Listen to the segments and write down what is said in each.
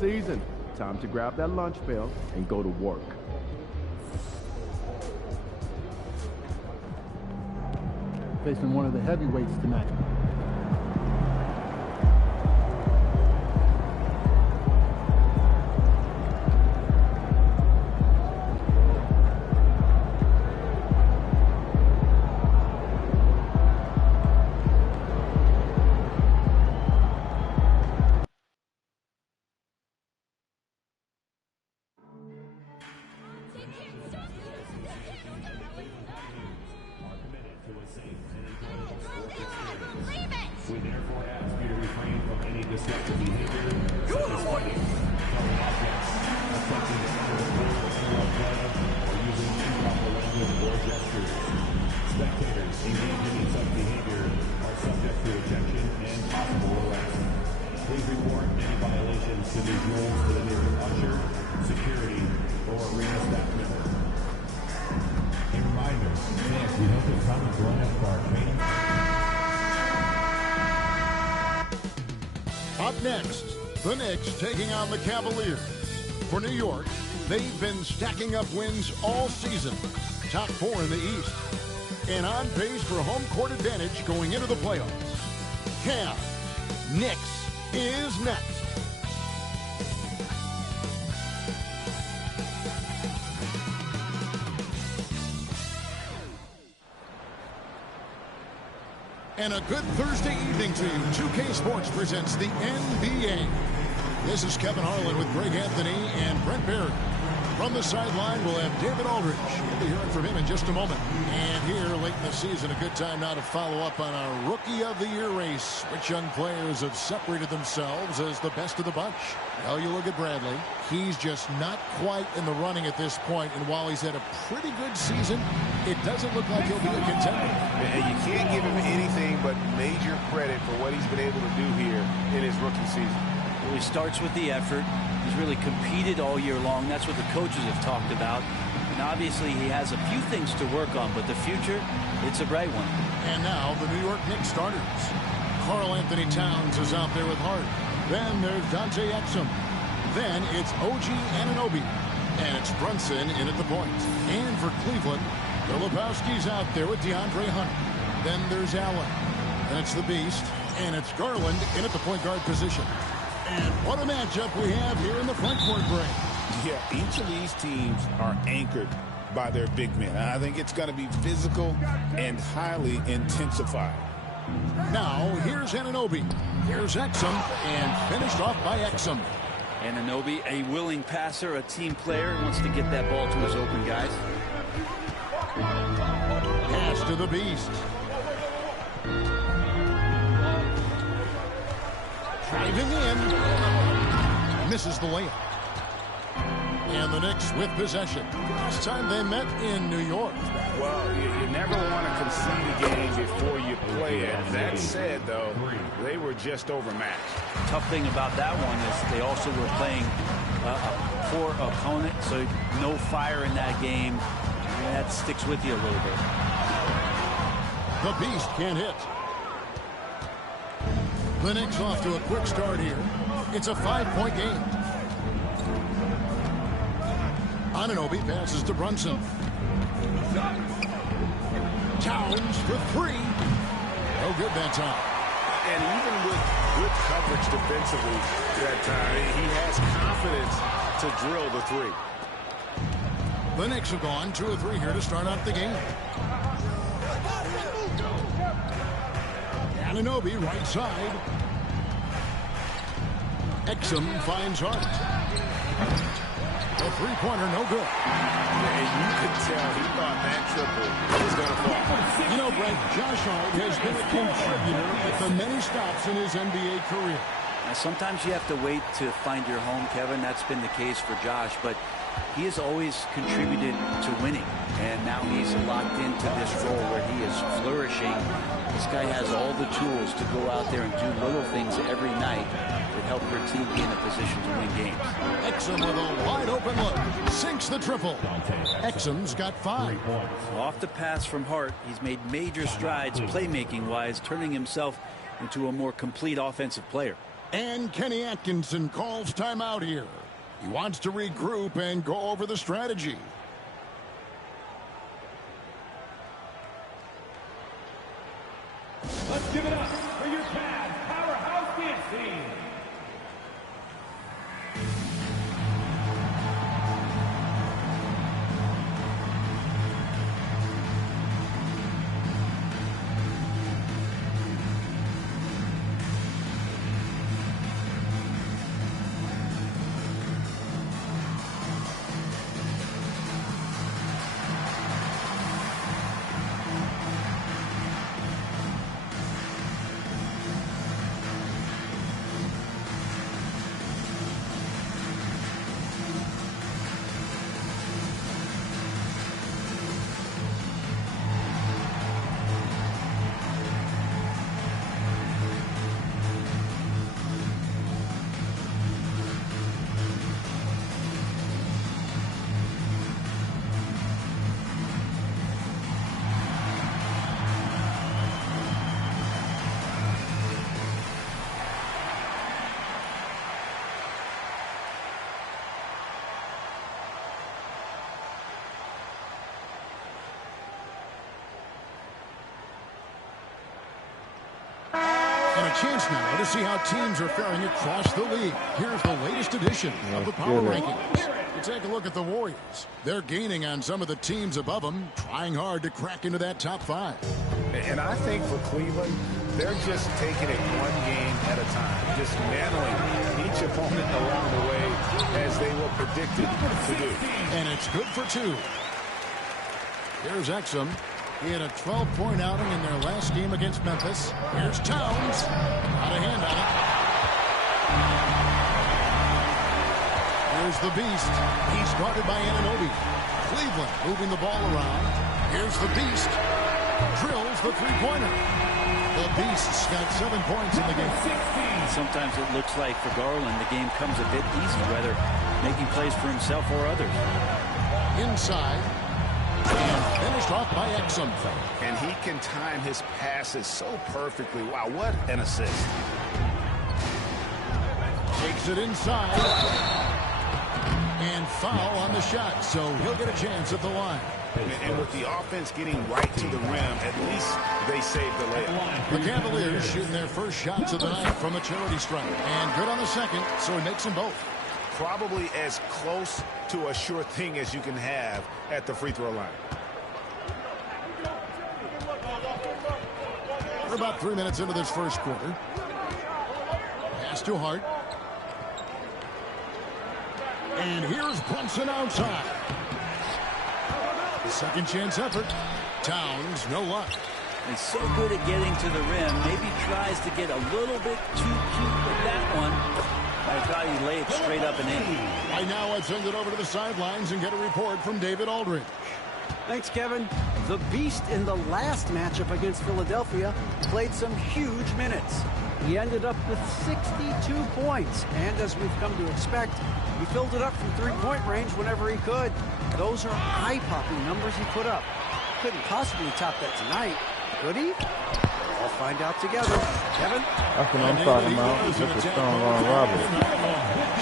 season. Time to grab that lunch bell and go to work. Facing one of the heavyweights tonight. We therefore ask you to refrain from any destructive behavior, such as fighting, throwing objects, affecting the center of play, or using improper language or gestures. Spectators engaged in any such behavior are subject to detention and possible arrest. Please report any violations to these rules to the nearest usher, security, or arena staff member. A reminder, fans, we hope you'll come and join us for our training. Up next, the Knicks taking on the Cavaliers. For New York, they've been stacking up wins all season. Top 4 in the East. And on pace for home court advantage going into the playoffs. Cavs, Knicks is next. And a good Thursday evening to you. 2K Sports presents the NBA. This is Kevin Harlan with Greg Anthony and Brent Barry. From the sideline, we'll have David Aldridge. We'll be hearing from him in just a moment. And here, late in the season, a good time now to follow up on our Rookie of the Year race. Which young players have separated themselves as the best of the bunch? Well, you look at Bradley. He's just not quite in the running at this point. And while he's had a pretty good season, it doesn't look like he'll be a contender. And you can't give him anything but major credit for what he's been able to do here in his rookie season. Well, he starts with the effort. He's really competed all year long. That's what the coaches have talked about. And obviously he has a few things to work on, but the future, it's a bright one. And now the New York Knicks starters. Karl Anthony Towns is out there with Hart. Then there's Dante Exum. Then it's OG Anunoby. And it's Brunson in at the point. And for Cleveland, Filipowski's out there with DeAndre Hunter. Then there's Allen. And it's the Beast. And it's Garland in at the point guard position. And what a matchup we have here in the front court break. Yeah, each of these teams are anchored by their big men. I think it's going to be physical and highly intensified. Now, here's Anunoby. Here's Exum, and finished off by Exum. Anunoby, a willing passer, a team player, wants to get that ball to his open guys. Pass to the Beast. Driving in. Misses the layup. And the Knicks with possession. Last time they met in New York. Well, you never want to concede a game before you play it. That said, though, they were just overmatched. Tough thing about that one is they also were playing a poor opponent, so no fire in that game. That sticks with you a little bit. The Beast can't hit. The Knicks off to a quick start here. It's a 5-point game. Anunoby passes to Brunson. Towns for 3. No good that time. And even with good coverage defensively that time, he has confidence to drill the 3. The Knicks have gone 2 of 3 here to start out the game. Anunoby right side. Exum finds Hart. A three-pointer, no good. And you could tell he thought that triple was going to fall. You know, Brent, Josh Hart has been a contributor at the many stops in his NBA career. Now, sometimes you have to wait to find your home, Kevin. That's been the case for Josh, but he has always contributed to winning. And now he's locked into this role where he is flourishing. This guy has all the tools to go out there and do little things every night that help your team be in a position to win games. Exum with a wide open look. Sinks the triple. Exum's got 5. Off the pass from Hart, he's made major strides playmaking-wise, turning himself into a more complete offensive player. And Kenny Atkinson calls timeout here. He wants to regroup and go over the strategy. Let's give it up for your Cavs powerhouse dance team. And a chance now to see how teams are faring across the league. Here's the latest edition of the Power Rankings. You take a look at the Warriors. They're gaining on some of the teams above them, trying hard to crack into that top 5. And I think for Cleveland, they're just taking it one game at a time, dismantling each opponent along the way as they were predicted to do. And it's good for 2. Here's Exum. He had a 12-point outing in their last game against Memphis. Here's Towns. Got a hand on it. Here's the Beast. He's guarded by Anunoby. Cleveland moving the ball around. Here's the Beast. Drills the three-pointer. The Beast's got 7 points in the game. Sometimes it looks like for Garland the game comes a bit easy, whether making plays for himself or others. Inside. And finished off by Exum. And he can time his passes so perfectly. Wow, what an assist. Takes it inside. And foul on the shot, so he'll get a chance at the line. And with the offense getting right to the rim, at least they saved the layup. The Cavaliers shooting their first shots of the night from a charity stripe. And good on the second, so he makes them both. Probably as close to a sure thing as you can have at the free throw line. We're about 3 minutes into this first quarter. Pass to Hart. And here's Brunson outside. Second chance effort. Towns, no luck. He's so good at getting to the rim. Maybe tries to get a little bit too cute with that one. I thought he laid it straight up and in. Right now, I'd send it over to the sidelines and get a report from David Aldridge. Thanks, Kevin. The Beast in the last matchup against Philadelphia played some huge minutes. He ended up with 62 points, and as we've come to expect, he filled it up from three-point range whenever he could. Those are eye-popping numbers he put up. Couldn't possibly top that tonight, could he? We'll find out together. Kevin? That's what I'm talking about. It's just a strong arm robbery.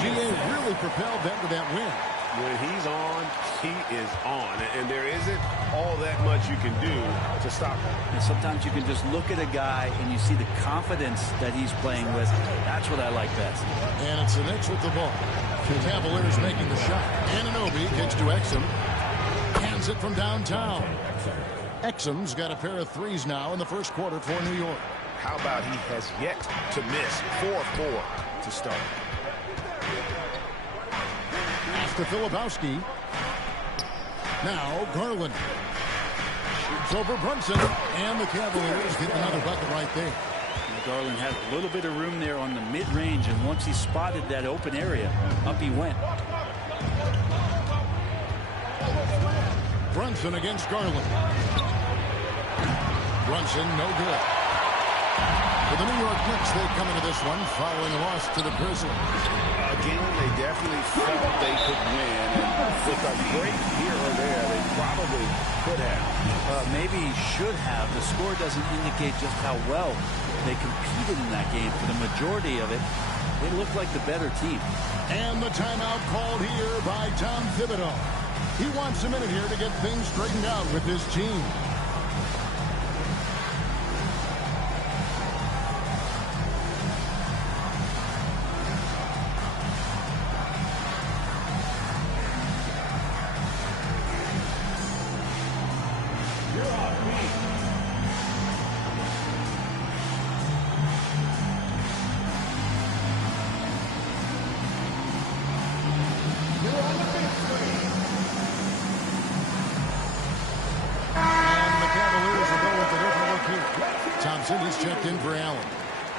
GA really propelled them to that win. When he's on, he is on. And there isn't all that much you can do to stop him. And sometimes you can just look at a guy and you see the confidence that he's playing with. That's what I like best. And it's the Knicks with the ball. The Cavaliers making the shot. Anunoby kicks to Exum. Hands it from downtown. Exum's got a pair of threes now in the first quarter for New York. How about he has yet to miss 4-4 to start. Pass to Filipowski. Now Garland. Shoots over Brunson. And the Cavaliers get another bucket right there. Garland had a little bit of room there on the mid-range, and once he spotted that open area, up he went. Brunson against Garland. Brunson, no good. For the New York Knicks, they come into this one following a loss to the Grizzlies. Again, they definitely felt they could win. And with a break here or there, they probably could have. Maybe should have. The score doesn't indicate just how well they competed in that game. For the majority of it, They look like the better team. And the timeout called here by Tom Thibodeau. He wants a minute here to get things straightened out with his team. He's checked in for Allen.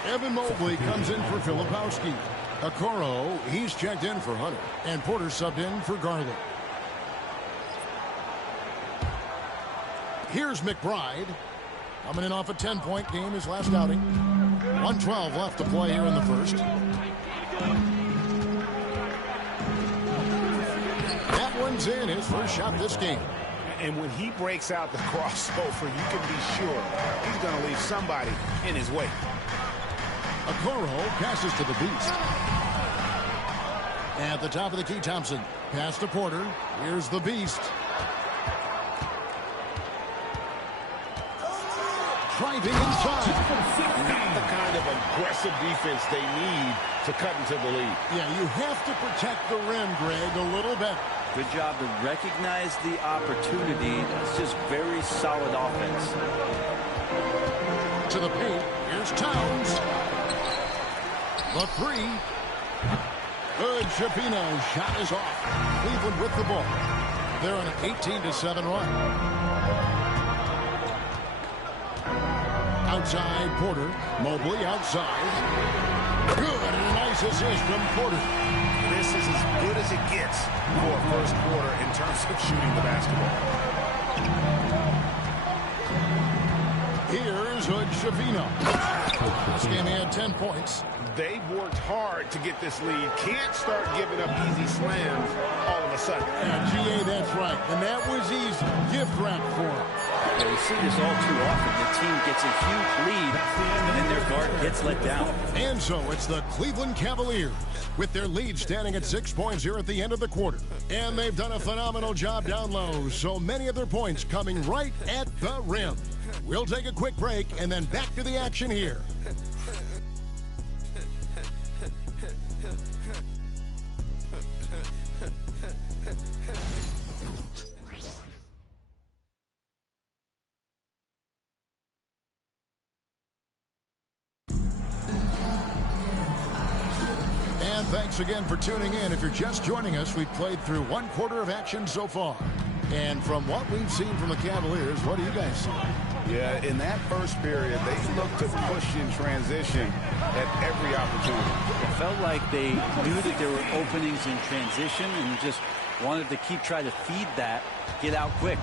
Evan Mobley comes in for Filipowski. Okoro, he's checked in for Hunter. And Porter subbed in for Garland. Here's McBride. Coming in off a 10-point game his last outing. 1:12 left to play here in the first. That one's in, his first shot this game. And when he breaks out the crossover, you can be sure he's going to leave somebody in his way. Okoro passes to the Beast. At the top of the key, Thompson. Pass to Porter. Here's the Beast. Driving inside. Not the kind of aggressive defense they need to cut into the lead. Yeah, you have to protect the rim, Greg, a little better. Good job to recognize the opportunity. It's just very solid offense. To the paint. Here's Towns. The three. Good. Shapino. Shot is off. Cleveland with the ball. They're on an 18-7 run. Outside Porter. Mobley outside. Good. And a nice assist from Porter. This is as good as it gets for a first quarter in terms of shooting the basketball. Here's Hood Shafino. This game he had 10 points. They've worked hard to get this lead. Can't start giving up easy slams all of a sudden. Yeah, GA, that's right. And that was easy. Gift wrap for him. Yeah, we see this all too often. The team gets a huge lead, and their guard gets let down. And so it's the Cleveland Cavaliers with their lead standing at 6 points here at the end of the quarter. And they've done a phenomenal job down low, so many of their points coming right at the rim. We'll take a quick break and then back to the action here. Thanks again for tuning in. If you're just joining us, we've played through one quarter of action so far. And from what we've seen from the Cavaliers, what do you guys see? Yeah, in that first period, they looked to push in transition at every opportunity. It felt like they knew that there were openings in transition and just wanted to try to feed that, get out quick.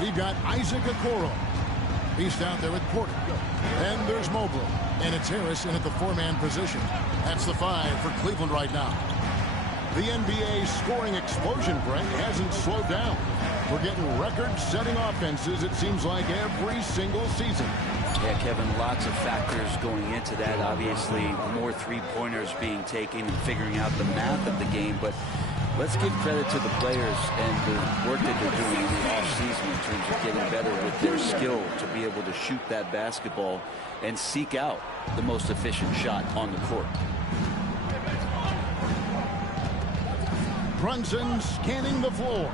We've got Isaac Okoro. He's out there with Porter. Then there's Mobley. And it's Harris in at the four-man position. That's the 5 for Cleveland right now. The NBA scoring explosion, Brent, hasn't slowed down. We're getting record-setting offenses, it seems like, every single season. Yeah, Kevin, lots of factors going into that. Obviously, more three-pointers being taken and figuring out the math of the game. But let's give credit to the players and the work that they're doing in the offseason in terms of getting better with their skill to be able to shoot that basketball and seek out the most efficient shot on the court. Brunson scanning the floor.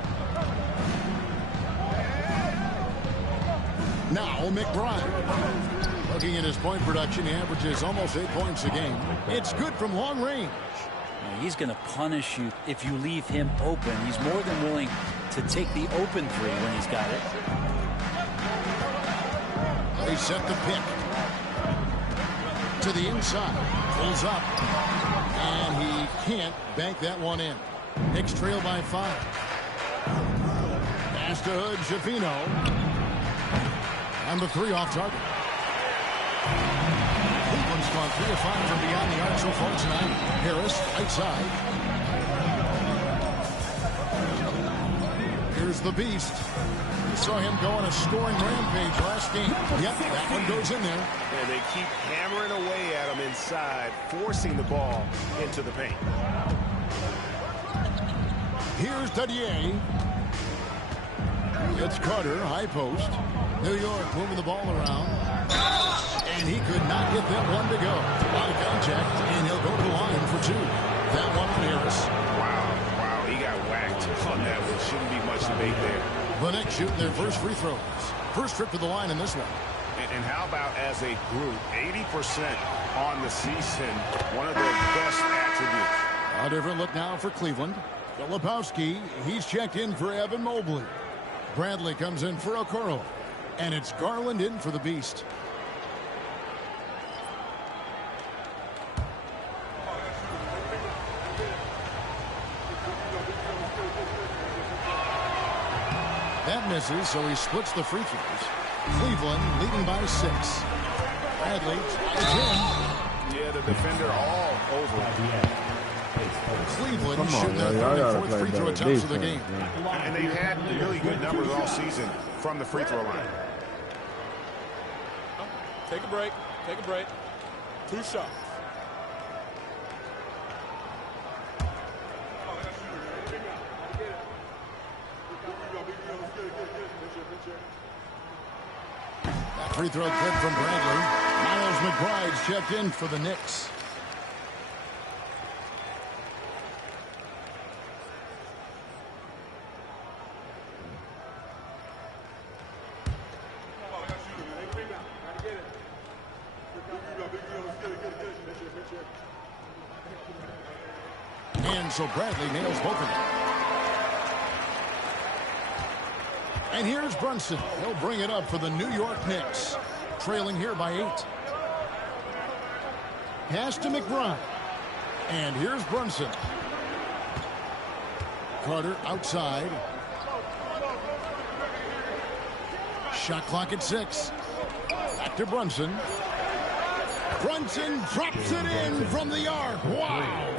Now McBride. Looking at his point production, he averages almost 8 points a game. It's good from long range. He's going to punish you if you leave him open. He's more than willing to take the open three when he's got it. They set the pick. To the inside. Pulls up. And he can't bank that one in. Knicks trail by 5. Pass to Hood, Shafino. And the 3 off target. Cleveland's gone 3 of 5 from beyond the arc so far tonight. Harris, right side. Here's Here's the Beast. You saw him go on a scoring rampage last game. Yep, that one goes in there. And they keep hammering away at him inside, forcing the ball into the paint. Here's Dadier. It's Carter, high post. New York moving the ball around. And he could not get that one to go. A lot of contact, and he'll go to the line for two. That one on Harris. Wow, he got whacked on that one. Shouldn't be much debate there. The Knicks shooting their first free throws. First trip to the line in this one. And how about as a group, 80% on the season, one of their best attributes. A different look now for Cleveland. Filipowski, he's checked in for Evan Mobley. Bradley comes in for Okoro. And it's Garland in for the Beast. That misses, so he splits the free throws. Cleveland leading by 6. Bradley tries in. Yeah, the defender all over. Cleveland shooting their third and fourth free throw attempts of the game. And they've had really good numbers all season from the free throw line. Take a break. Take a break. 2 shots. That free throw good from Bradley. Miles McBride's checked in for the Knicks. And so Bradley nails both of them. And here's Brunson. He'll bring it up for the New York Knicks. Trailing here by 8. Pass to McBride. And here's Brunson. Carter outside. Shot clock at 6. Back to Brunson. Brunson drops it in from the arc. Wow.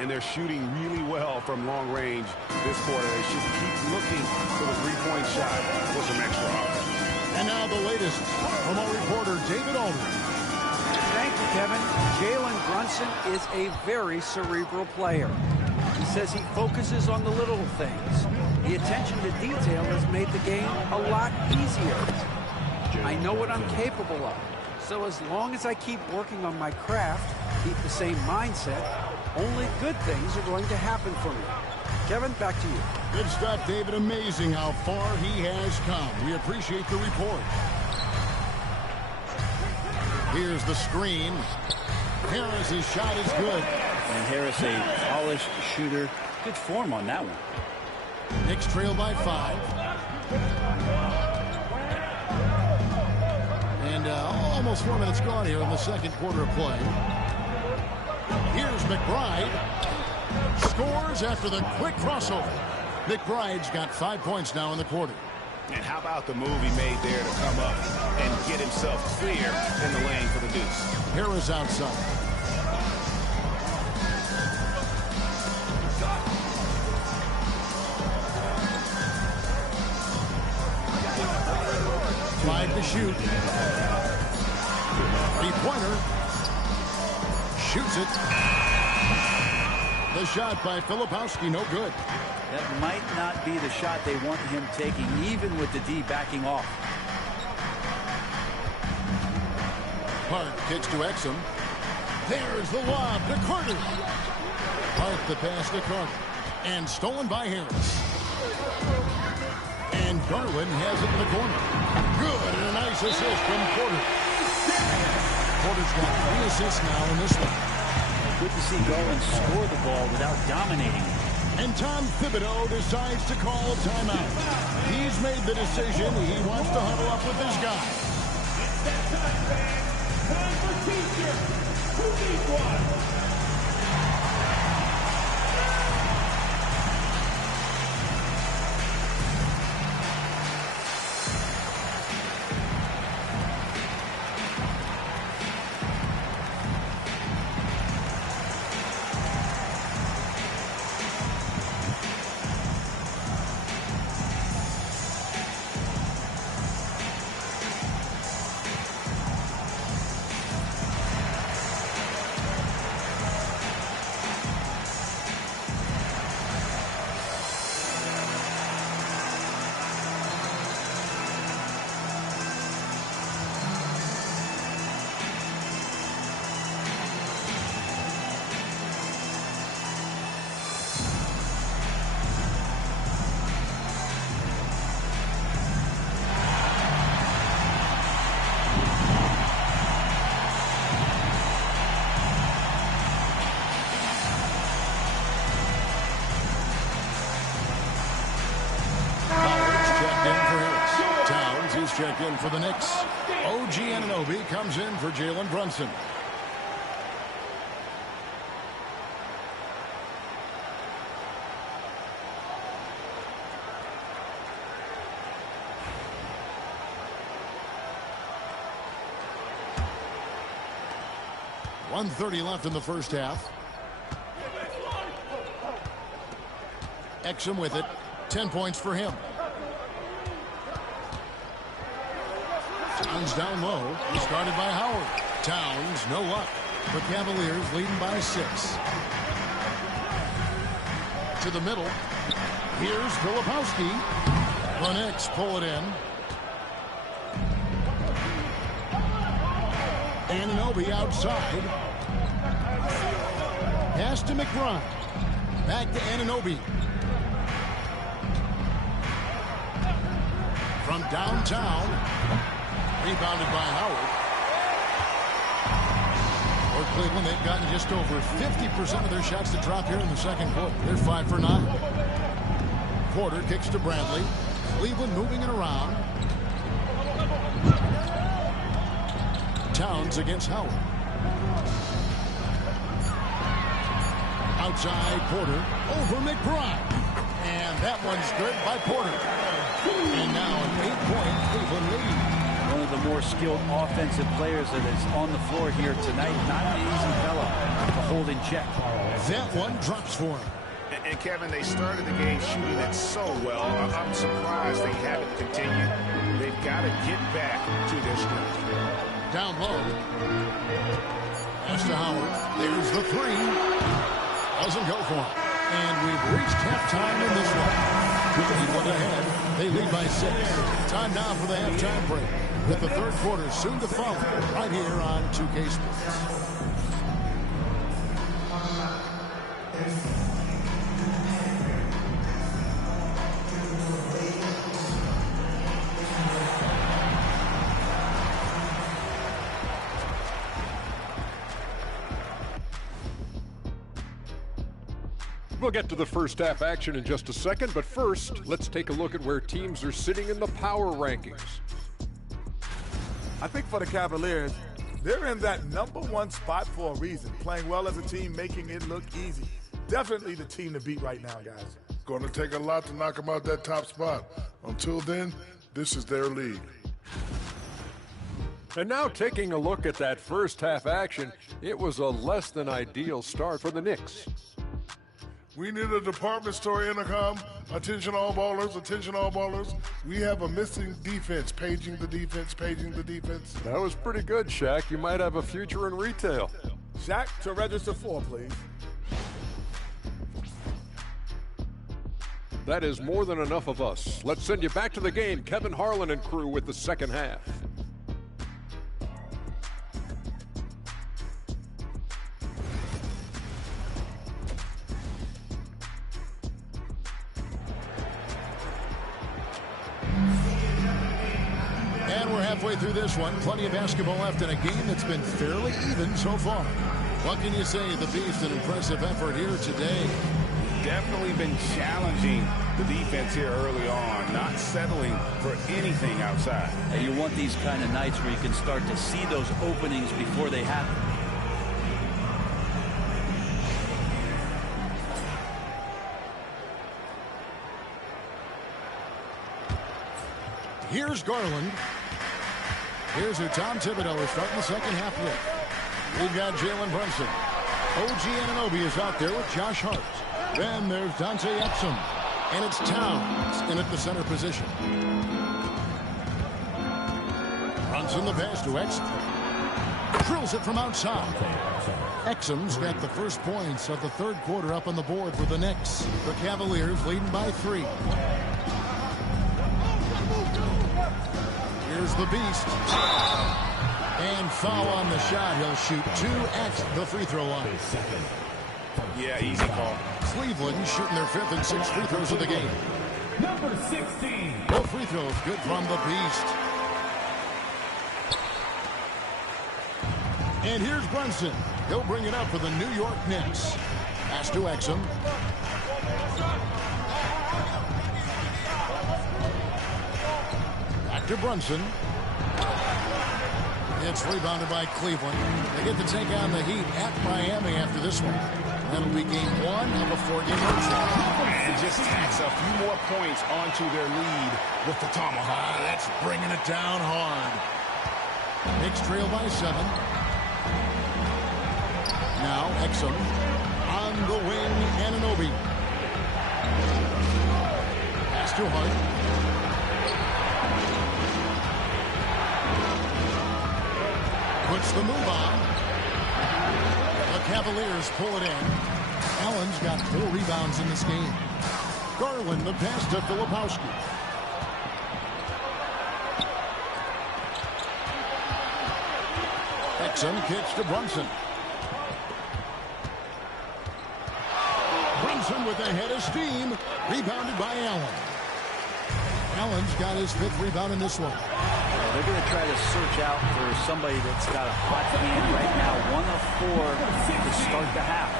And they're shooting really well from long range this quarter. They should keep looking for the three-point shot for some extra offense. And now the latest from our reporter, David Aldridge. Thank you, Kevin. Jalen Brunson is a very cerebral player. He says he focuses on the little things. The attention to detail has made the game a lot easier. I know what I'm capable of. So as long as I keep working on my craft, keep the same mindset, only good things are going to happen for me. Kevin, back to you. Good stuff, David. Amazing how far he has come. We appreciate the report. Here's the screen. Harris's shot is good. And Harris, a polished shooter. Good form on that one. Knicks trail by 5. And almost 4 minutes gone here in the second quarter of play. Here's McBride. Scores after the quick crossover. McBride's got 5 points now in the quarter. And how about the move he made there to come up and get himself clear in the lane for the deuce? Harris outside. Five to shoot. Three-pointer. Shoots it. The shot by Filipowski, no good. That might not be the shot they want him taking, even with the D backing off. Hart kicks to Exum. There's the lob to Carter. Hart the pass to Carter. And stolen by Harris. And Garland has it in the corner. Good, and a nice assist from Porter. Porter's got 3 assists now in this one. Good to see Garland score the ball without dominating it. And Tom Thibodeau decides to call a timeout. He's made the decision. He wants to huddle up with his guy. Time for teacher. Who needs one? check in for the Knicks. OG Anunoby comes in for Jalen Brunson. .130 left in the first half. Exum with it. 10 points for him. Towns down low. He started by Howard. Towns, no luck. The Cavaliers leading by 6. To the middle. Here's Filipowski. The Knicks pull it in. Anunoby outside. Pass to McBride. Back to Anunoby. From downtown. Rebounded by Howard. For Cleveland, they've gotten just over 50% of their shots to drop here in the second quarter. They're 5 for 9. Porter kicks to Bradley. Cleveland moving it around. Towns against Howard. Outside Porter. Over McBride. And that one's good by Porter. And now an 8-point Cleveland lead. One of the more skilled offensive players that is on the floor here tonight. Not an easy fella to hold in check. That one drops for him. And Kevin, they started the game shooting it so well. I'm surprised they haven't continued. They've got to get back to their strength. Down low. Pass to Howard. There's the 3. Doesn't go for him. And we've reached halftime in this one. Cleveland ahead. They lead by 6. Time now for the halftime break. With the third quarter soon to follow. Right here on 2K Sports. We'll get to the first half action in just a second, but first, let's take a look at where teams are sitting in the power rankings. I think for the Cavaliers, they're in that #1 spot for a reason. Playing well as a team, making it look easy. Definitely the team to beat right now, guys. Going to take a lot to knock them out that top spot. Until then, this is their league. And now taking a look at that first half action, it was a less than ideal start for the Knicks. We need a department store intercom. Attention all ballers, attention all ballers. We have a missing defense. Paging the defense, paging the defense. That was pretty good, Shaq. You might have a future in retail. Shaq, to register 4, please. That is more than enough of us. Let's send you back to the game. Kevin Harlan and crew with the second half. Halfway through this one, plenty of basketball left in a game that's been fairly even so far. What can you say? The Beast, an impressive effort here today. Definitely been challenging the defense here early on, not settling for anything outside. And you want these kind of nights where you can start to see those openings before they happen. Here's Garland. Here's who Tom Thibodeau is starting the second half with. We've got Jalen Brunson. OG Anunoby is out there with Josh Hart. Then there's Dante Exum. And it's Towns in at the center position. Brunson the pass to Exum. Drills it from outside. Exum's got the first points of the third quarter up on the board for the Knicks. The Cavaliers leading by 3. Here's the Beast. And foul on the shot. He'll shoot 2 at the free throw line. Yeah, easy call. Cleveland shooting their 5th and 6th free throws of the game. Number 16. Both free throws good from the Beast. And here's Brunson. He'll bring it up for the New York Knicks. Pass to Exum. to Brunson. It's rebounded by Cleveland. They get to take on the Heat at Miami after this one. That'll be game 1 of a 4-game road trip. And just tacks a few more points onto their lead with the tomahawk. That's bringing it down hard. Knicks trail by 7. Now Exum on the wing, Anunoby. Pass to Hart. Puts the move on. The Cavaliers pull it in. Allen's got 4 rebounds in this game. Garland the pass to Filipowski. Exum kicks to Brunson. Brunson with a head of steam. Rebounded by Allen. Allen's got his 5th rebound in this one. They're going to try to search out for somebody that's got a hot hand right now. 1 of 4 to start the half.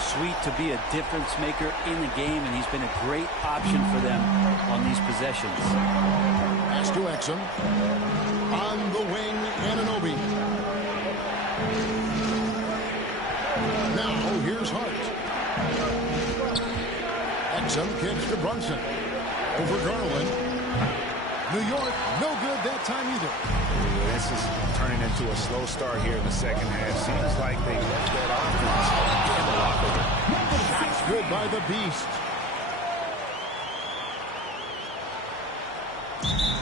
Sweet to be a difference maker in the game, and he's been a great option for them on these possessions. Pass to Exum. On the wing, Anunoby. Now here's Hart. Exum kicks to Brunson. Over Garland. New York, no good that time either. This is turning into a slow start here in the second half. Seems like they left that offense in the locker room. That's good by the Beast.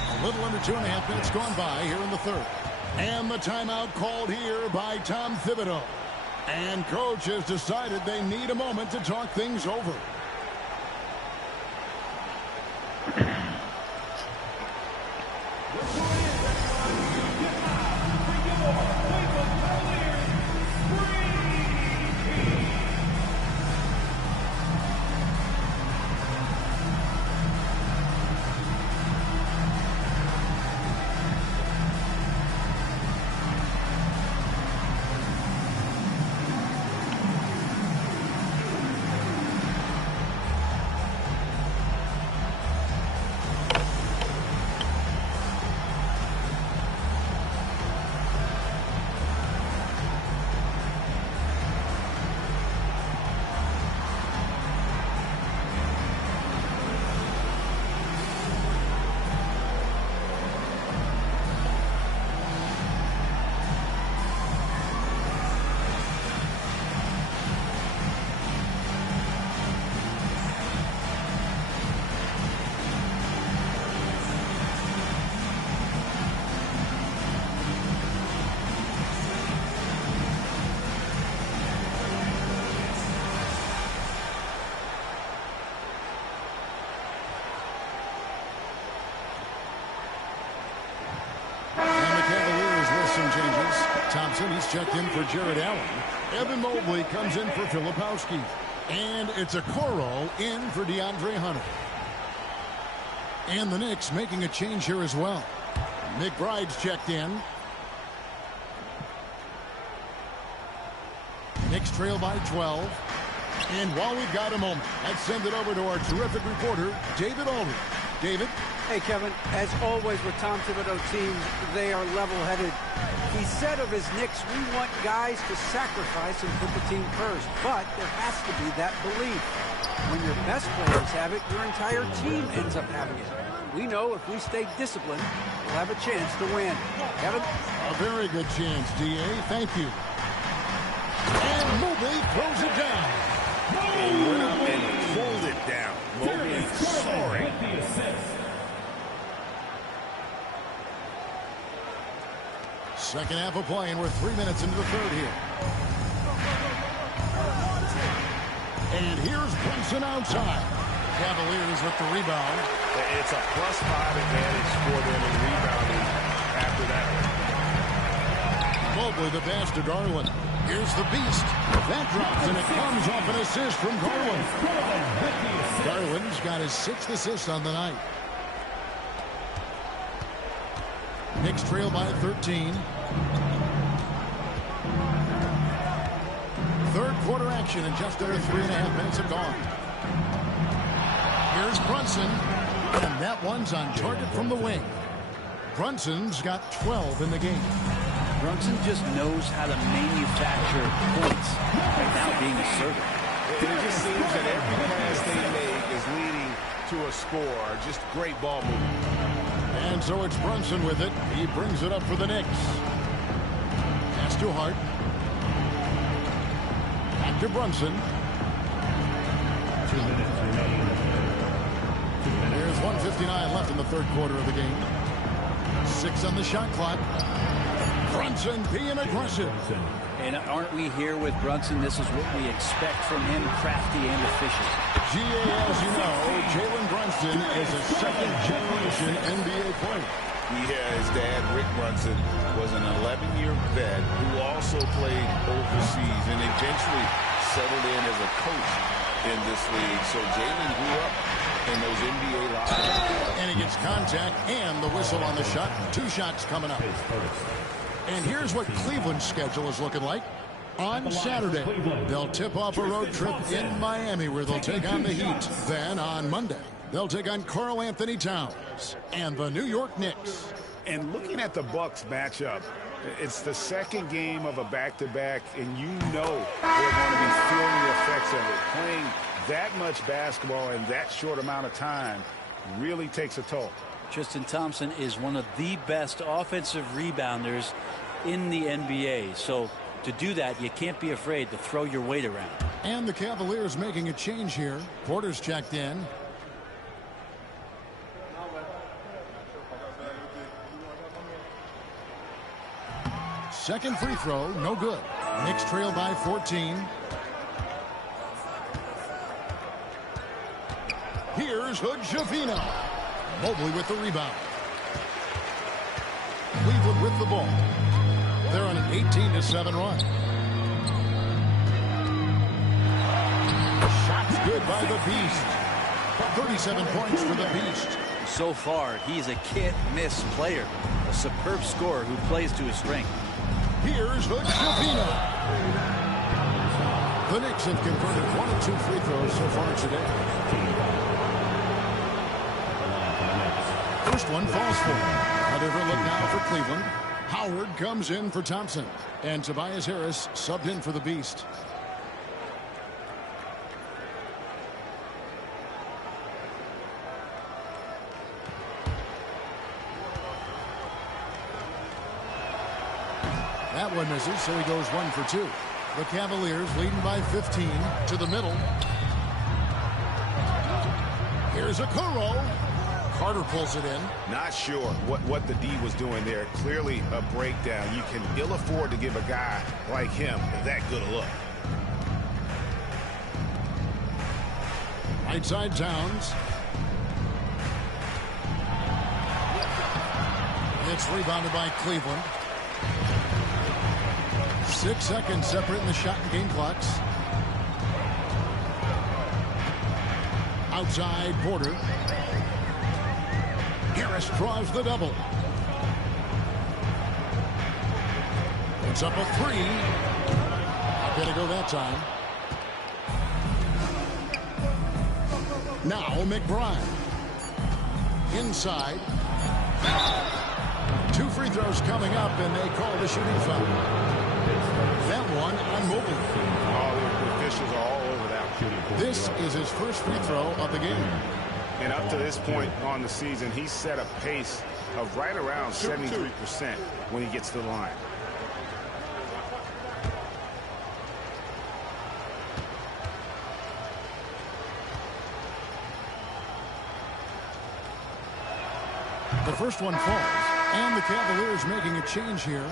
A little under 2.5 minutes gone by here in the 3rd. And the timeout called here by Tom Thibodeau. And coach has decided they need a moment to talk things over. Thompson, he's checked in for Jared Allen. Evan Mobley comes in for Filipowski. And it's a Okoro in for DeAndre Hunter. And the Knicks making a change here as well. McBride's checked in. Knicks trail by 12. And while we've got a moment, let's send it over to our terrific reporter, David Aldridge. David? Hey, Kevin. As always with Tom Thibodeau teams, they are level-headed. He said of his Knicks, we want guys to sacrifice and put the team first. But there has to be that belief. When your best players have it, your entire team ends up having it. We know if we stay disciplined, we'll have a chance to win. Kevin? A very good chance, D.A. Thank you. And Mobley throws it down. He went up and pulled it down. Mobley soaring. Second half of play, and we're 3 minutes into the 3rd here. And here's Brunson outside. Cavaliers with the rebound. It's a +5 advantage for them in rebounding after that. Mobley the pass to Garland. Here's the Beast. That drops, and it comes off an assist from Garland. Garland's got his 6th assist on the night. Knicks trail by 13. Third quarter action, and just under 3.5 minutes have gone. Here's Brunson, and that one's on target from the wing. Brunson's got 12 in the game. Brunson just knows how to manufacture points without being assertive. It just seems that every pass they make is leading to a score. Just great ball movement. And so it's Brunson with it. He brings it up for the Knicks. Pass to Hart. Back to Brunson. 2 minutes remaining. There's 1:59 left in the third quarter of the game. 6 on the shot clock. Brunson being aggressive. And aren't we here with Brunson? This is what we expect from him, crafty and efficient. GA, as you know, Jalen Brunson is a second-generation NBA player. Yeah, his dad, Rick Brunson, was an 11-year vet who also played overseas and eventually settled in as a coach in this league. So Jalen grew up in those NBA lockers. And he gets contact and the whistle on the shot. 2 shots coming up. And here's what Cleveland's schedule is looking like. On Saturday, they'll tip off a road trip in Miami where they'll take on the Heat. Then on Monday, they'll take on Karl Anthony Towns and the New York Knicks. And looking at the Bucks matchup, it's the second game of a back-to-back, and you know they're going to be feeling the effects of it. Playing that much basketball in that short amount of time really takes a toll. Tristan Thompson is one of the best offensive rebounders in the NBA. So to do that, you can't be afraid to throw your weight around. And the Cavaliers making a change here. Porter's checked in. Second free throw, no good. Knicks trail by 14. Here's Hood-Schifino. Mobley with the rebound. Cleveland with the ball. They're on an 18-7 run. Shots good by the Beast. 37 points for the Beast. So far, he's a can't-miss player. A superb scorer who plays to his strength. Here's Hood-Schifino. The Knicks have converted 1 of 2 free throws so far today. First one falls for him. A different look now for Cleveland. Howard comes in for Thompson. And Tobias Harris subbed in for the Beast. That one misses, so he goes 1 for 2. The Cavaliers leading by 15 to the middle. Here's a Okoro. Carter pulls it in. Not sure what the D was doing there. Clearly a breakdown. You can ill afford to give a guy like him that good a look. Right side Towns. It's rebounded by Cleveland. 6 seconds separating the shot and game clocks. Outside Porter. Harris draws the double. It's up a 3. Not gonna go that time. Now McBride. Inside. 2 free throws coming up, and they call the shooting foul. That one on Mobley. All the officials are all over that. This is his first free throw of the game. And up to this point on the season, he's set a pace of right around 73% when he gets to the line. The first one falls, and the Cavaliers making a change here.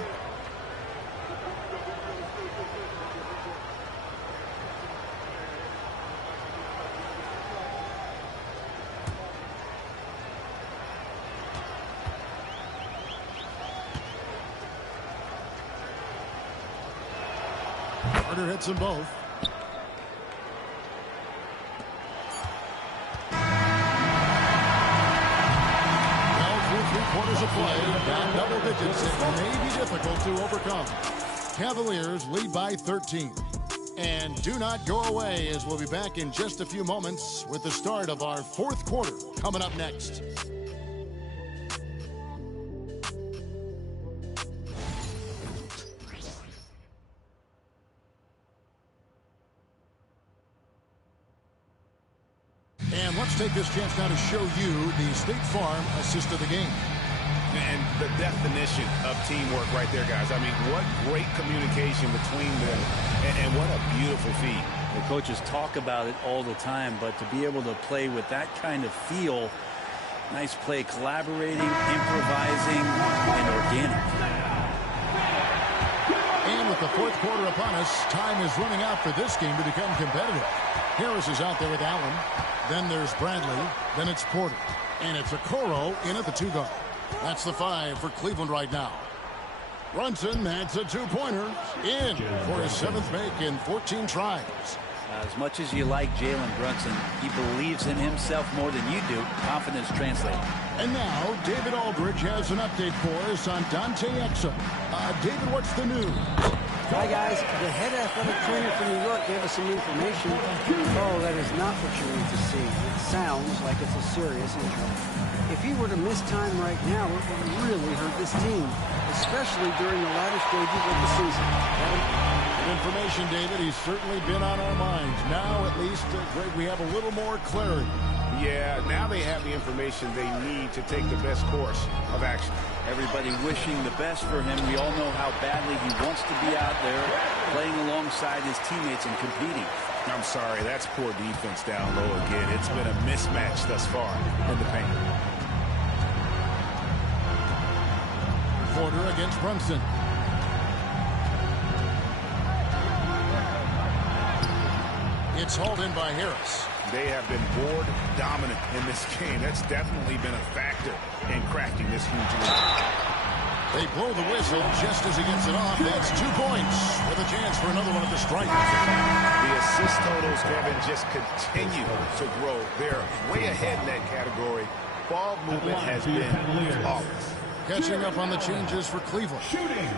Carter hits them both. Quarters of play, down double digits. It may be difficult to overcome. Cavaliers lead by 13. And do not go away, as we'll be back in just a few moments with the start of our fourth quarter coming up next. let's take this chance now to show you the State Farm assist of the game. And the definition of teamwork right there, guys. I mean, what great communication between them, and what a beautiful feed. The coaches talk about it all the time, but to be able to play with that kind of feel, nice play, collaborating, improvising, and organic. And with the fourth quarter upon us, time is running out for this game to become competitive. Harris is out there with Allen. Then there's Bradley. Then it's Porter. And it's Okoro in at the 2-guard. That's the 5 for Cleveland right now. Brunson, that's a 2-pointer. In for his 7th make in 14 tries. As much as you like Jalen Brunson, he believes in himself more than you do. Confidence translates. And now, David Aldridge has an update for us on Dante Exum. David, what's the news? Hi, guys. The head athletic trainer for New York gave us some information. Oh, that is not what you need to see. It sounds like it's a serious injury. If he were to miss time right now, it would really hurt this team, especially during the latter stages of the season. Good information, David. He's certainly been on our minds. Now, at least, Greg, we have a little more clarity. Yeah, now they have the information they need to take the best course of action. Everybody wishing the best for him. We all know how badly he wants to be out there playing alongside his teammates and competing. I'm sorry, that's poor defense down low again. It's been a mismatch thus far in the paint. Porter against Brunson. It's hauled in by Harris. They have been board dominant in this game. That's definitely been a factor in cracking this huge lead. They blow the whistle just as he gets it off. That's 2 points with a chance for another one at the stripe. The assist totals, Kevin, just continue to grow. They're way ahead in that category. Ball movement has been flawless. Catching up on the changes for Cleveland.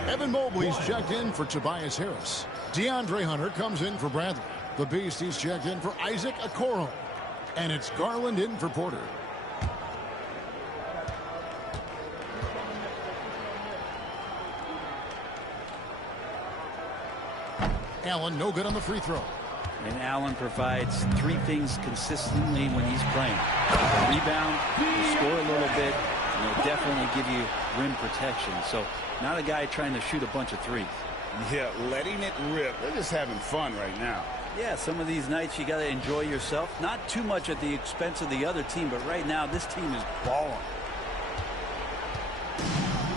Evan Mobley's checked in for Tobias Harris. DeAndre Hunter comes in for Bradley. The Beast, he's checked in for Isaac Okoro. And it's Garland in for Porter. Allen, no good on the free throw. And Allen provides 3 things consistently when he's playing. A rebound, he'll score a little bit, and he'll definitely give you rim protection. So not a guy trying to shoot a bunch of threes. Yeah, letting it rip. They're just having fun right now. Yeah, some of these nights you got to enjoy yourself. Not too much at the expense of the other team, but right now this team is balling.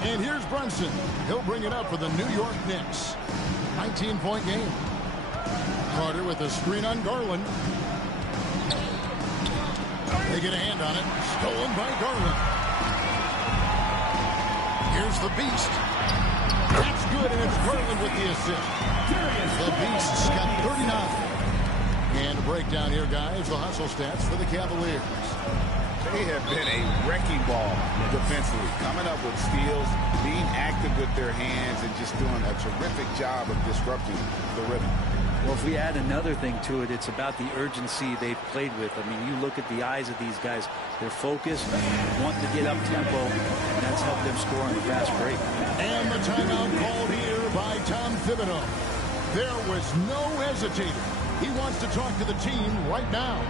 And here's Brunson. He'll bring it up for the New York Knicks. 19-point game. Carter with a screen on Garland. They get a hand on it. Stolen by Garland. Here's the Beast. That's good, and it's Garland with the assist. The Beast's got 39. And a breakdown here, guys. The hustle stats for the Cavaliers. They have been a wrecking ball defensively, coming up with steals, being active with their hands, and just doing a terrific job of disrupting the rhythm. Well, if we add another thing to it, it's about the urgency they've played with. I mean, you look at the eyes of these guys. They're focused, wanting to get up tempo, and that's helped them score on the fast break. And the timeout called here by Tom Thibodeau. There was no hesitating. He wants to talk to the team right now.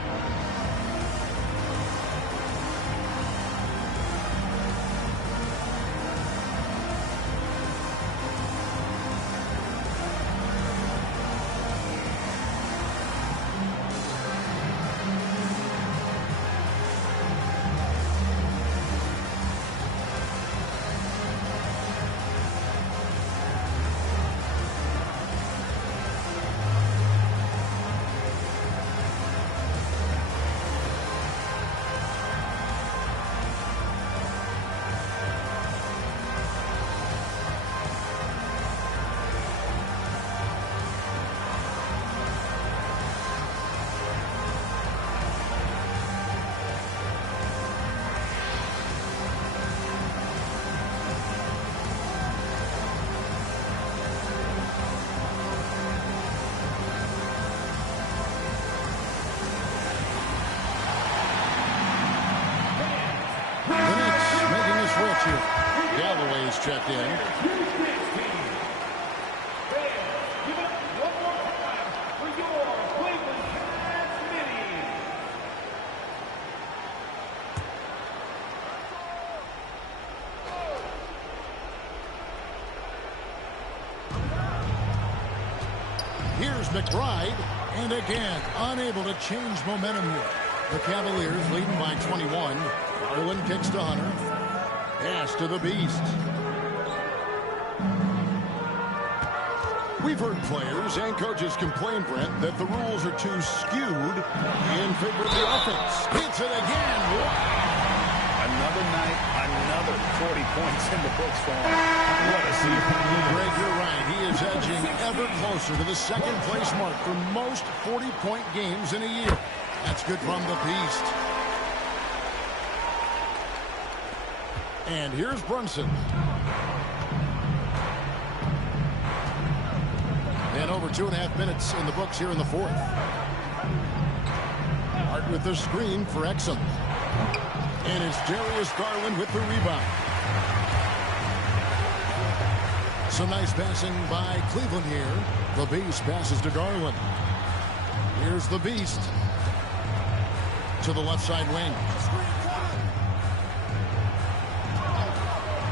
Galloway's checked in. Here's McBride. And again, unable to change momentum here. The Cavaliers leading by 21. Garland kicks to Hunter. Pass to the Beast. We've heard players and coaches complain, Brent, that the rules are too skewed in favor of the offense. Hits it again. Wow. Another night, another 40 points in the books for him. What a season. Greg, you're right. He is edging ever closer to the second place mark for most 40-point games in a year. That's good from the Beast. And here's Brunson. And over 2.5 minutes in the books here in the fourth. Hart with the screen for Exum. And it's Darius Garland with the rebound. Some nice passing by Cleveland here. The Beast passes to Garland. Here's the Beast. To the left side wing.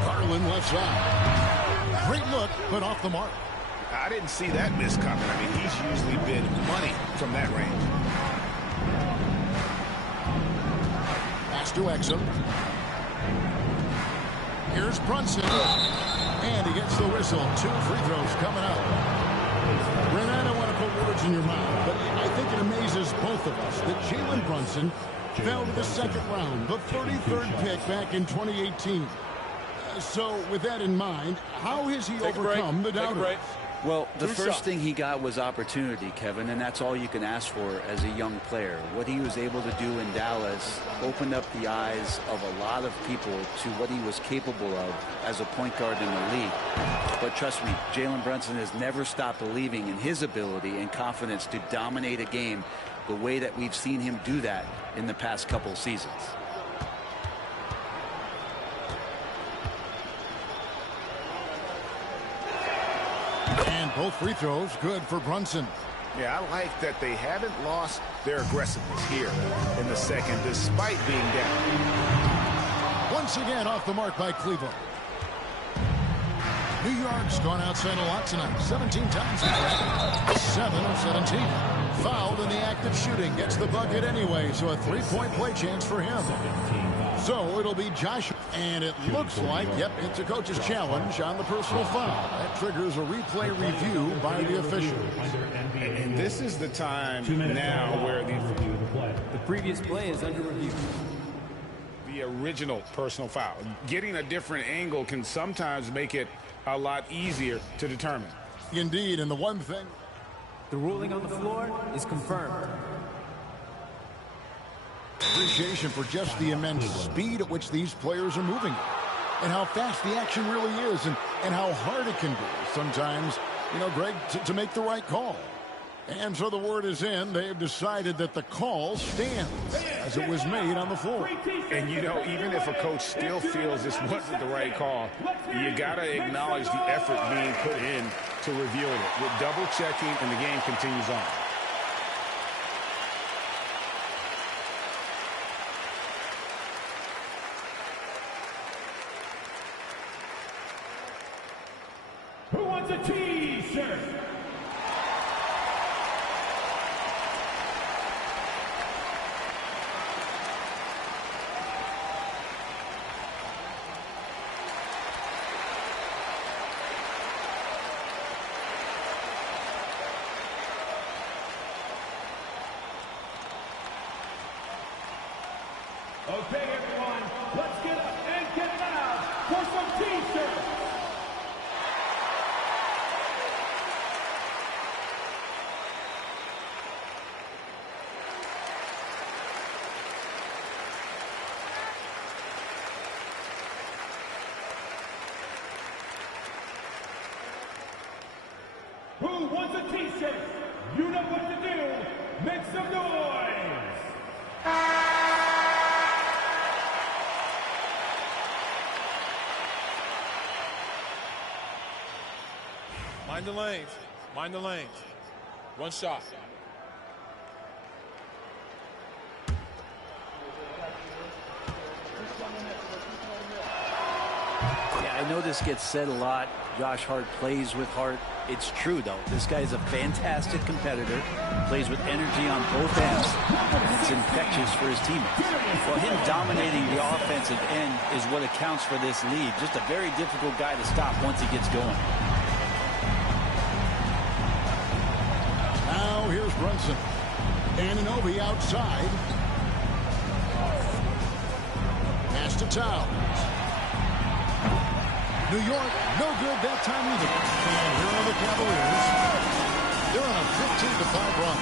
Garland left side. Great look, but off the mark. I didn't see that miss coming. I mean, he's usually been money from that range. Pass to Exum. Here's Brunson. And he gets the whistle. 2 free throws coming up. Brent, I don't want to put words in your mouth, but I think it amazes both of us that Jalen Brunson fell to the second round, the 33rd pick back in 2018. So with that in mind, how has he overcome the doubters? Well, the first thing he got was opportunity, Kevin, and that's all you can ask for as a young player. What he was able to do in Dallas opened up the eyes of a lot of people to what he was capable of as a point guard in the league. But trust me, Jalen Brunson has never stopped believing in his ability and confidence to dominate a game the way that we've seen him do that in the past couple seasons. And both free throws good for Brunson. Yeah, I like that they haven't lost their aggressiveness here in the second, despite being down. Once again off the mark by Cleveland. New York's gone outside a lot tonight. 17 times. 7 of 17. Fouled in the act of shooting. Gets the bucket anyway, so a 3-point play chance for him. So it'll be Josh. And it looks like, yep, it's a coach's challenge on the personal foul. That triggers a replay review by the officials. And this is the time now where the previous play is under review. The original personal foul. Getting a different angle can sometimes make it a lot easier to determine. Indeed, and the one thing. The ruling on the floor is confirmed. Appreciation for just the immense speed at which these players are moving and how fast the action really is and how hard it can be sometimes, you know, Greg, to make the right call. And so the word is in. They've decided that the call stands as it was made on the floor. And, you know, even if a coach still feels this wasn't the right call, you got to acknowledge the effort being put in to reviewing it with double checking, and the game continues on. Who wants a T-shirt? Okay, everyone, let's get up and get loud for some T-shirts. Who wants a T-shirt? You know what to do. Make some noise. Mind the lanes. Mind the lanes. One shot. Yeah, I know this gets said a lot. Josh Hart plays with heart. It's true, though. This guy is a fantastic competitor, plays with energy on both ends, and it's infectious for his teammates. Well, him dominating the offensive end is what accounts for this lead. Just a very difficult guy to stop once he gets going. Now here's Brunson. Anunoby outside. Pass to Towns. New York, no good that time either. And here are the Cavaliers. They're on a 15-5 run.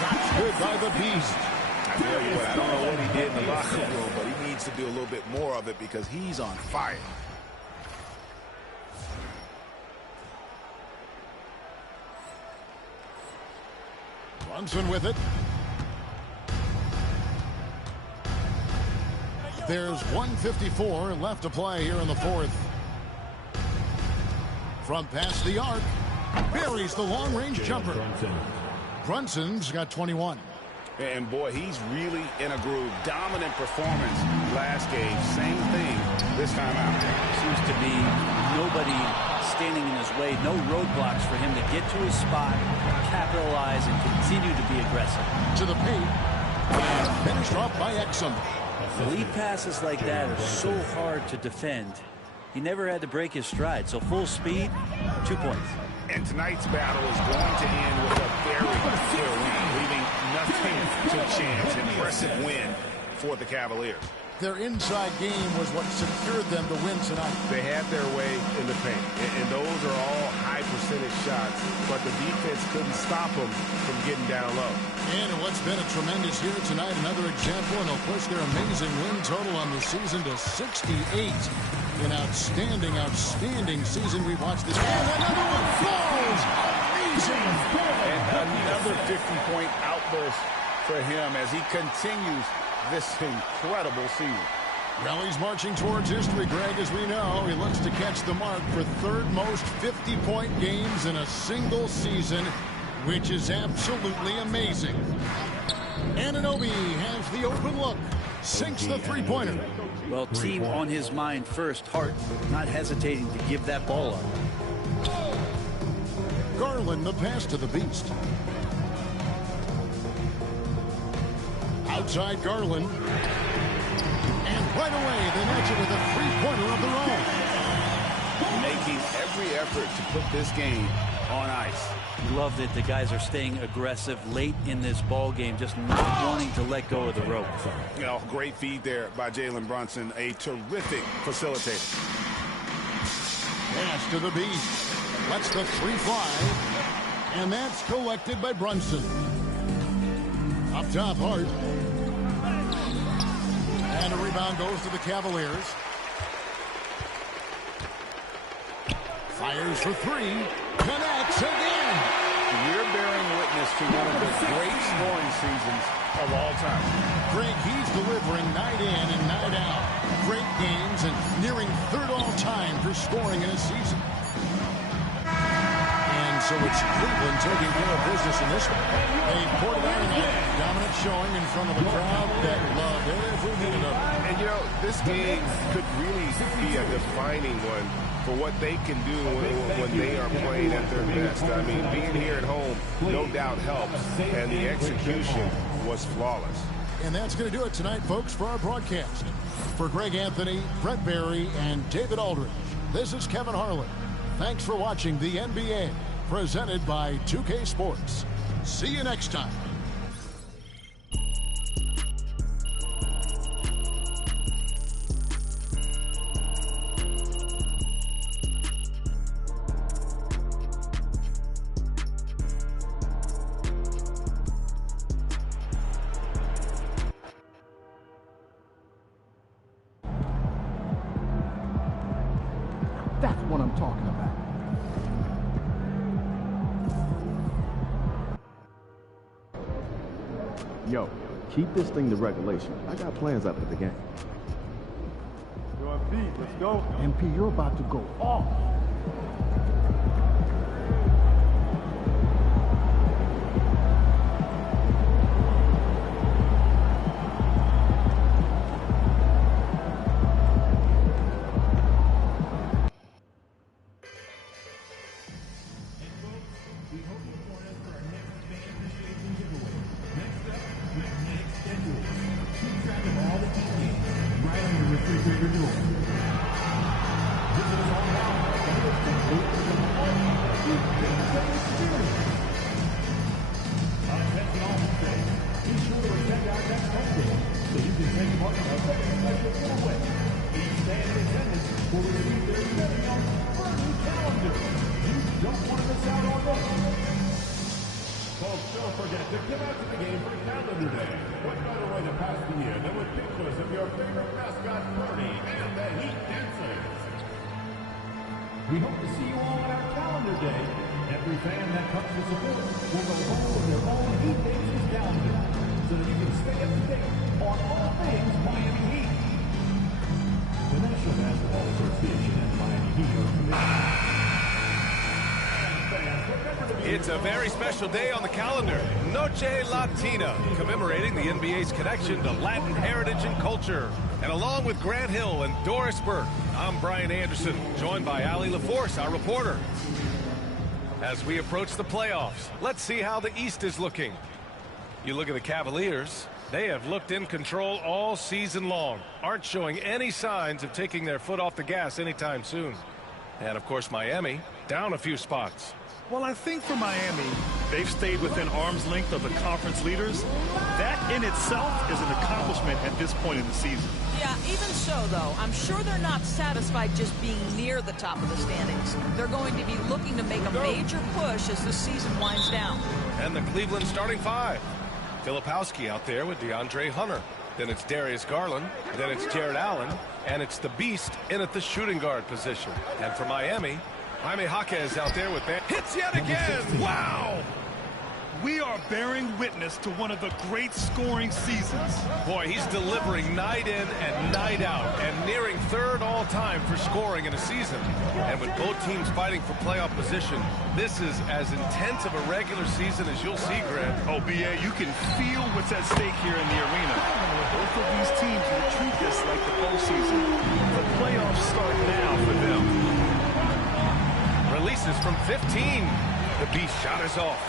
Shots good by the Beast. I tell you what, I don't know what he did in the locker room, but he needs to do a little bit more of it because he's on fire. Brunson with it. There's 1:54 left to play here in the fourth. From past the arc, buries the long-range jumper. Brunson's got 21. And boy, he's really in a groove. Dominant performance last game. Same thing this time out. Seems to be nobody standing in his way. No roadblocks for him to get to his spot, capitalize, and continue to be aggressive. To the paint, and finished off by Exum. Lead passes like that are so hard to defend. He never had to break his stride, so full speed, 2 points. And tonight's battle is going to end with a very clear win, leaving nothing to chance. Impressive win for the Cavaliers. Their inside game was what secured them to win tonight. They had their way in the paint, and those are all high-percentage shots, but the defense couldn't stop them from getting down low. And what's been a tremendous year tonight, another example, and they'll push their amazing win total on the season to 68. An outstanding, outstanding season we watched this. And another one falls! Amazing! And another 50-point outburst for him as he continues this incredible season. Rally's marching towards history, Greg, as we know. He looks to catch the mark for third most 50-point games in a single season, which is absolutely amazing. Anunoby has the open look. Sinks the three-pointer. Well, team on his mind first. Hart not hesitating to give that ball up. Garland the pass to the Beast. Outside Garland. And right away they match it with a three-pointer of their own. Making every effort to put this game on ice. Love that the guys are staying aggressive late in this ball game, just not wanting to let go of the rope. You know, great feed there by Jalen Brunson, a terrific facilitator. Pass to the Beast. Lets the three fly. And that's collected by Brunson. Up top, Hart. And a rebound goes to the Cavaliers. Fires for three. Connects again. We're bearing witness to one of the great scoring seasons of all time. Greg, he's delivering night in and night out. Great games and nearing third all-time for scoring in a season. And so it's Cleveland taking care of business in this one. They poured it out tonight. Dominant showing in front of a crowd that loved every minute of it. And, you know, this game could really be a defining one for what they can do when they are playing at their best. I mean, being here at home, no doubt helps, and the execution was flawless. And that's going to do it tonight, folks, for our broadcast. For Greg Anthony, Brett Barry, and David Aldridge, this is Kevin Harlan. Thanks for watching the NBA, presented by 2K Sports. See you next time. That's what I'm talking about. Yo, keep this thing to regulation. I got plans after the game. Yo, MP, let's go. MP, you're about to go off. don't forget to come out to the game for Calendar Day. What better way to pass the year than with pictures of your favorite mascot, Bernie, and the Heat Dancers. We hope to see you all on our Calendar Day. Every fan that comes to support will go home with their own Heat Dancers calendar, so that you can stay up to date on all things Miami Heat. The National Basketball Association and Miami Heat are committed. It's a very special day on the calendar, Noche Latina, commemorating the NBA's connection to Latin heritage and culture. And along with Grant Hill and Doris Burke, I'm Brian Anderson, joined by Allie LaForce, our reporter. As we approach the playoffs, let's see how the East is looking. You look at the Cavaliers, they have looked in control all season long, aren't showing any signs of taking their foot off the gas anytime soon. And of course, Miami, down a few spots. Well, I think for Miami, they've stayed within arm's length of the conference leaders. That in itself is an accomplishment at this point in the season. Yeah, even so, though, I'm sure they're not satisfied just being near the top of the standings. They're going to be looking to make a major push as the season winds down. And the Cleveland starting five. Filipowski out there with DeAndre Hunter. Then it's Darius Garland. Then it's Jared Allen. And it's the Beast in at the shooting guard position. And for Miami, Jaime Jaquez out there with hits yet again. Wow! We are bearing witness to one of the great scoring seasons. Boy, he's delivering night in and night out and nearing third all-time for scoring in a season. And with both teams fighting for playoff position, this is as intense of a regular season as you'll see, Grant. Oh, B.A., you can feel what's at stake here in the arena. Both of these teams will treat this like the postseason. The playoffs start now for them. Releases from 15. The Beast shot is off.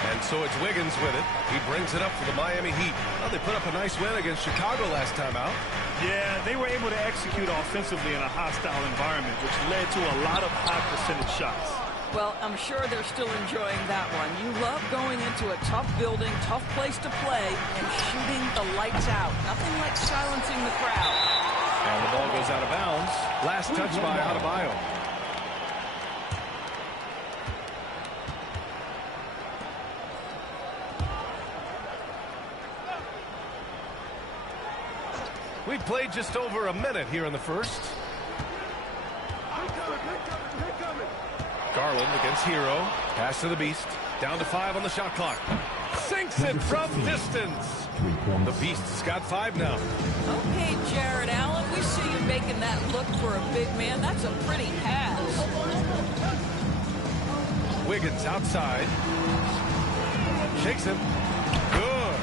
And so it's Wiggins with it. He brings it up for the Miami Heat. Well, they put up a nice win against Chicago last time out. Yeah, they were able to execute offensively in a hostile environment, which led to a lot of high percentage shots. Well, I'm sure they're still enjoying that one. You love going into a tough building, tough place to play, and shooting the lights out. Nothing like silencing the crowd. And the ball goes out of bounds. Last touch by Adebayo. We've played just over a minute here in the first. Garland against Hero. Pass to the Beast. Down to 5 on the shot clock. Sinks it from distance. The Beast has got 5 now. Okay, Jared Allen, we see you making that look for a big man. That's a pretty pass. Wiggins outside. Shakes him. Good.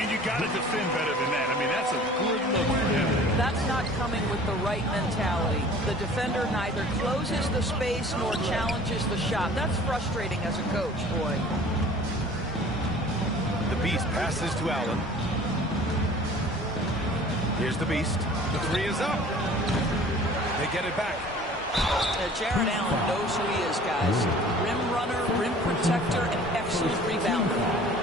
And you got to defend better than that. I mean, that's a good look for him. That's not coming with the right mentality. The defender neither closes the space nor challenges the shot. That's frustrating as a coach, boy. The Beast passes to Allen. Here's the Beast. The 3 is up. They get it back. Jared Allen knows who he is, guys. Rim runner, rim protector, and excellent rebounder.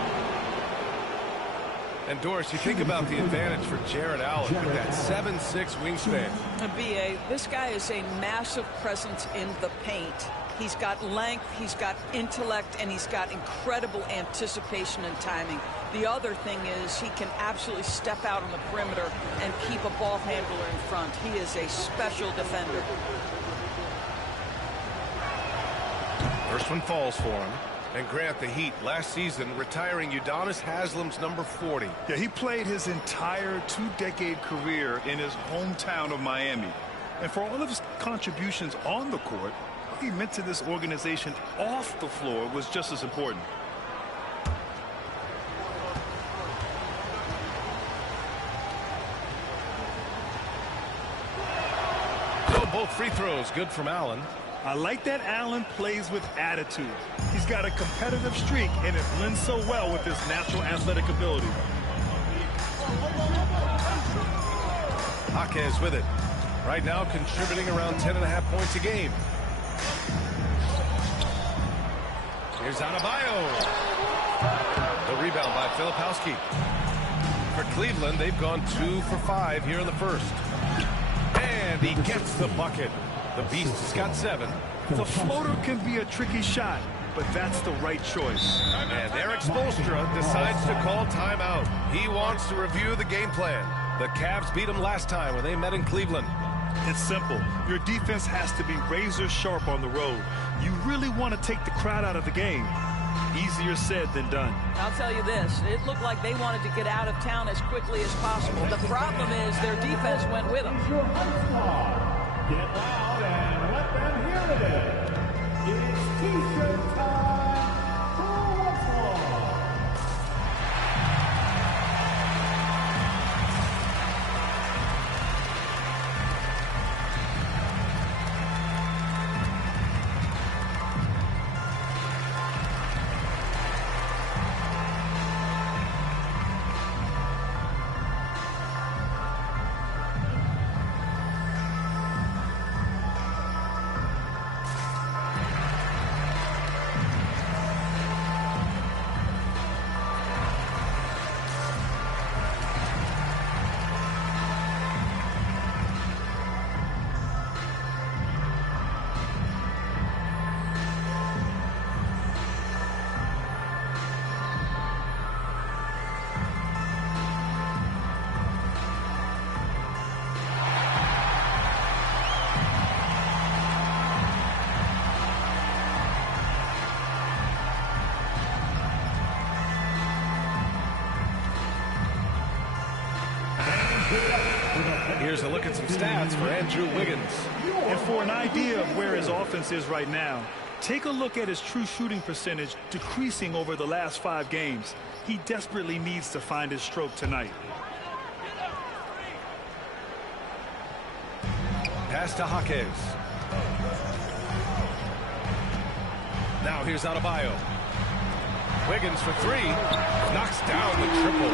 And Doris, you think about the advantage for Jared Allen with that 7'6" wingspan. B.A., this guy is a massive presence in the paint. He's got length, he's got intellect, and he's got incredible anticipation and timing. The other thing is he can absolutely step out on the perimeter and keep a ball handler in front. He is a special defender. First one falls for him. And Grant, the Heat last season retiring Udonis Haslam's number 40. Yeah, he played his entire 2-decade career in his hometown of Miami. And for all of his contributions on the court, what he meant to this organization off the floor was just as important. So both free throws good from Allen. I like that Allen plays with attitude. He's got a competitive streak, and it blends so well with his natural athletic ability. Jaquez with it. Right now contributing around 10.5 points a game. Here's Adebayo. The rebound by Filipowski. For Cleveland, they've gone 2 for 5 here in the first. And he gets the bucket. The Beast has got 7. The floater can be a tricky shot, but that's the right choice. And Eric Spoelstra decides to call timeout. He wants to review the game plan. The Cavs beat him last time when they met in Cleveland. It's simple. Your defense has to be razor sharp on the road. You really want to take the crowd out of the game. Easier said than done. I'll tell you this, it looked like they wanted to get out of town as quickly as possible. The problem is their defense went with them. Get loud and let them hear it. It's T-shirt time for once more. Here's a look at some stats for Andrew Wiggins. And for an idea of where his offense is right now, take a look at his true shooting percentage decreasing over the last 5 games. He desperately needs to find his stroke tonight. Pass to Jaquez. Now here's Adebayo. Wiggins for 3. Knocks down the triple.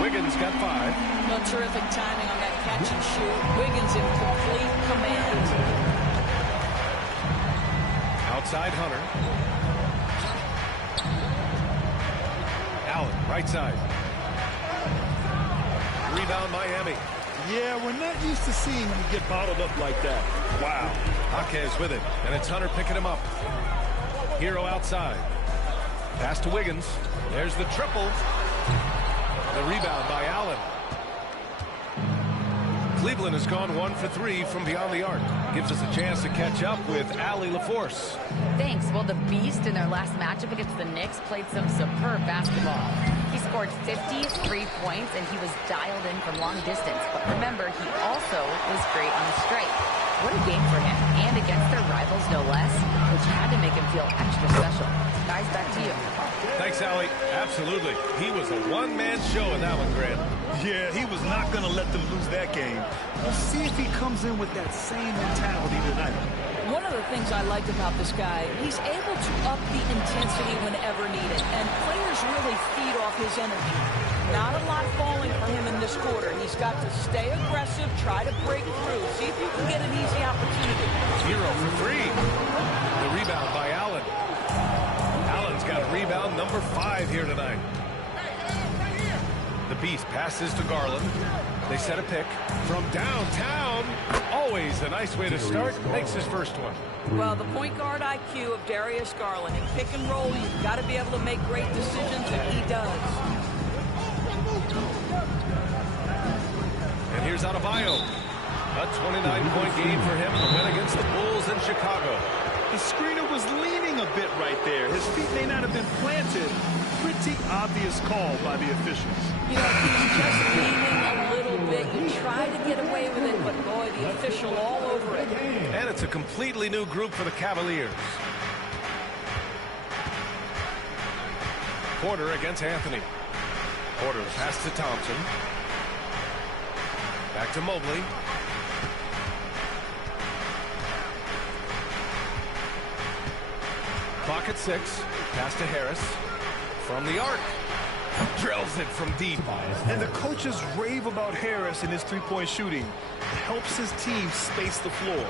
Wiggins got 5. No, terrific timing on that catch and shoot. Wiggins in complete command. Outside Hunter. Allen, right side. Rebound Miami. Yeah, we're not used to seeing him get bottled up like that. Wow. Jaquez with it, and it's Hunter picking him up. Hero outside. Pass to Wiggins. There's the triple. The rebound by Allen. Cleveland has gone 1 for 3 from beyond the arc. Gives us a chance to catch up with Allie LaForce. Thanks. Well, the Beast in their last matchup against the Knicks played some superb basketball. He scored 53 points, and he was dialed in from long distance. But remember, he also was great on the strike. What a game for him, and against their rivals, no less, which had to make him feel extra special. Guys, back to you. Thanks, Allie. Absolutely. He was a one-man show in that one, Grant. Yeah, he was not going to let them lose that game. We'll see if he comes in with that same mentality tonight. One of the things I like about this guy, he's able to up the intensity whenever needed, and players really feed off his energy. Not a lot falling for him in this quarter. He's got to stay aggressive, try to break through, see if you can get an easy opportunity. Hero for 3. The rebound by Allen. Allen's got rebound number 5 here tonight. The Beast passes to Garland. They set a pick from downtown. Always a nice way to start. Makes his first one. Well, the point guard IQ of Darius Garland. In pick and roll, you've got to be able to make great decisions, and he does. And here's Adebayo. A 29-point game for him in the win against the Bulls in Chicago. The screener was leaning a bit right there. His feet may not have been planted. Pretty obvious call by the officials. You know, he's just leaning a little bit. You try to get away with it, but boy, the official all over it. And it's a completely new group for the Cavaliers. Porter against Anthony. Porter pass to Thompson. Back to Mobley. Clock at 6. Pass to Harris. From the arc. Drills it from deep. And the coaches rave about Harris and his three-point shooting. It helps his team space the floor.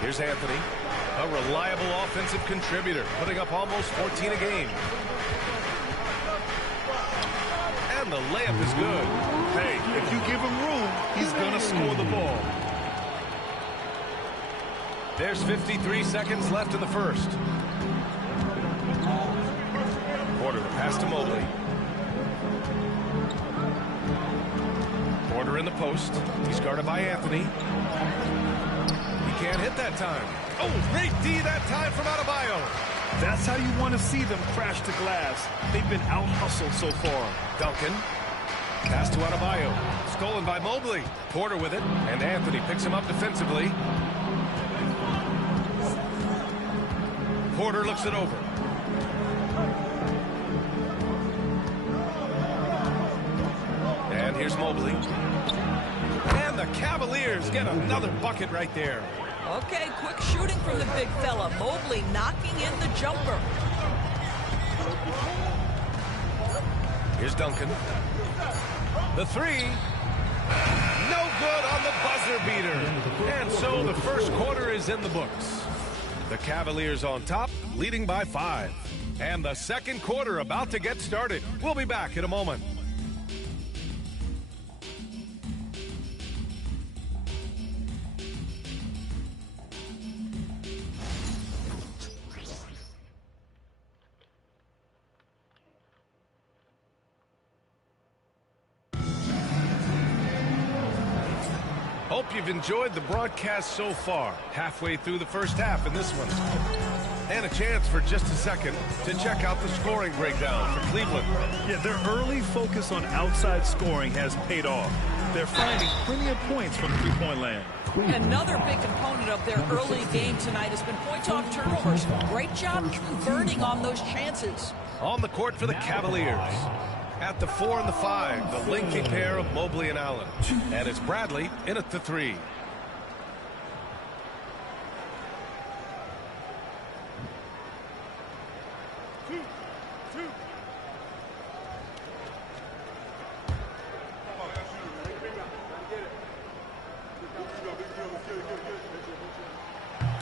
Here's Anthony. A reliable offensive contributor, putting up almost 14 a game. And the layup is good. Hey, if you give him room, he's going to score the ball. There's 53 seconds left in the first. Porter, the pass to Mobley. Porter in the post. He's guarded by Anthony. He can't hit that time. Oh, great D that time from Adebayo. That's how you want to see them crash the glass. They've been out-hustled so far. Duncan. Pass to Adebayo. Stolen by Mobley. Porter with it, and Anthony picks him up defensively. Porter looks it over. And here's Mobley. And the Cavaliers get another bucket right there. Okay, quick shooting from the big fella. Mobley knocking in the jumper. Here's Duncan. The three. No good on the buzzer beater. And so the first quarter is in the books. The Cavaliers on top, leading by 5. And the second quarter about to get started. We'll be back in a moment. Hope you've enjoyed the broadcast so far. Halfway through the first half in this one. And a chance for just a second to check out the scoring breakdown for Cleveland. Yeah, their early focus on outside scoring has paid off. They're finding plenty of points from three-point land. Another big component of their early game tonight has been points off turnovers. Great job converting on those chances. On the court for the Cavaliers. At the 4 and the 5, the linking pair of Mobley and Allen. And it's Bradley in at the 3.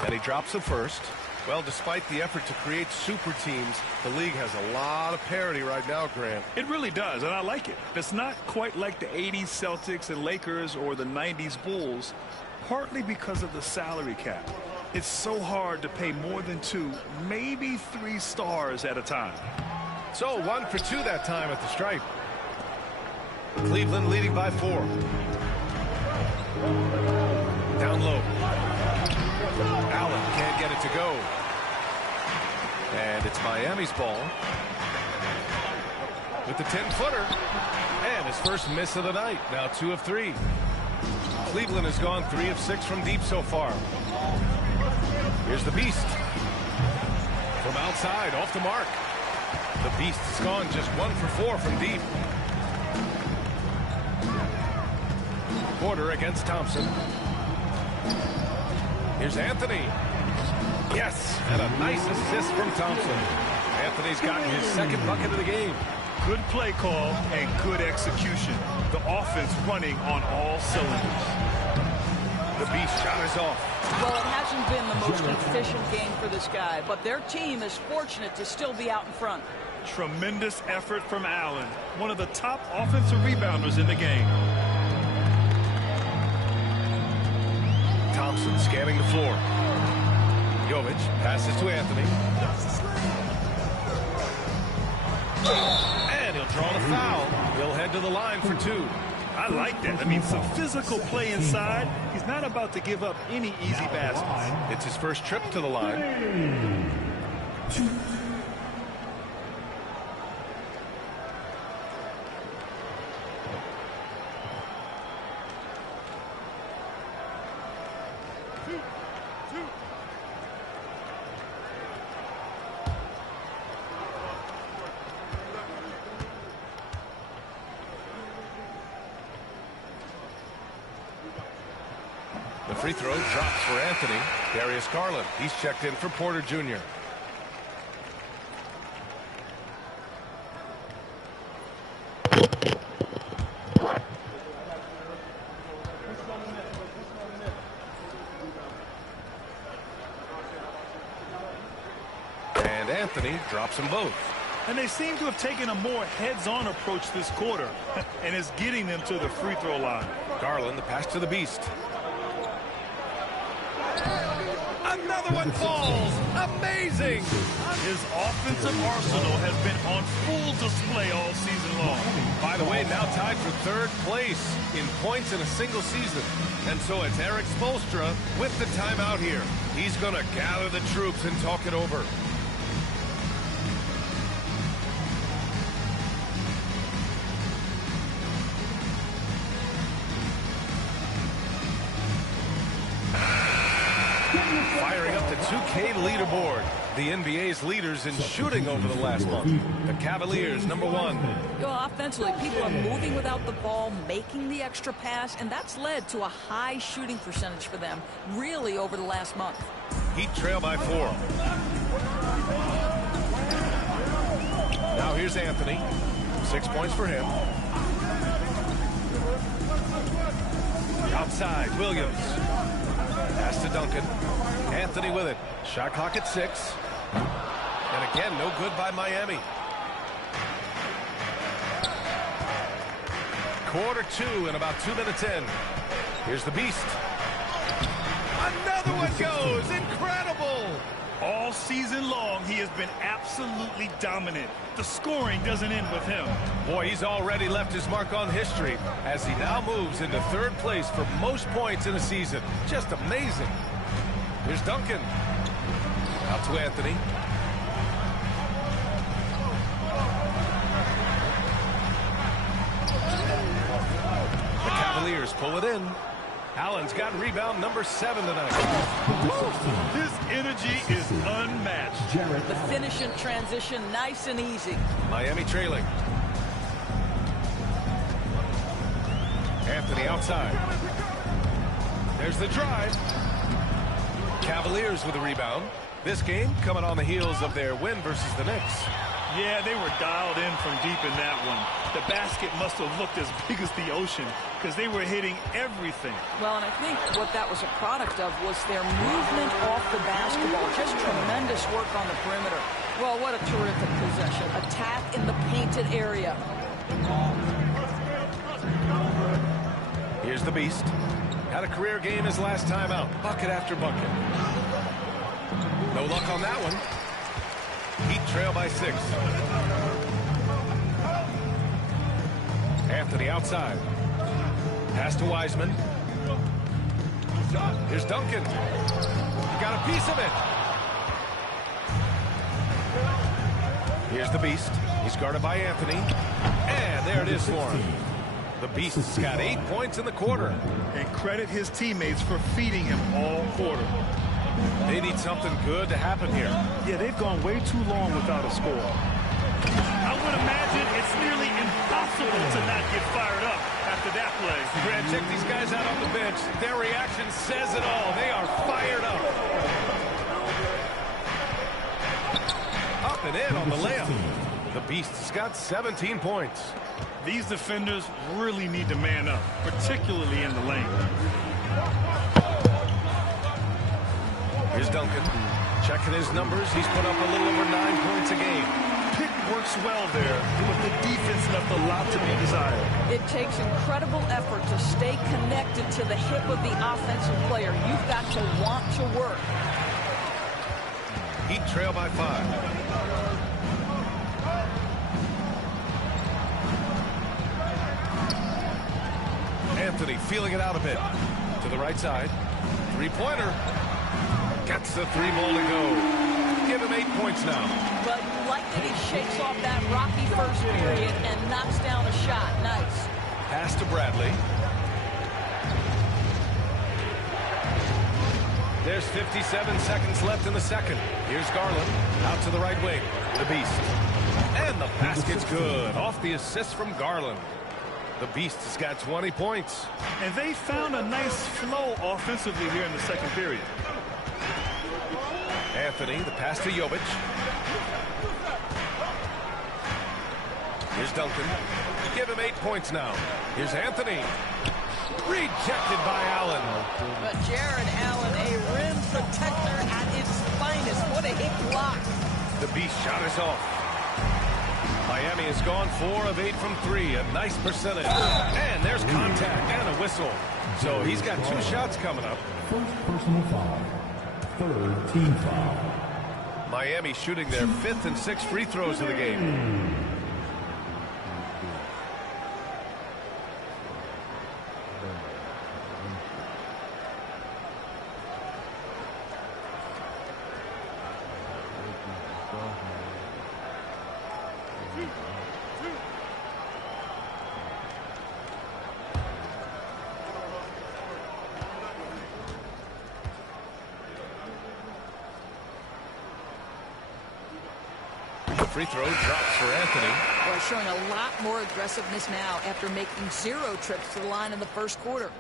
And he drops the first. Well, despite the effort to create super teams, the league has a lot of parity right now, Grant. It really does, and I like it. It's not quite like the 80s Celtics and Lakers or the 90s Bulls, partly because of the salary cap. It's so hard to pay more than 2, maybe 3 stars at a time. So 1 for 2 that time at the stripe. Cleveland leading by 4. Down low. Allen can't get it to go. And it's Miami's ball. With the 10-footer. And his first miss of the night. Now 2 of 3. Cleveland has gone 3 of 6 from deep so far. Here's the Beast. From outside, off the mark. The Beast has gone just 1 for 4 from deep. Porter against Thompson. Here's Anthony. Yes, and a nice assist from Thompson. Anthony's gotten his second bucket of the game. Good play call and good execution. The offense running on all cylinders. The Beast shot is off. Well, it hasn't been the most efficient game for this guy, but their team is fortunate to still be out in front. Tremendous effort from Allen, one of the top offensive rebounders in the game. Thompson scanning the floor. Jovic passes to Anthony. And he'll draw the foul. He'll head to the line for 2. I like that. I mean, some physical play inside. He's not about to give up any easy baskets. It's his first trip to the line. The free throw drops for Anthony. Darius Garland. He's checked in for Porter Jr. And Anthony drops them both. And they seem to have taken a more heads-on approach this quarter, and is getting them to the free throw line. Garland, the pass to the Beast. Another one falls. Amazing. His offensive arsenal has been on full display all season long. By the way, now tied for third place in points in a single season. And so it's Eric Spoelstra with the timeout here. He's going to gather the troops and talk it over. Firing up the 2K leaderboard. The NBA's leaders in shooting over the last month. The Cavaliers, number 1. Offensively, people are moving without the ball, making the extra pass, and that's led to a high shooting percentage for them, really, over the last month. Heat trail by 4. Now here's Anthony. 6 points for him. Outside, Williams. Pass to Duncan. Anthony with it. Shot clock at 6. And again, no good by Miami. Quarter 2 and about 2 minutes in. Here's the Beast. Another one goes. Incredible. All season long, he has been absolutely dominant. The scoring doesn't end with him. Boy, he's already left his mark on history as he now moves into third place for most points in a season. Just amazing. Here's Duncan. Out to Anthony. The Cavaliers pull it in. Allen's got rebound number 7 tonight. His energy is unmatched. The finish in transition, nice and easy. Miami trailing. Anthony outside. There's the drive. Cavaliers with a rebound. This game coming on the heels of their win versus the Knicks. Yeah, they were dialed in from deep in that one. The basket must have looked as big as the ocean because they were hitting everything. Well, and I think what that was a product of was their movement off the basketball. Just tremendous work on the perimeter. Well, what a terrific possession. Attack in the painted area. Here's the Beast. Had a career game his last time out. Bucket after bucket. No luck on that one. Heat trail by 6. Anthony outside. Pass to Wiseman. Here's Duncan. He got a piece of it. Here's the Beast. He's guarded by Anthony. And there it is for him. The Beast's got 8 points in the quarter. And credit his teammates for feeding him all quarter. They need something good to happen here. Yeah, they've gone way too long without a score. I would imagine it's nearly impossible to not get fired up after that play. Grant, check these guys out on the bench. Their reaction says it all. They are fired up. Up and in on the layup. The Beast's got 17 points. These defenders really need to man up, particularly in the lane. Here's Duncan. Checking his numbers. He's put up a little over 9 points a game. Pitt works well there, but the defense left a lot to be desired. It takes incredible effort to stay connected to the hip of the offensive player. You've got to want to work. Heat trail by 5. Anthony feeling it out a bit. To the right side. Three-pointer. Gets the 3 ball to go. Give him 8 points now. But you like that he shakes off that rocky first period and knocks down a shot. Nice. Pass to Bradley. There's 57 seconds left in the second. Here's Garland. Out to the right wing. The Beast. And the basket's good. Off the assist from Garland. The Beast has got 20 points. And they found a nice flow offensively here in the second period. Anthony, the pass to Jovic. Here's Duncan. Give him 8 points now. Here's Anthony. Rejected by Allen. But Jared Allen, a rim protector at its finest. What a hit block. The Beast shot is off. Miami has gone 4 of 8 from 3. A nice percentage. And there's contact and a whistle. So he's got 2 shots coming up. First personal foul. Third team foul. Miami shooting their 5th and 6th free throws of the game. Free throw drops for Anthony. Well, showing a lot more aggressiveness now after making 0 trips to the line in the first quarter.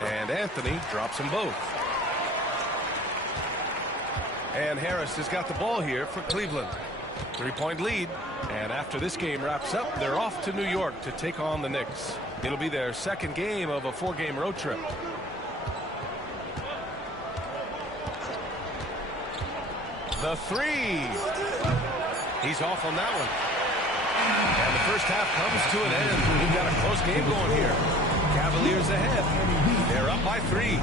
And Anthony drops them both. And Harris has got the ball here for Cleveland. 3-point lead. And after this game wraps up, they're off to New York to take on the Knicks. It'll be their 2nd game of a 4-game road trip. The 3. He's off on that one. And the first half comes to an end. We've got a close game going here. Cavaliers ahead. They're up by 3.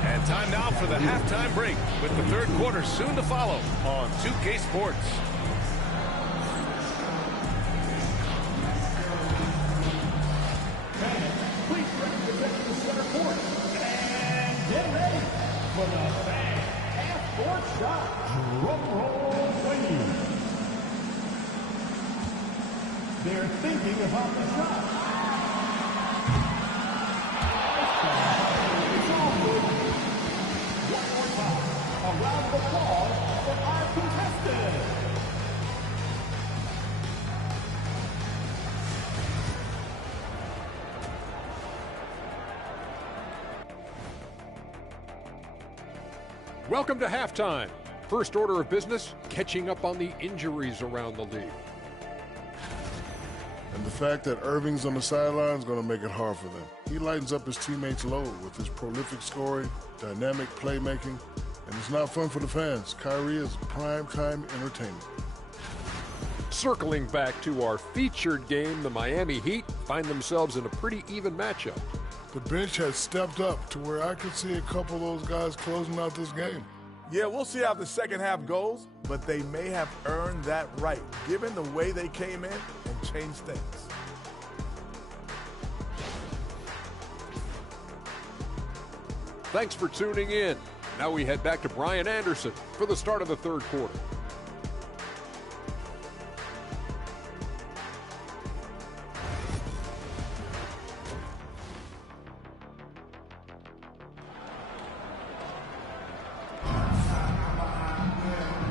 And time now for the halftime break, with the 3rd quarter soon to follow on 2K Sports. Please represent the center court. And get ready for the half-court shot. Drum roll, please. They're thinking about the shot. Around the ball for our contestant. Welcome to halftime. First order of business, catching up on the injuries around the league. And the fact that Irving's on the sideline is going to make it hard for them. He lightens up his teammates' load with his prolific scoring, dynamic playmaking, and it's not fun for the fans. Kyrie is prime-time entertainment. Circling back to our featured game, the Miami Heat find themselves in a pretty even matchup. The bench has stepped up to where I could see a couple of those guys closing out this game. Yeah, we'll see how the second half goes, but they may have earned that right, given the way they came in and changed things. Thanks for tuning in. Now we head back to Brian Anderson for the start of the 3rd quarter.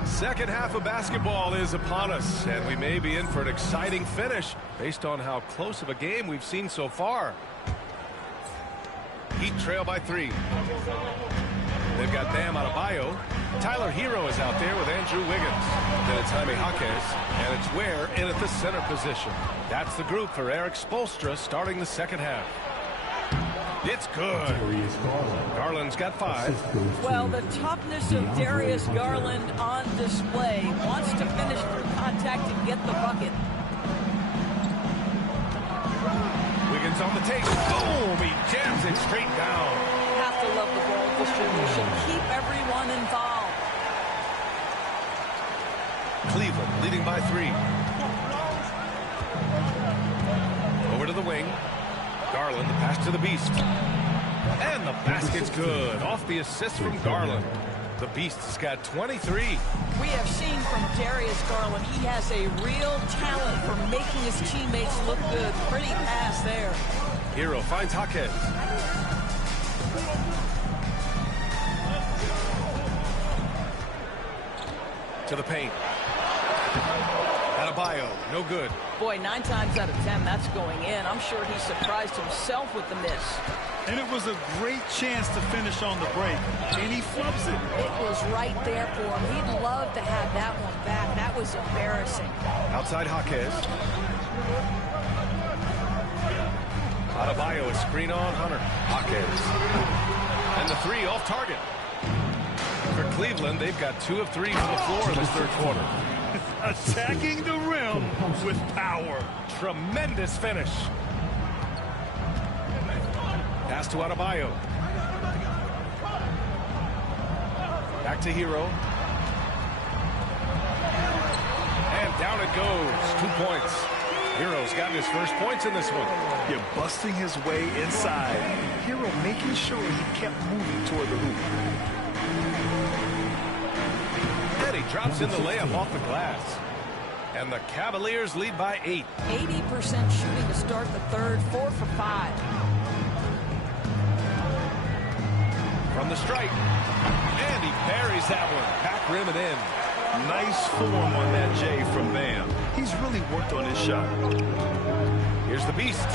Second half of basketball is upon us, and we may be in for an exciting finish based on how close of a game we've seen so far. Heat trail by 3. They've got Bam Adebayo. Tyler Hero is out there with Andrew Wiggins. Then it's Jaime Jaquez, and it's Ware in at the center position. That's the group for Eric Spoelstra starting the second half. It's good. Garland's got 5. Well, the toughness of Darius Garland on display. Wants to finish through contact and get the bucket. Wiggins on the take. Boom! He jams it straight down. Have to love the ball distribution. Keep everyone involved. Cleveland leading by 3. Over to the wing. Garland, the pass to the Beast. And the basket's good. Off the assist from Garland. The Beast's got 23. We have seen from Darius Garland, he has a real talent for making his teammates look good. Pretty pass there. Hero finds Jaquez. To the paint. Adebayo, no good. Boy, 9 times out of 10, that's going in. I'm sure he surprised himself with the miss. And it was a great chance to finish on the break, and he flubs it. It was right there for him. He'd love to have that one back. That was embarrassing. Outside Jaquez. Adebayo, a screen on Hunter. Hawkins. And the three off target. For Cleveland, they've got 2 of 3 from the floor in this third quarter. Attacking the rim with power. Tremendous finish. Pass to Adebayo. Back to Hero. And down it goes. 2 points. Hero's got his first points in this one. You're busting his way inside. Hero making sure he kept moving toward the hoop. And he drops in the layup off the glass. And the Cavaliers lead by 8. 80% shooting to start the third, 4 for 5. From the stripe. And he buries that one. Back rim and in. Nice form on that J from Bam. He's really worked on his shot. Here's the Beast.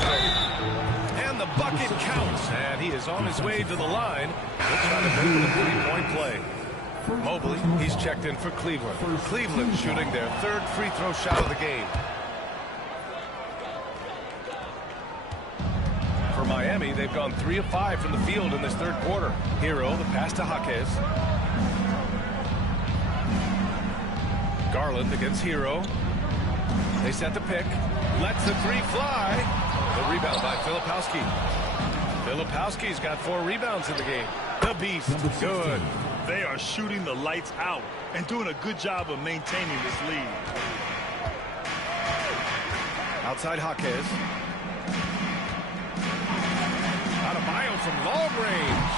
And the bucket counts. And he is on his way to the line. He'll try to make it a three-point play. Mobley, he's checked in for Cleveland. Cleveland shooting their third free throw shot of the game. For Miami, they've gone 3 of 5 from the field in this third quarter. Hero, the pass to Jaquez. Garland against Hero. They set the pick. Lets the three fly. The rebound by Filipowski. Filipowski's got 4 rebounds in the game. The Beast, good. They are shooting the lights out and doing a good job of maintaining this lead. Outside Jaquez. Adebayo from long range.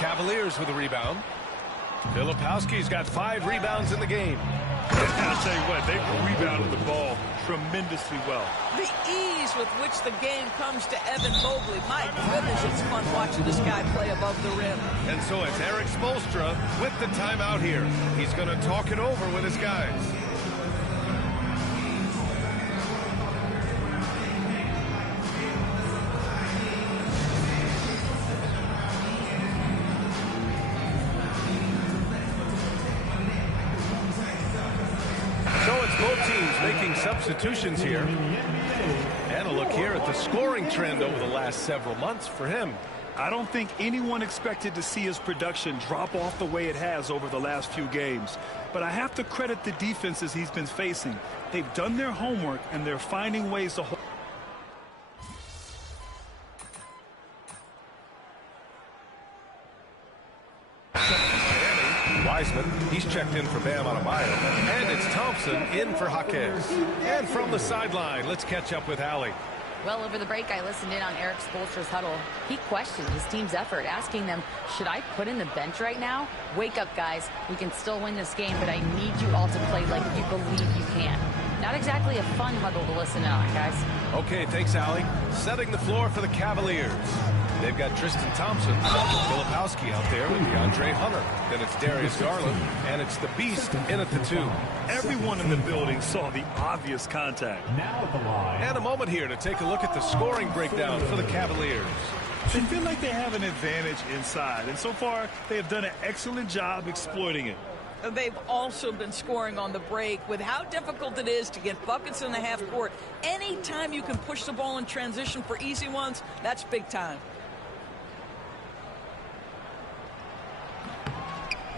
Cavaliers with a rebound. Filipowski's got 5 rebounds in the game. I'll tell you what, they've rebounded the ball tremendously well. The ease with which the game comes to Evan Mobley. My goodness, it's fun watching this guy play above the rim. And so it's Eric Spoelstra with the timeout here. He's going to talk it over with his guys. Making substitutions here. And a look here at the scoring trend over the last several months for him. I don't think anyone expected to see his production drop off the way it has over the last few games. But I have to credit the defenses he's been facing. They've done their homework and they're finding ways to hold. He's checked in for Bam Adebayo. And it's Thompson in for Jaquez. And from the sideline, let's catch up with Allie. Well, over the break, I listened in on Eric Spoelstra's huddle. He questioned his team's effort, asking them, should I put in the bench right now? Wake up, guys. We can still win this game, but I need you all to play like you believe you can. Not exactly a fun huddle to listen in on, guys. Okay, thanks, Allie. Setting the floor for the Cavaliers. They've got Tristan Thompson, Filipowski out there with DeAndre Hunter. Then it's Darius Garland, and it's the Beast in at the 2. Everyone in the building saw the obvious contact. Now at the line. And a moment here to take a look at the scoring breakdown for the Cavaliers. They feel like they have an advantage inside, and so far they have done an excellent job exploiting it. They've also been scoring on the break. With how difficult it is to get buckets in the half court, anytime you can push the ball in transition for easy ones, that's big time.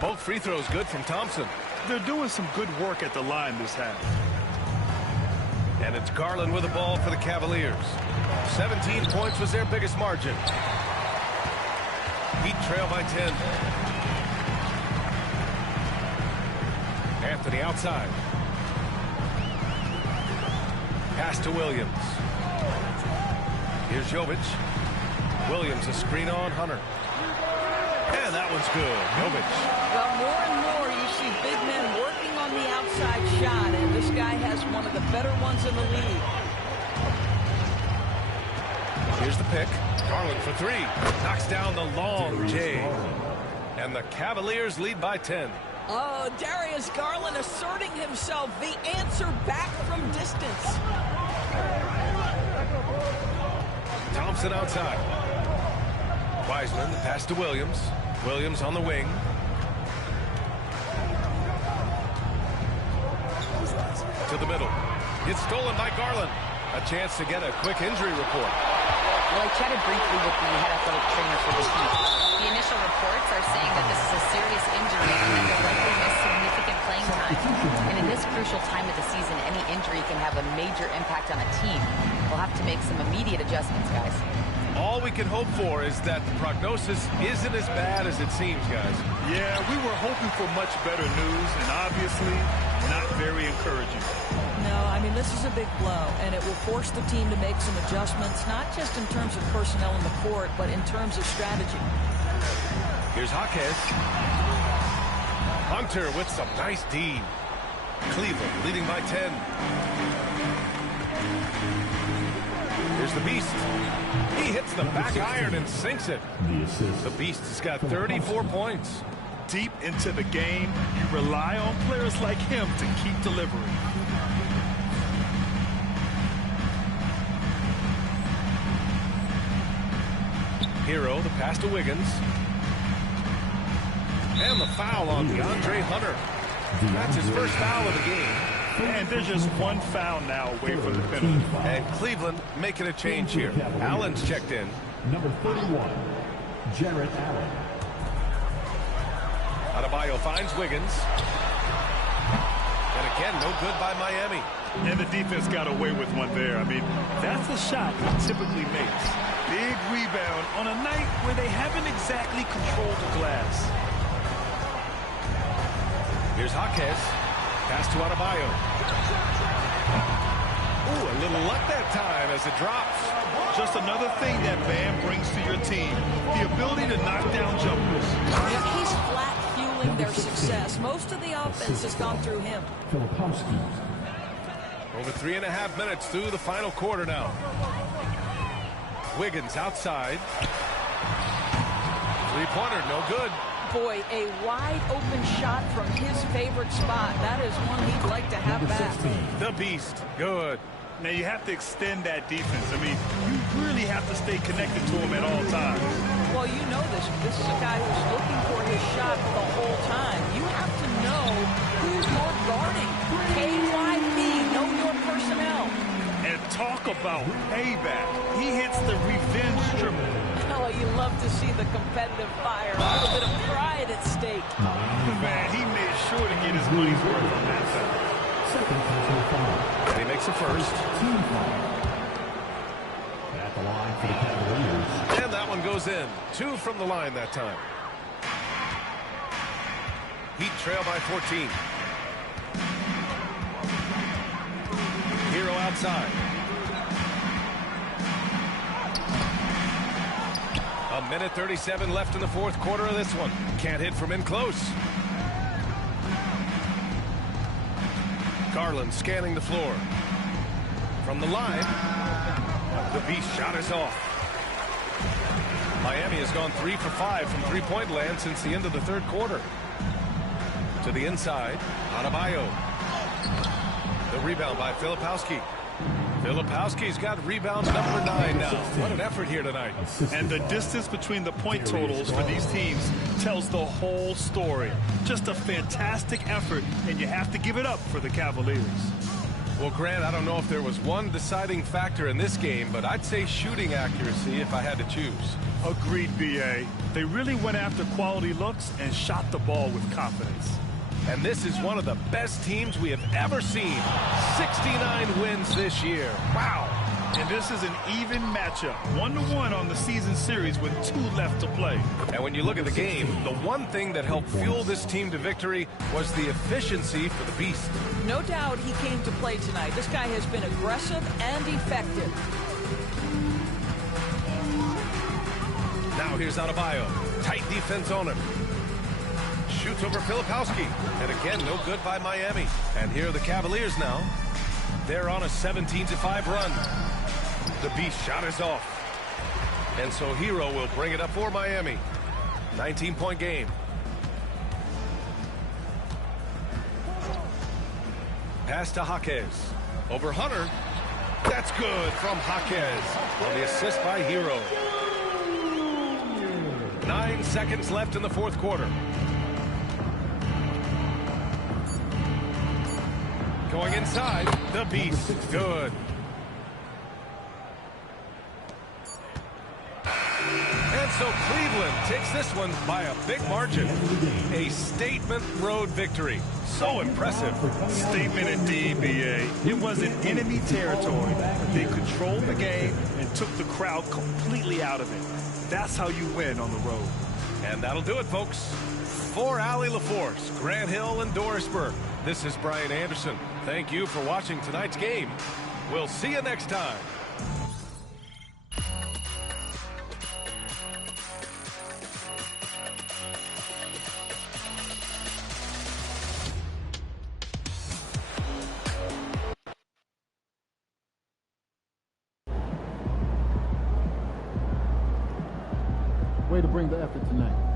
Both free throws good from Thompson. They're doing some good work at the line this half. And it's Garland with the ball for the Cavaliers. 17 points was their biggest margin. Heat trail by 10. Anthony outside. Pass to Williams. Here's Jovic. Williams a screen on Hunter. And that one's good. Jovic. Well, more and more you see big men working on the outside shot, and this guy has one of the better ones in the league. Here's the pick. Garland for 3. Knocks down the long J. And the Cavaliers lead by 10. Oh, Darius Garland asserting himself, the answer back from distance. Thompson outside. Wiseman, the pass to Williams. Williams on the wing. To the middle. It's stolen by Garland. A chance to get a quick injury report. Well, I chatted briefly with the head athletic trainer for the Peat. The initial reports are saying that this is a serious injury and that they'll likely miss significant playing time. And in this crucial time of the season, any injury can have a major impact on a team. We'll have to make some immediate adjustments, guys. All we can hope for is that the prognosis isn't as bad as it seems, guys. Yeah, we were hoping for much better news, and obviously not very encouraging. No, I mean, this is a big blow, and it will force the team to make some adjustments, not just in terms of personnel in the court, but in terms of strategy. Here's Jaquez. Hunter with some nice D. Cleveland leading by 10. Here's the Beast. He hits the back iron and sinks it. The Beast has got 34 points. Deep into the game, you rely on players like him to keep delivering. Hero, the pass to Wiggins. And the foul on DeAndre Hunter. That's his first foul of the game. And there's just one foul now away from the penalty. And Cleveland making a change here. Allen's checked in. Number 31, Jarrett Allen. Adebayo finds Wiggins. And again, no good by Miami. And the defense got away with one there. I mean, that's a shot he typically makes. Big rebound on a night where they haven't exactly controlled the glass. Here's Jaquez. Pass to Adebayo. Ooh, a little luck that time as it drops. Just another thing that Bam brings to your team. The ability to knock down jumpers. Yeah, he's flat fueling their success. Most of the offense has gone through him. Over 3.5 minutes through the final quarter now. Wiggins outside. Three-pointer, no good. Boy, a wide-open shot from his favorite spot. That is one he'd like to have back. The Beast, good. Now, you have to extend that defense. I mean, you really have to stay connected to him at all times. Well, you know this. This is a guy who's looking for his shot the whole time. You have to know who you're guarding. KYP, know your personnel. And talk about payback. He hits the revenge dribble. Oh, you love to see the competitive fire. A little bit of pride at stake. Man, he made sure to get his money's worth on that side. And he makes a first. At the line for the Cavaliers. And that one goes in. 2 from the line that time. Heat trail by 14. Hero outside. A minute 37 left in the fourth quarter of this one. Can't hit from in close. Garland scanning the floor. From the line, the Beast shot is off. Miami has gone 3 for 5 from three-point land since the end of the third quarter. To the inside, Adebayo. The rebound by Filipowski. Filipowski's got rebound number 9 now. What an effort here tonight. And the distance between the point totals for these teams tells the whole story. Just a fantastic effort, and you have to give it up for the Cavaliers. Well, Grant, I don't know if there was one deciding factor in this game, but I'd say shooting accuracy if I had to choose. Agreed, B.A. They really went after quality looks and shot the ball with confidence. And this is one of the best teams we have ever seen. 69 wins this year. Wow. And this is an even matchup. 1-1 on the season series with 2 left to play. And when you look at the game, the one thing that helped fuel this team to victory was the efficiency for the Beast. No doubt he came to play tonight. This guy has been aggressive and effective. Now here's Adebayo. Tight defense on him. Shoots over Filipowski. And again, no good by Miami. And here are the Cavaliers now. They're on a 17-5 run. The Beast shot is off. And so Hero will bring it up for Miami. 19-point game. Pass to Jaquez. Over Hunter. That's good from Jaquez. On the assist by Hero. 9 seconds left in the fourth quarter. Going inside, the Beast. Good. So Cleveland takes this one by a big margin. A statement road victory. So impressive. Statement indeed, B.A. It was in enemy territory. They controlled the game and took the crowd completely out of it. That's how you win on the road. And that'll do it, folks. For Allie LaForce, Grant Hill, and Dorisburg, this is Brian Anderson. Thank you for watching tonight's game. We'll see you next time. Way to bring the effort tonight.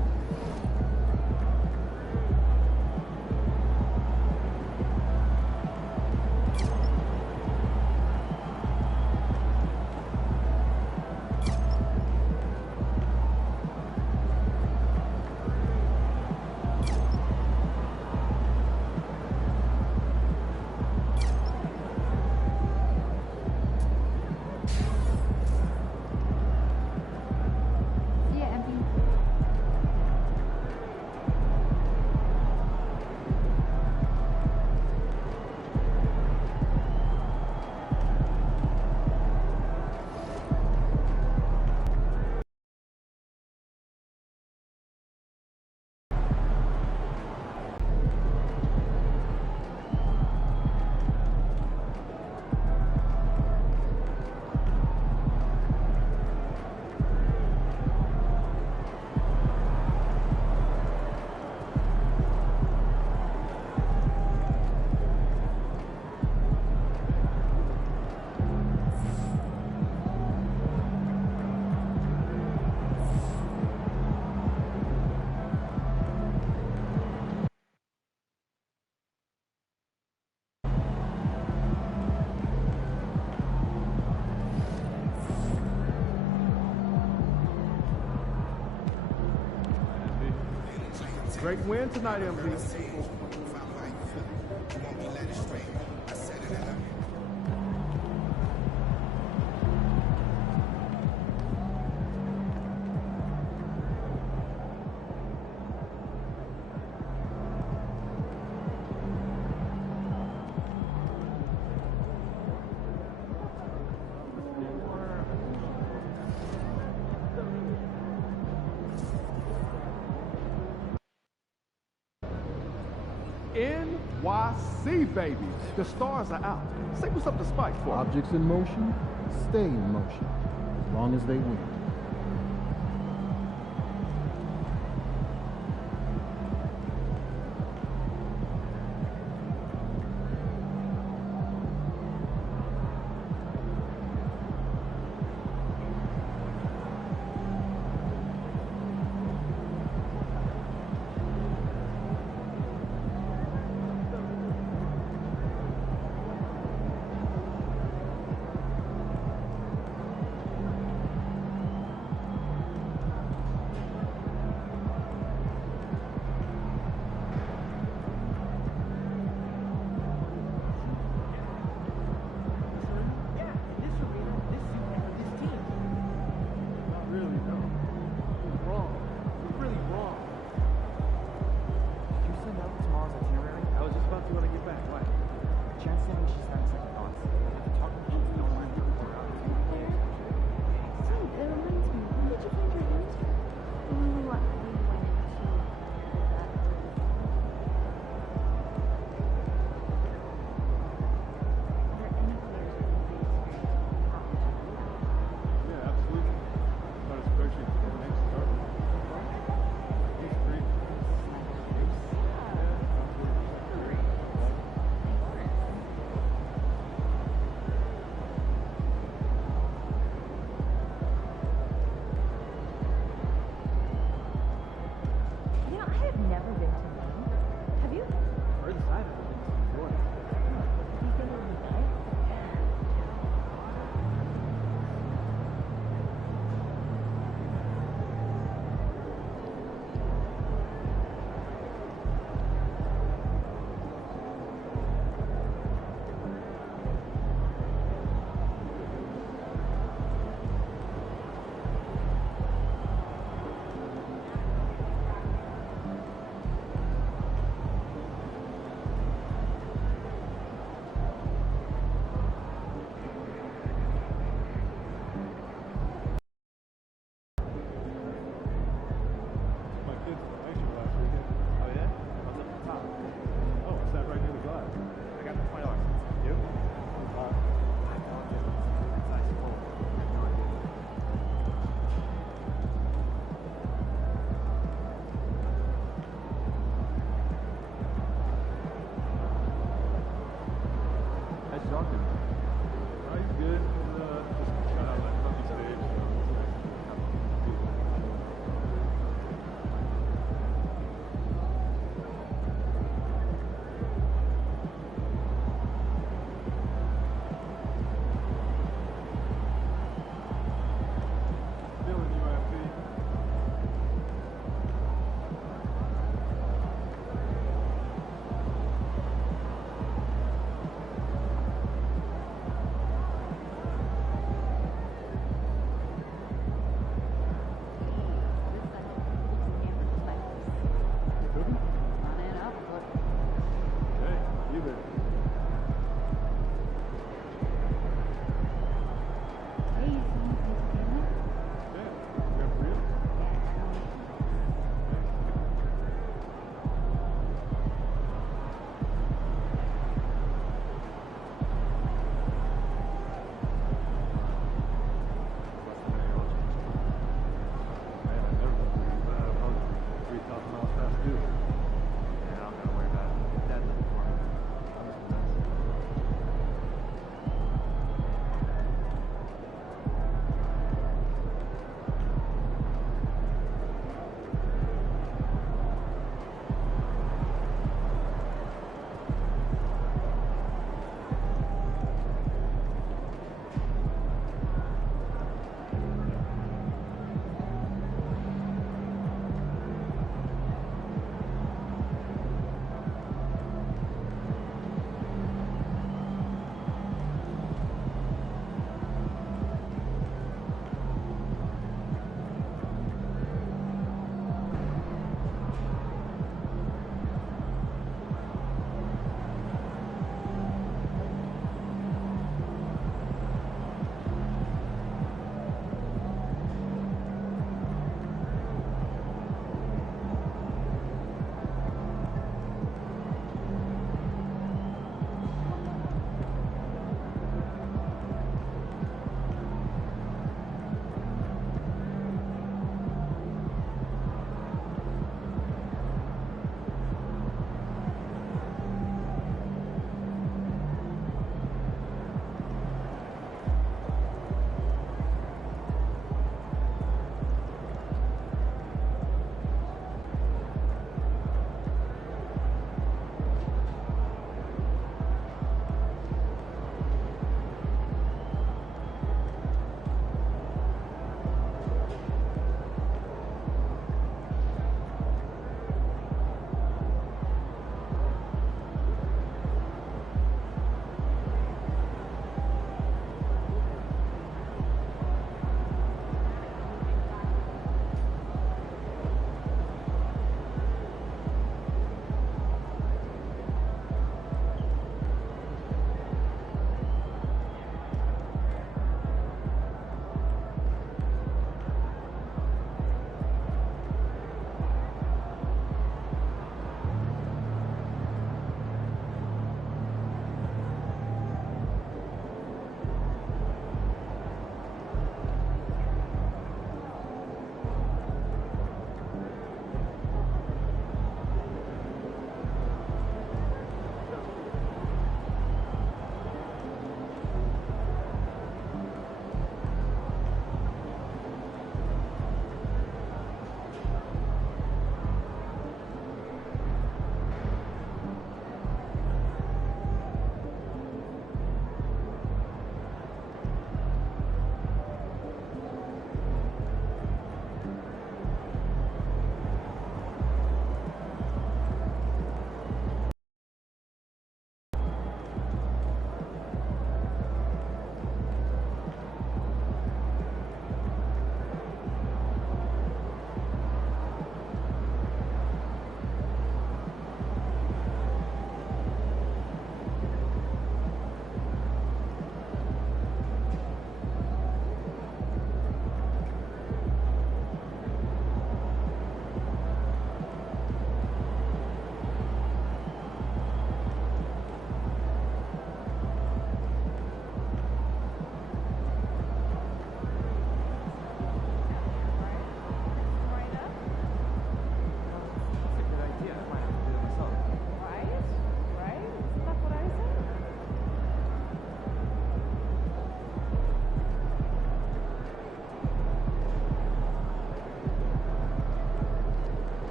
Great win tonight, MB. NYC, baby. The stars are out. Say what's up to Spike for. Objects in motion stay in motion as long as they win.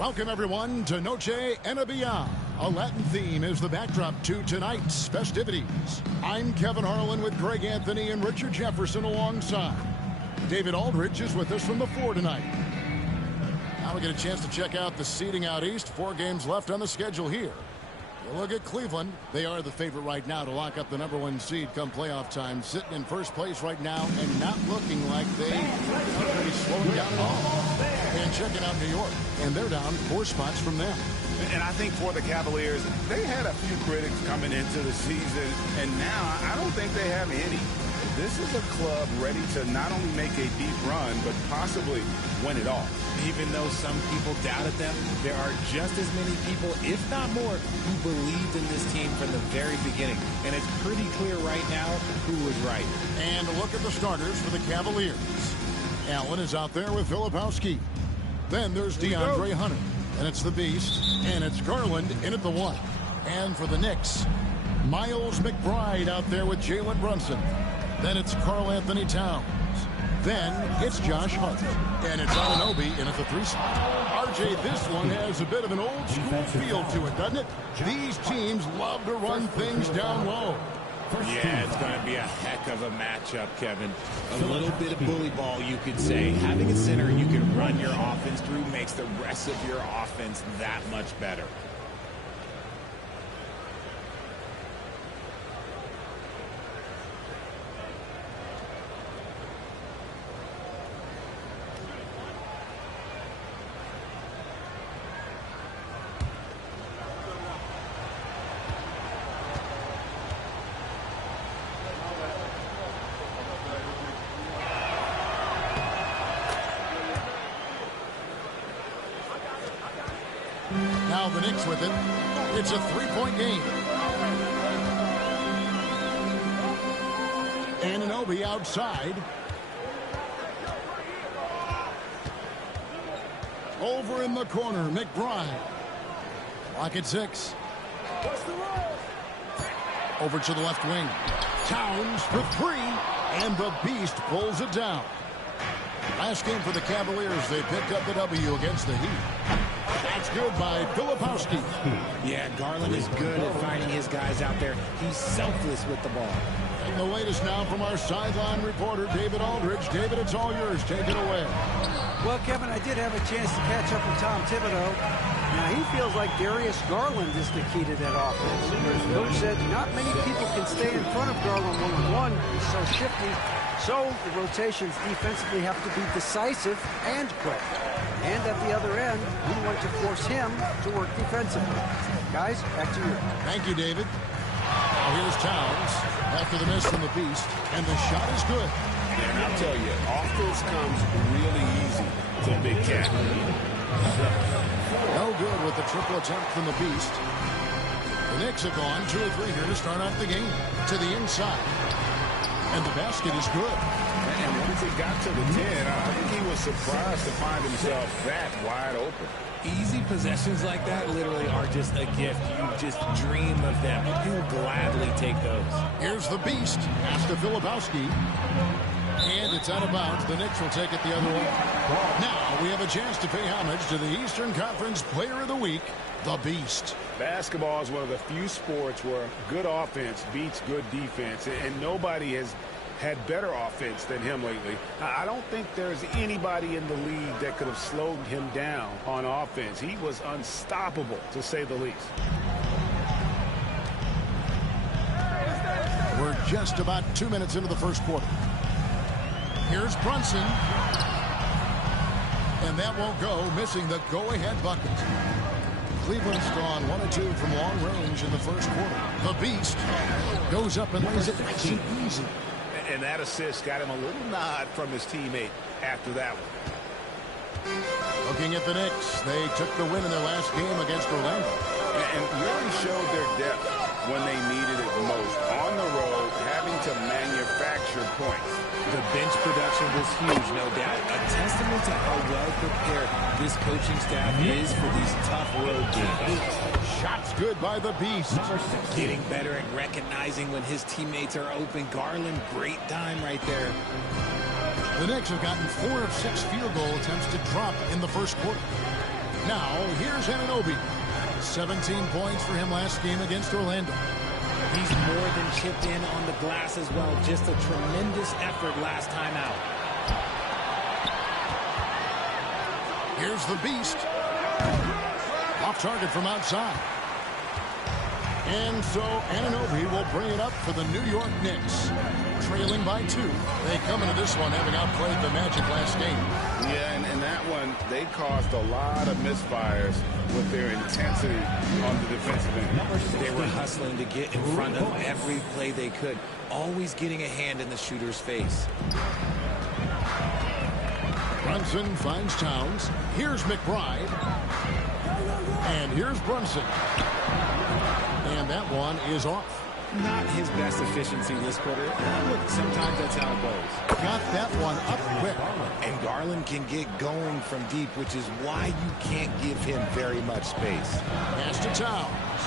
Welcome, everyone, to Noche Enabia. A Latin theme is the backdrop to tonight's festivities. I'm Kevin Harlan with Greg Anthony and Richard Jefferson alongside. David Aldridge is with us from the floor tonight. Now we get a chance to check out the seating out east. 4 games left on the schedule here. You look at Cleveland. They are the favorite right now to lock up the #1 seed come playoff time. Sitting in first place right now and not looking like they are going to be slowing down at all. And checking out New York. And they're down 4 spots from them. And I think for the Cavaliers, they had a few critics coming into the season, and now I don't think they have any. This is a club ready to not only make a deep run, but possibly win it all. Even though some people doubted them, there are just as many people, if not more, who believed in this team from the very beginning. And it's pretty clear right now who was right. And a look at the starters for the Cavaliers. Allen is out there with Filipowski. Then there's DeAndre Hunter. And it's the Beast. And it's Garland in at the 1. And for the Knicks, Miles McBride out there with Jalen Brunson. Then it's Karl Anthony Towns. Then it's Josh Hart. And it's Anunoby in at the 3 spot. RJ, this one has a bit of an old school feel to it, doesn't it? These teams love to run things down low. Yeah, it's going to be a heck of a matchup, Kevin. A little bit of bully ball, you could say. Having a center you can run your offense through makes the rest of your offense that much better. Now the Knicks with it. It's a 3-point game. Anunoby outside. Over in the corner, McBride. Clock at 6. Over to the left wing. Towns for 3. And the Beast pulls it down. Last game for the Cavaliers, they picked up the W against the Heat. That's good by Filipowski. Yeah, Garland is good at finding his guys out there. He's selfless with the ball. And the latest now from our sideline reporter, David Aldridge. David, it's all yours. Take it away. Well, Kevin, I did have a chance to catch up with Tom Thibodeau. Now, he feels like Darius Garland is the key to that offense. Coach said not many people can stay in front of Garland one-on-one. He's so shifty. So the rotations defensively have to be decisive and quick. And at the other end, we want to force him to work defensively. Guys, back to you. Thank you, David. Now here's Towns after the miss from the Beast, and the shot is good. And I'll tell you, offense comes really easy to the Big Cat. No good with the triple attempt from the Beast. The Knicks have gone 2 or 3 here to start off the game. To the inside. And the basket is good. And once he got to the 10, I think he was surprised to find himself that wide open. Easy possessions like that literally are just a gift. You just dream of them. He'll gladly take those. Here's the Beast. Pass to Filipowski. And it's out of bounds. The Knicks will take it the other way. Now we have a chance to pay homage to the Eastern Conference Player of the Week, the Beast. Basketball is one of the few sports where good offense beats good defense, and nobody has had better offense than him lately. I don't think there's anybody in the league that could have slowed him down on offense. He was unstoppable, to say the least. We're just about 2 minutes into the first quarter. Here's Brunson. And that won't go, missing the go-ahead bucket. Cleveland's gone 1 or 2 from long range in the first quarter. The Beast goes up and lays it nice and easy. And that assist got him a little nod from his teammate after that one. Looking at the Knicks, they took the win in their last game against Orlando. And really showed their depth when they needed it most. On the road, having to manufacture points. The bench production was huge, no doubt. A testament to how well prepared this coaching staff is for these tough road games. Shots good by the Beast. Getting better at recognizing when his teammates are open. Garland, great time right there. The Knicks have gotten 4 of 6 field goal attempts to drop in the first quarter. Now, here's Anunoby. 17 points for him last game against Orlando. He's more than chipped in on the glass as well. Just a tremendous effort last time out. Here's the Beast. Off target from outside. And so Anunoby will bring it up for the New York Knicks. Trailing by 2. They come into this one having outplayed the Magic last game. Yeah, and in that one, they caused a lot of misfires with their intensity on the defensive end. They were hustling to get in front of every play they could, always getting a hand in the shooter's face. Brunson finds Towns. Here's McBride. And here's Brunson. And that one is off. Not his best efficiency this quarter. Look, sometimes that's how it goes. Got that one up quick. And Garland can get going from deep, which is why you can't give him very much space. Pass to Towns.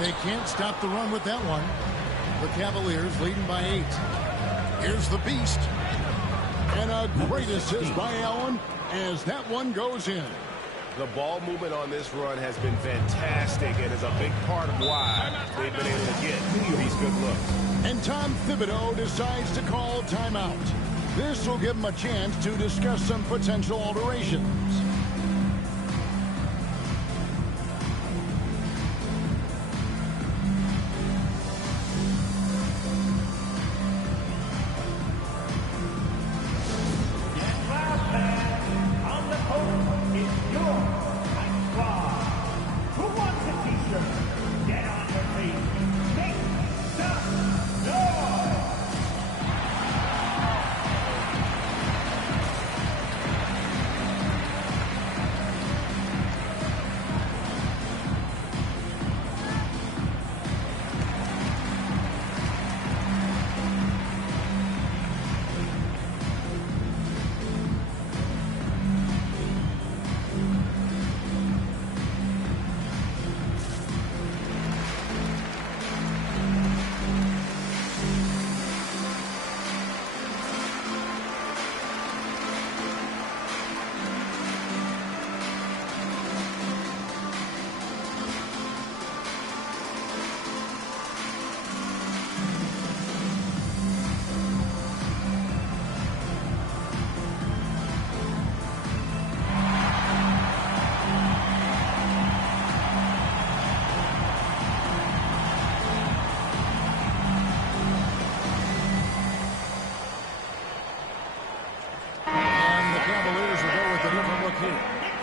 They can't stop the run with that one. The Cavaliers leading by 8. Here's the Beast. And a great assist by Allen as that one goes in. The ball movement on this run has been fantastic and is a big part of why they've been able to get these good looks. And Tom Thibodeau decides to call timeout. This will give him a chance to discuss some potential alterations.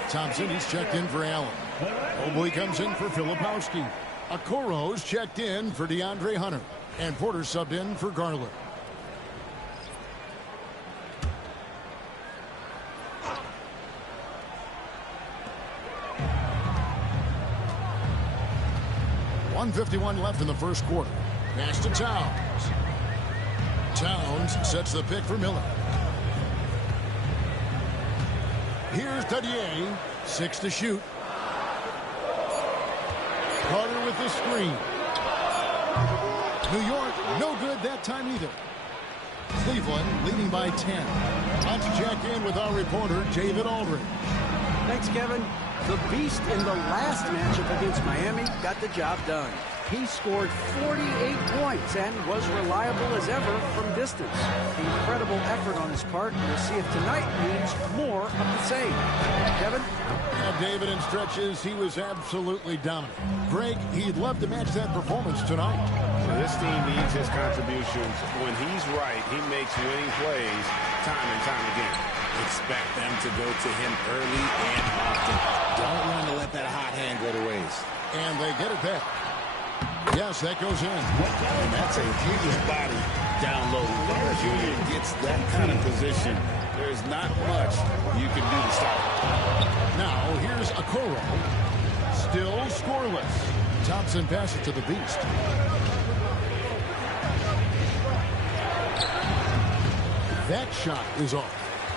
Thompson, he's checked in for Allen. Mobley comes in for Filipowski. Okoro's checked in for DeAndre Hunter. And Porter subbed in for Garland. .151 left in the first quarter. Pass to Towns. Towns sets the pick for Miller. Here's Dadier. 6 to shoot. Carter with the screen. New York, no good that time either. Cleveland leading by 10. On to check in with our reporter, David Aldridge. Thanks, Kevin. The Beast in the last matchup against Miami got the job done. He scored 48 points and was reliable as ever from distance. Incredible effort on his part. We'll see if tonight means more of the same. Kevin? David, in stretches, he was absolutely dominant. Greg, he'd love to match that performance tonight. This team needs his contributions. When he's right, he makes winning plays time and time again. Expect them to go to him early and often. Don't want to let that hot hand go to waste. And they get it back. Yes, that goes in. And that's a huge body down low. When Junior gets that kind of position, there's not much you can do to stop it. Now, here's Okoro. Still scoreless. Thompson passes to the Beast. That shot is off.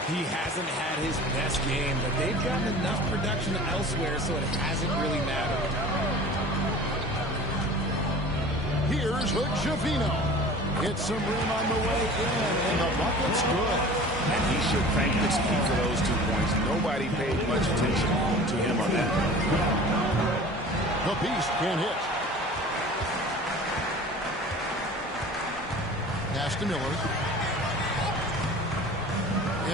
He hasn't had his best game, but they've gotten enough production elsewhere, so it hasn't really mattered. Here's Hood-Schifino. Hits some rim on the way in, and the bucket's good. And he should crank the speed for those 2 points. Nobody paid much attention to him on that. The Beast can hit. Pass to Miller.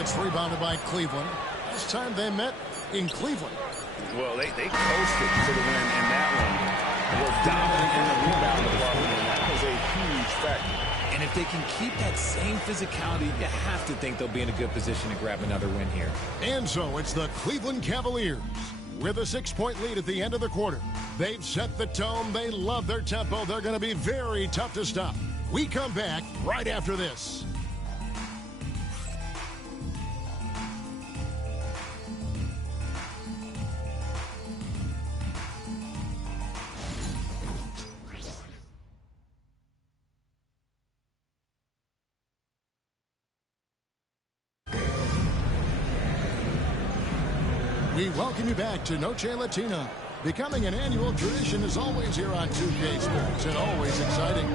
It's rebounded by Cleveland. Last time they met in Cleveland. Well, they coasted to the win in that one. Were dominant in the rebound department, and that was a huge factor. And if they can keep that same physicality, you have to think they'll be in a good position to grab another win here. And so it's the Cleveland Cavaliers with a 6-point lead at the end of the quarter. They've set the tone. They love their tempo. They're going to be very tough to stop. We come back right after this. We welcome you back to Noche Latina. Becoming an annual tradition is always here on 2K Sports and always exciting.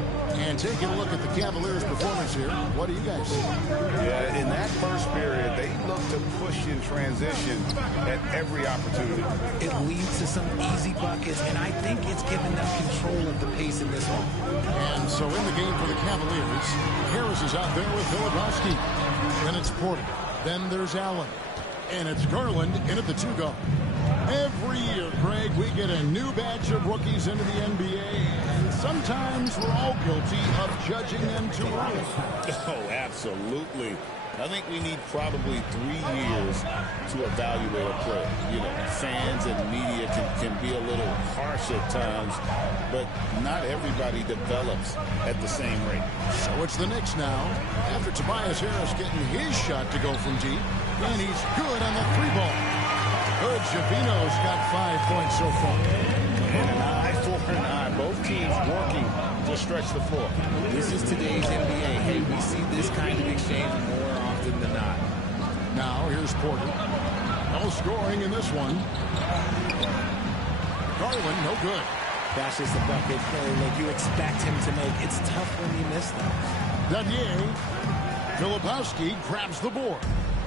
And taking a look at the Cavaliers' performance here, what do you guys see? Yeah, in that first period, they looked to push in transition at every opportunity. It leads to some easy buckets, and I think it's given them control of the pace in this one. And so in the game for the Cavaliers, Harris is out there with Filipowski. Then it's Porter. Then there's Allen. And it's Garland in at the 2-guard. Every year, Greg, we get a new batch of rookies into the NBA, and sometimes we're all guilty of judging them too early. Oh, absolutely. I think we need probably 3 years to evaluate a player. You know, fans and media can be a little harsh at times, but not everybody develops at the same rate. So it's the Knicks now. After Tobias Harris getting his shot to go from deep, and he's good on the 3-ball. Hood Javino's got 5 points so far. And an eye for an eye. Both teams working to stretch the floor. This is today's NBA. Hey, we see this kind of exchange more often than not. Now, here's Porter. No scoring in this one. Garland, no good. That's just a bucket play like you expect him to make. It's tough when you miss them. Danier. Filipowski grabs the board.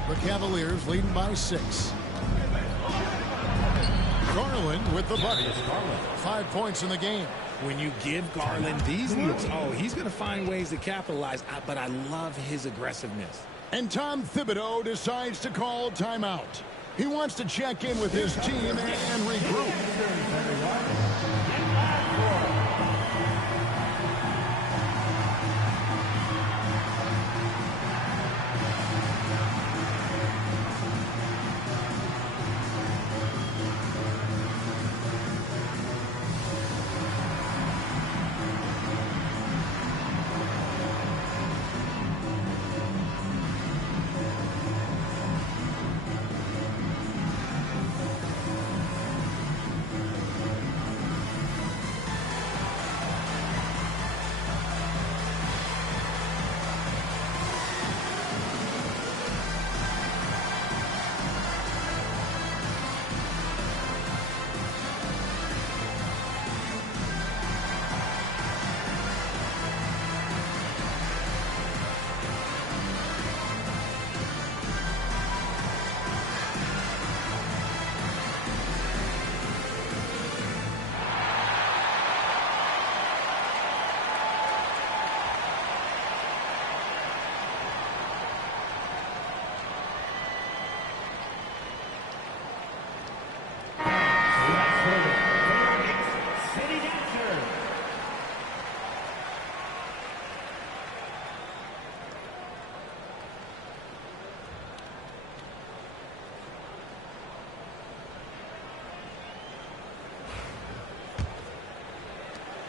The Cavaliers leading by 6. Garland with the bucket. 5 points in the game. When you give Garland these looks, oh, he's going to find ways to capitalize, but I love his aggressiveness. And Tom Thibodeau decides to call timeout. He wants to check in with his team and regroup.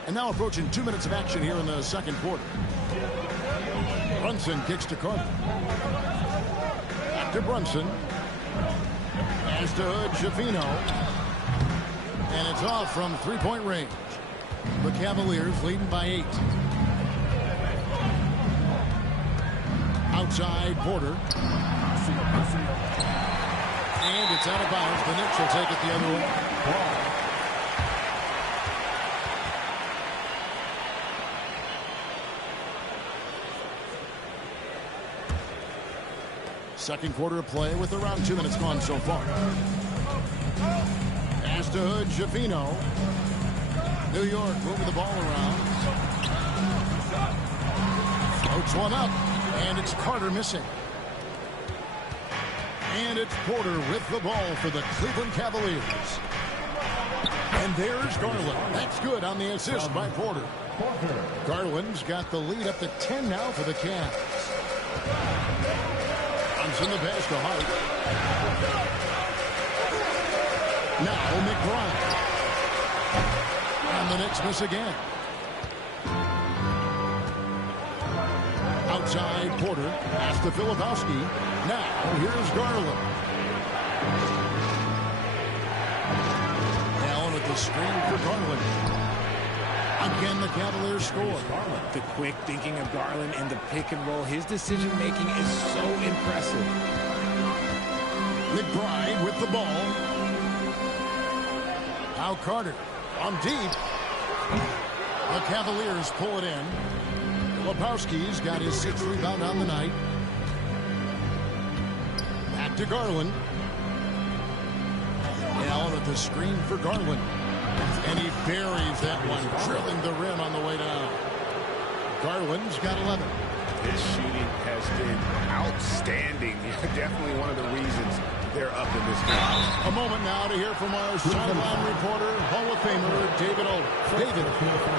And now approaching 2 minutes of action here in the second quarter. Brunson kicks to Carter. Back to Brunson. Pass to Hood, Javino. And it's off from 3-point range. The Cavaliers leading by 8. Outside, Porter. And it's out of bounds. The Knicks will take it the other way. Second quarter of play with around 2 minutes gone so far. Pass to Jafino. New York moving the ball around. Floats one up, and it's Carter missing. And it's Porter with the ball for the Cleveland Cavaliers. And there's Garland. That's good on the assist by Porter. Garland's got the lead up to 10 now for the Cavs. In the pass to Hart. Now McBride. And the Knicks miss again. Outside Porter. Pass to Filipowski. Now here's Garland. Allen at the screen for Garland. Again, the Cavaliers score. The quick thinking of Garland in the pick and roll. His decision making is so impressive. McBride with the ball. Now Carter on deep. The Cavaliers pull it in. Filipowski's got his 6th rebound on the night. Back to Garland. Allen at the screen for Garland. And he buries that one, drilling the rim on the way down. Garland's got 11. His shooting has been outstanding. Definitely one of the reasons they're up in this game. A moment now to hear from our sideline reporter, Hall of Famer David Aldridge. David.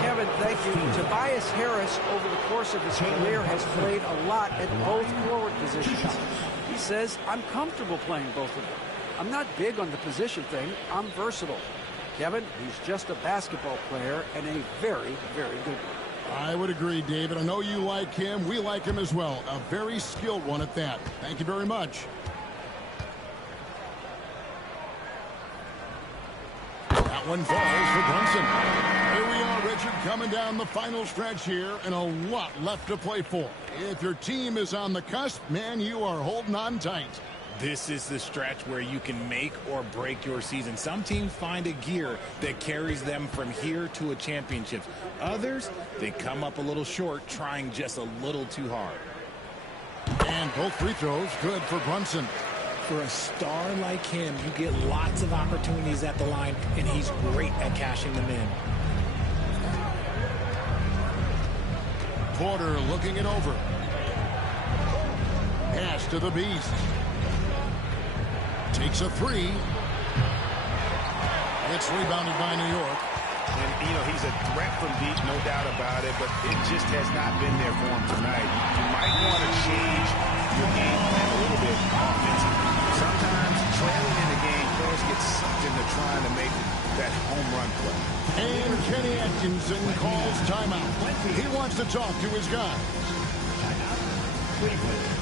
Kevin, thank you. Tobias Harris, over the course of his career, has played a lot at both forward positions. He says, I'm comfortable playing both of them. I'm not big on the position thing. I'm versatile. Kevin, he's just a basketball player and a very, very good one. I would agree, David. I know you like him. We like him as well. A very skilled one at that. Thank you very much. That one falls for Brunson. Here we are, Richard, coming down the final stretch here, and a lot left to play for. If your team is on the cusp, man, you are holding on tight. This is the stretch where you can make or break your season. Some teams find a gear that carries them from here to a championship. Others, they come up a little short, trying just a little too hard. And both free throws good for Brunson. For a star like him, you get lots of opportunities at the line, and he's great at cashing them in. Porter looking it over. Pass to the Beast. Takes a three. It's rebounded by New York. And, you know, he's a threat from deep, no doubt about it, but it just has not been there for him tonight. You might want to change your game plan a little bit offensively. Sometimes trailing in the game, players get sucked into trying to make that home run play. And Kenny Atkinson calls timeout. He wants to talk to his guys. Cleveland.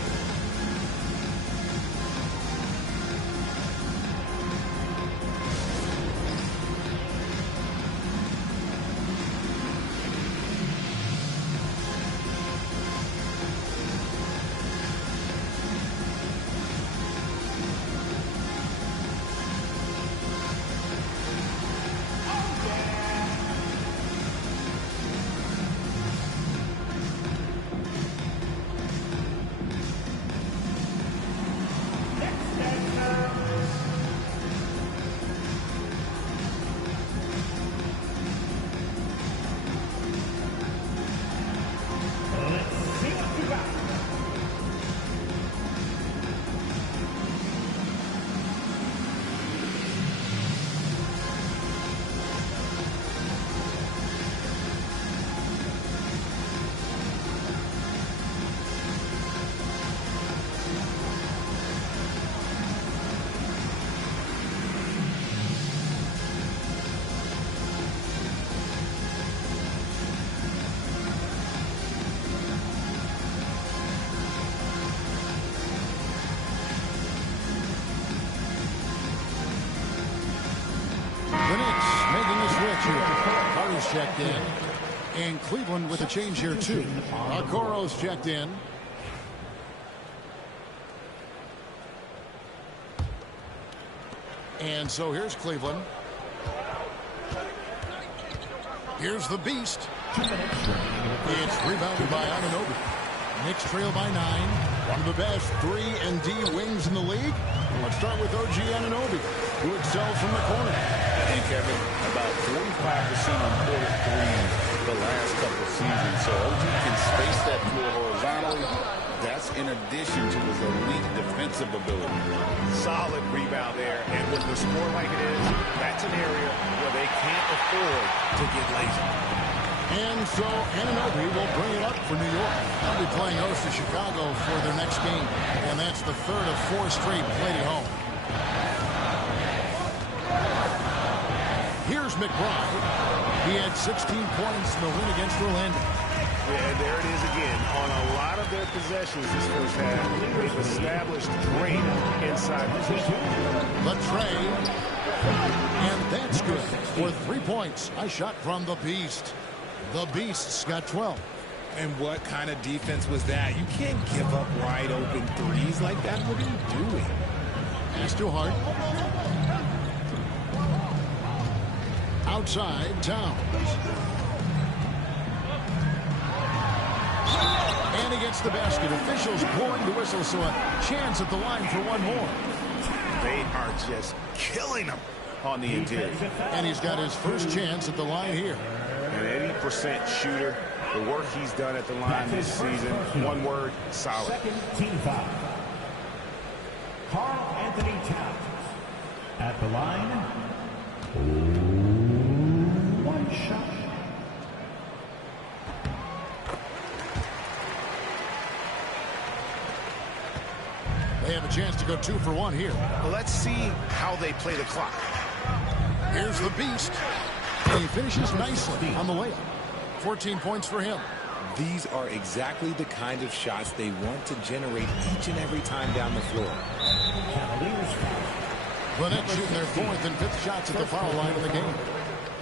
Carter's checked in. And Cleveland with a change here, too. Okoro's checked in. And so here's Cleveland. Here's the Beast. It's rebounded by Anunoby. Knicks trail by 9. One of the best 3 and D wings in the league. Let's start with OG Anunoby, who excels from the corner. And Kevin, about 45% on quarter threes the last couple of seasons. So OG can space that floor horizontally. That's in addition to his elite defensive ability. Solid rebound there. And with the score like it is, that's an area where they can't afford to get lazy. And so Anunoby will bring it up for New York. They'll be playing host to Chicago for their next game. And that's the third of 4 straight played at home. Here's McBride. He had 16 points in the win against Orlando. Yeah, and there it is again. On a lot of their possessions this first half, they've established great inside position. Latrey. And that's good for 3 points. A shot from the Beast. The Beast's got 12. And what kind of defense was that? You can't give up wide open threes like that. What are you doing? That's too hard. Outside, Towns. And he gets the basket. Officials blowing the whistle, so a chance at the line for one more. They are just killing him on the interior. And he's got his first chance at the line here. An 80% shooter. The work he's done at the line this season, one word, solid. Team foul. Karl Anthony Towns at the line. 1 shot. They have a chance to go 2 for 1 here. Well, let's see how they play the clock. Here's the Beast. And he finishes nicely on the layup. 14 points for him. These are exactly the kind of shots they want to generate each and every time down the floor. The Nets shooting their 4th and 5th shots at the foul line of the game.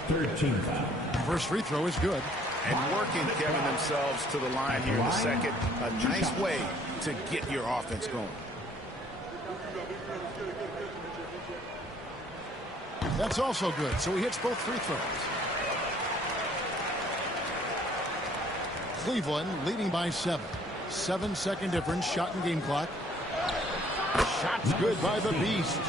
13 foul. First free throw is good. And working, Kevin, themselves to the line here in the second. A nice way to get your offense going. That's also good, so he hits both free throws. Cleveland leading by 7. 7-second difference, shot and game clock. Shot's good by the Beast.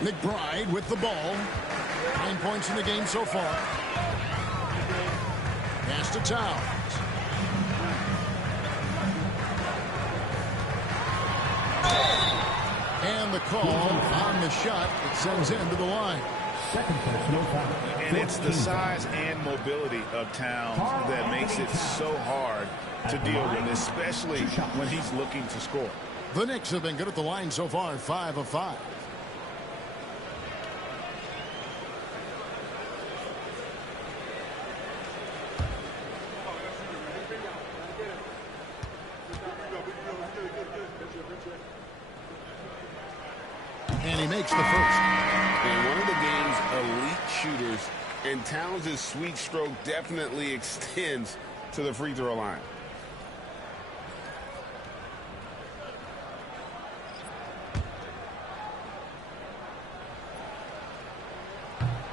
McBride with the ball. 9 points in the game so far. Pass to Towns. And the call on the shot that sends him to the line. And it's the size and mobility of Towns that makes it so hard to deal with, especially when he's looking to score. The Knicks have been good at the line so far, 5 of 5. And he makes the first. And one of the game's elite shooters, and Towns' sweet stroke definitely extends to the free throw line.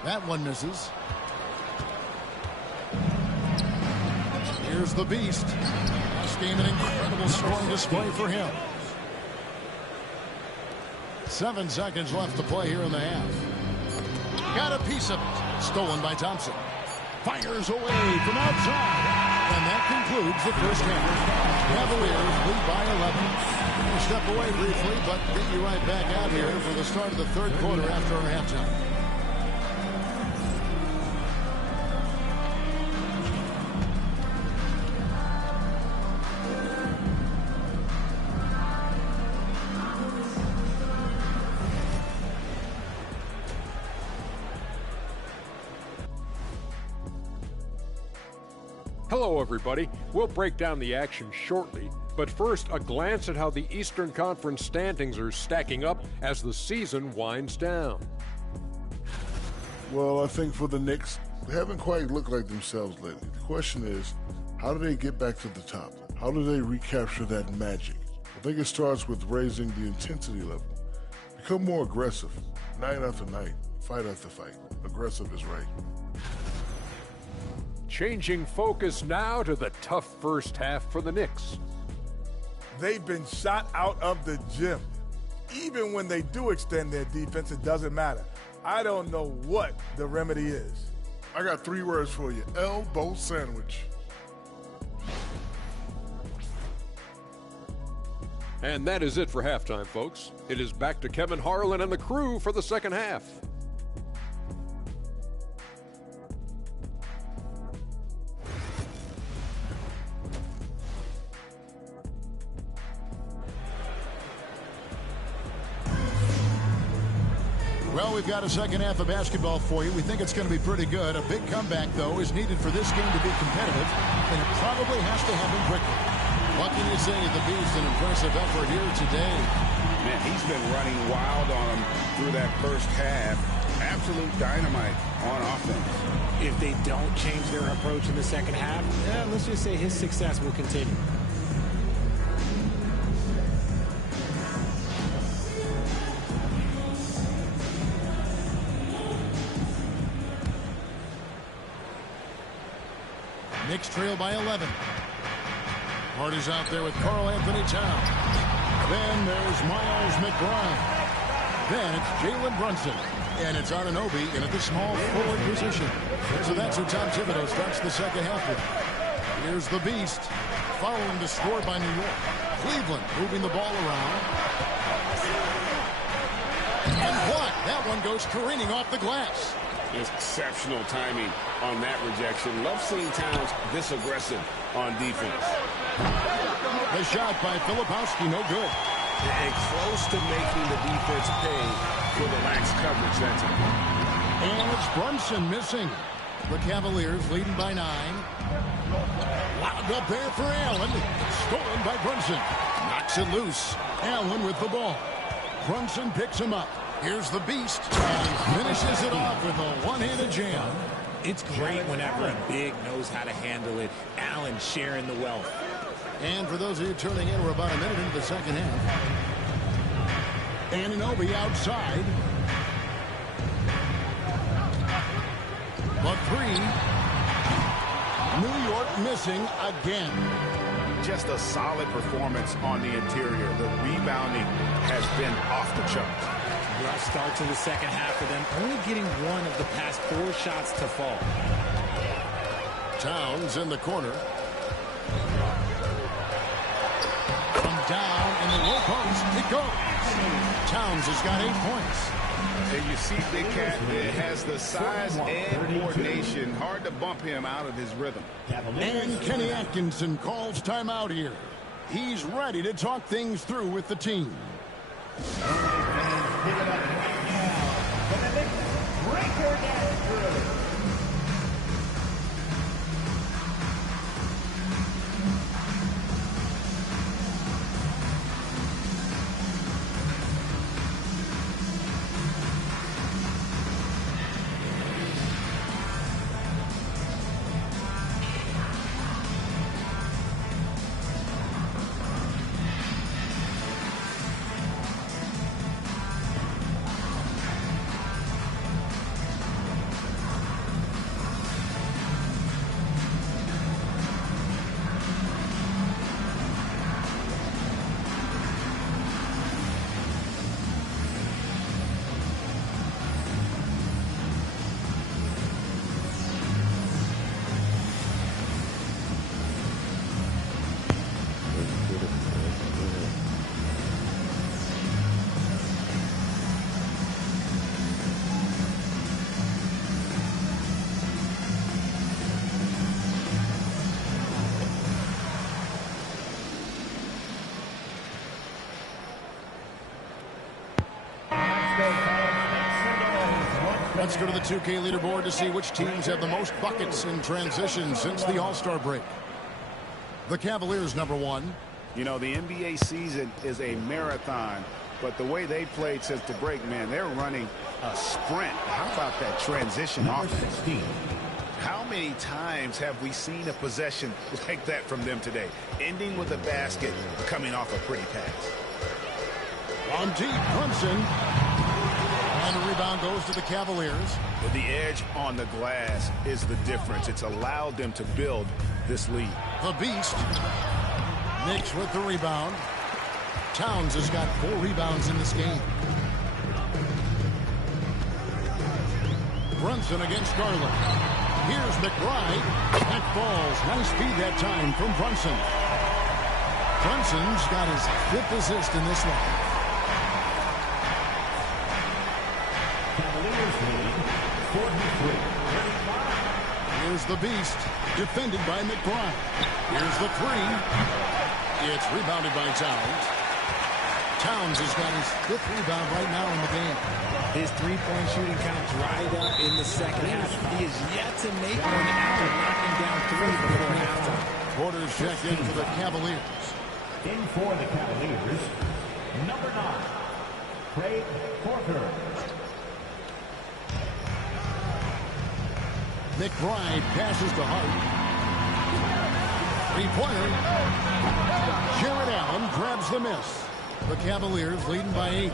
That one misses. Here's the Beast. Last game, an incredible scoring display for him. 7 seconds left to play here in the half. Got a piece of it. Stolen by Thompson. Fires away from outside. And that concludes the first half. Cavaliers lead by 11. We'll step away briefly, but get you right back out here for the start of the third quarter after our halftime. Hello, everybody. We'll break down the action shortly, but first, a glance at how the Eastern Conference standings are stacking up as the season winds down. Well, I think for the Knicks, they haven't quite looked like themselves lately. The question is, how do they get back to the top? How do they recapture that magic? I think it starts with raising the intensity level. Become more aggressive, night after night, fight after fight. Aggressive is right. Changing focus now to the tough first half for the Knicks. They've been shot out of the gym. Even when they do extend their defense, it doesn't matter. I don't know what the remedy is. I got 3 words for you. Elbow sandwich. And that is it for halftime, folks. It is back to Kevin Harlan and the crew for the second half. Well, we've got a second half of basketball for you. We think it's going to be pretty good. A big comeback, though, is needed for this game to be competitive, and it probably has to happen quickly. What can you say? The Beast, an impressive effort here today. Man, he's been running wild on him through that first half. Absolute dynamite on offense. If they don't change their approach in the second half, let's just say his success will continue. Knicks trail by 11. Party's out there with Karl Anthony Towns. Then there's Miles McBride. Then it's Jalen Brunson. And it's Anunoby in at the small forward position. So that's who Tom Thibodeau starts the second half with. Here's the Beast. Following the score by New York. Cleveland moving the ball around. And what? That one goes careening off the glass. Exceptional timing on that rejection. Love seeing Towns this aggressive on defense. The shot by Filipowski, no good. And close to making the defense pay for the lax coverage that time. And it's Brunson missing. The Cavaliers leading by 9. Lobbed up there for Allen. Stolen by Brunson. Knocks it loose. Allen with the ball. Brunson picks him up. Here's the Beast. And finishes it off with a one-handed jam. It's great whenever a big knows how to handle it. Allen sharing the wealth. And for those of you turning in, we're about a minute into the second half. Anunoby outside. But 3. New York missing again. Just a solid performance on the interior. The rebounding has been off the charts. Rough start to the second half for them, only getting one of the past 4 shots to fall. Towns in the corner. From down in the low post, it goes. Towns has got 8 points. And you see Big Cat has the size and coordination. Hard to bump him out of his rhythm. And Kenny Atkinson calls timeout here. He's ready to talk things through with the team. Give it up right now for the Knicks breaker dance crew. Let's go to the 2K leaderboard to see which teams have the most buckets in transition since the All-Star break. The Cavaliers, number 1. You know, the NBA season is a marathon, but the way they played since the break, man, they're running a sprint. How about that transition offense? How many times have we seen a possession like that from them today, ending with a basket, coming off a pretty pass? On deep, Brunson. And the rebound goes to the Cavaliers. The edge on the glass is the difference. It's allowed them to build this lead. The Beast. Knicks with the rebound. Towns has got 4 rebounds in this game. Brunson against Garland. Here's McBride. That falls. Nice feed that time from Brunson. Brunson's got his 5th assist in this one. Here's the Beast, defended by McBride. Here's the 3. It's rebounded by Towns. Towns has got his 5th rebound right now in the game. His three-point shooting count dried up in the second half. He is yet to make one after knocking down 3 before halftime. Porter's checked in for the Cavaliers. In for the Cavaliers, number 9, Craig Porter. McBride passes to Hart. 3-pointer. Jared Allen grabs the miss. The Cavaliers leading by 8.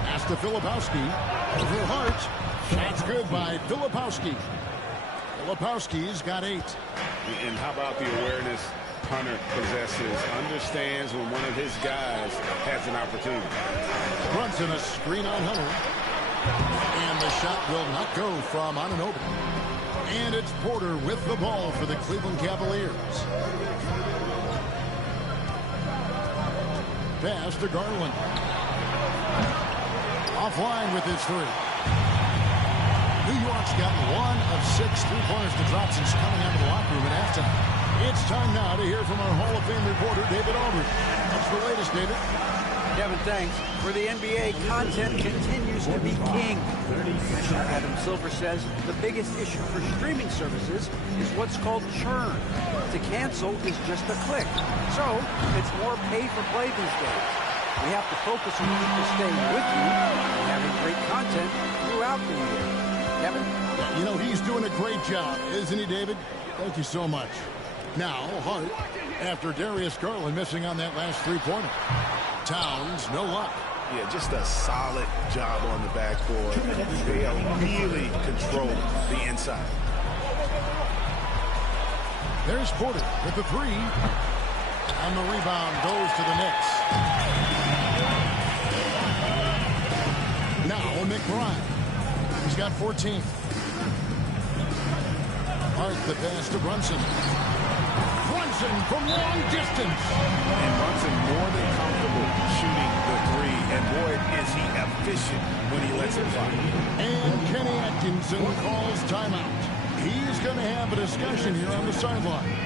Pass to Filipowski. Over Hart. Shot's good by Filipowski. Filipowski's got 8. And how about the awareness Hunter possesses? Understands when one of his guys has an opportunity. Brunson a screen on Hunter. And the shot will not go from Anunoby. And it's Porter with the ball for the Cleveland Cavaliers. Pass to Garland. Offline with his 3. New York's got 1 of 6 3-pointers to drop since coming out of the locker room at halftime. It's time now to hear from our Hall of Fame reporter, David Aldridge. What's the latest, David? Kevin, thanks. For the NBA, content continues to be king. Commissioner Adam Silver says the biggest issue for streaming services is what's called churn. To cancel is just a click. So it's more pay for play these days. We have to focus on people staying with you and having great content throughout the year. Kevin? You know, he's doing a great job, isn't he, David? Thank you so much. Now, Hart, after Darius Garland missing on that last 3-pointer. Towns, no luck. Yeah, just a solid job on the backboard. They are really controlling the inside. There's Porter with the 3. And the rebound goes to the Knicks. Now McBride. He's got 14. Hart the pass to Brunson. Brunson from long distance. And Brunson more than comfortable shooting the 3. And boy, is he efficient when he lets it fly. And Kenny Atkinson calls timeout. He's going to have a discussion here on the sideline.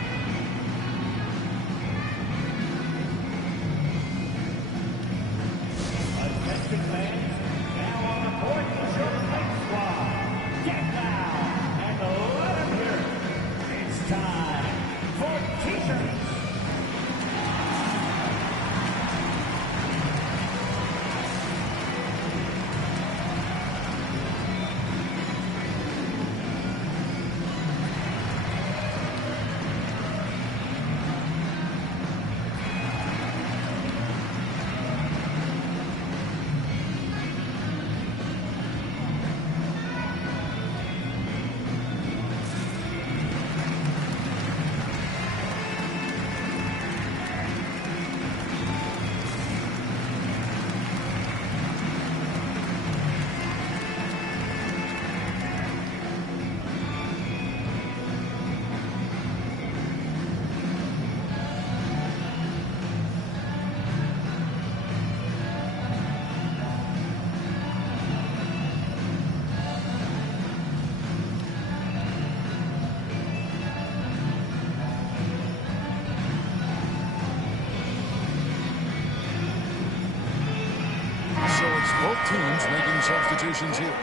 Both teams making substitutions here.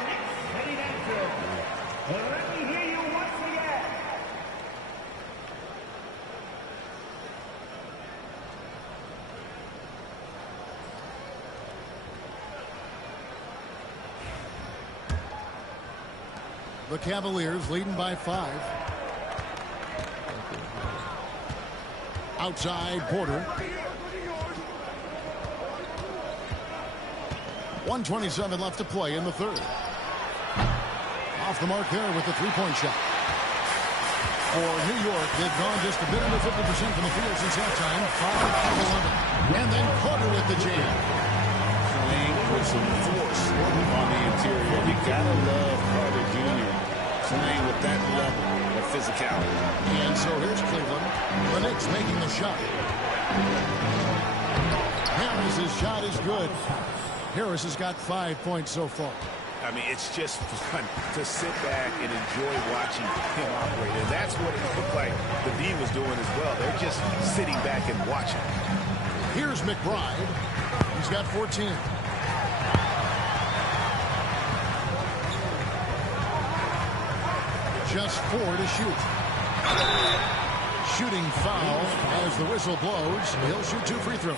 Let me hear you once again. The Cavaliers leading by 5. Outside Porter. 1:27 left to play in the third. Off the mark there with the three-point shot. For New York, they've gone just a bit under 50% from the field since halftime. 5 of 11. And then Carter with the jam. Playing with some force on the interior. You gotta love Carter Jr. playing with that level of physicality. And so here's Cleveland. The Knicks making the shot. Harris's shot is good. Harris has got 5 points so far. I mean, it's just fun to sit back and enjoy watching him operate. And that's what it looked like the D was doing as well. They're just sitting back and watching. Here's McBride. He's got 14. Just 4 to shoot. Shooting foul as the whistle blows. He'll shoot 2 free throws.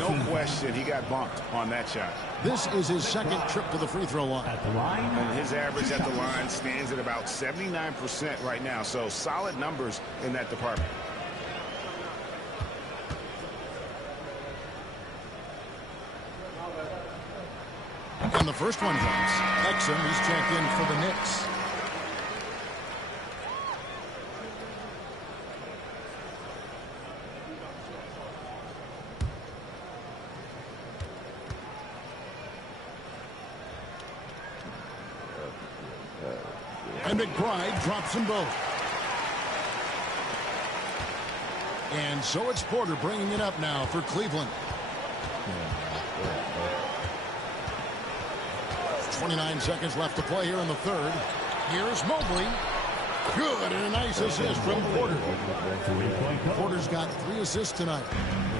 No question, he got bumped on that shot. This is his second trip to the free throw line. And his average at the line stands at about 79% right now. So solid numbers in that department. And the first one drops. Exum, he's checked in for the Knicks. And McBride drops them both. And so it's Porter bringing it up now for Cleveland. 29 seconds left to play here in the third. Here's Mobley. Good, and a nice assist from Porter. Porter's got 3 assists tonight.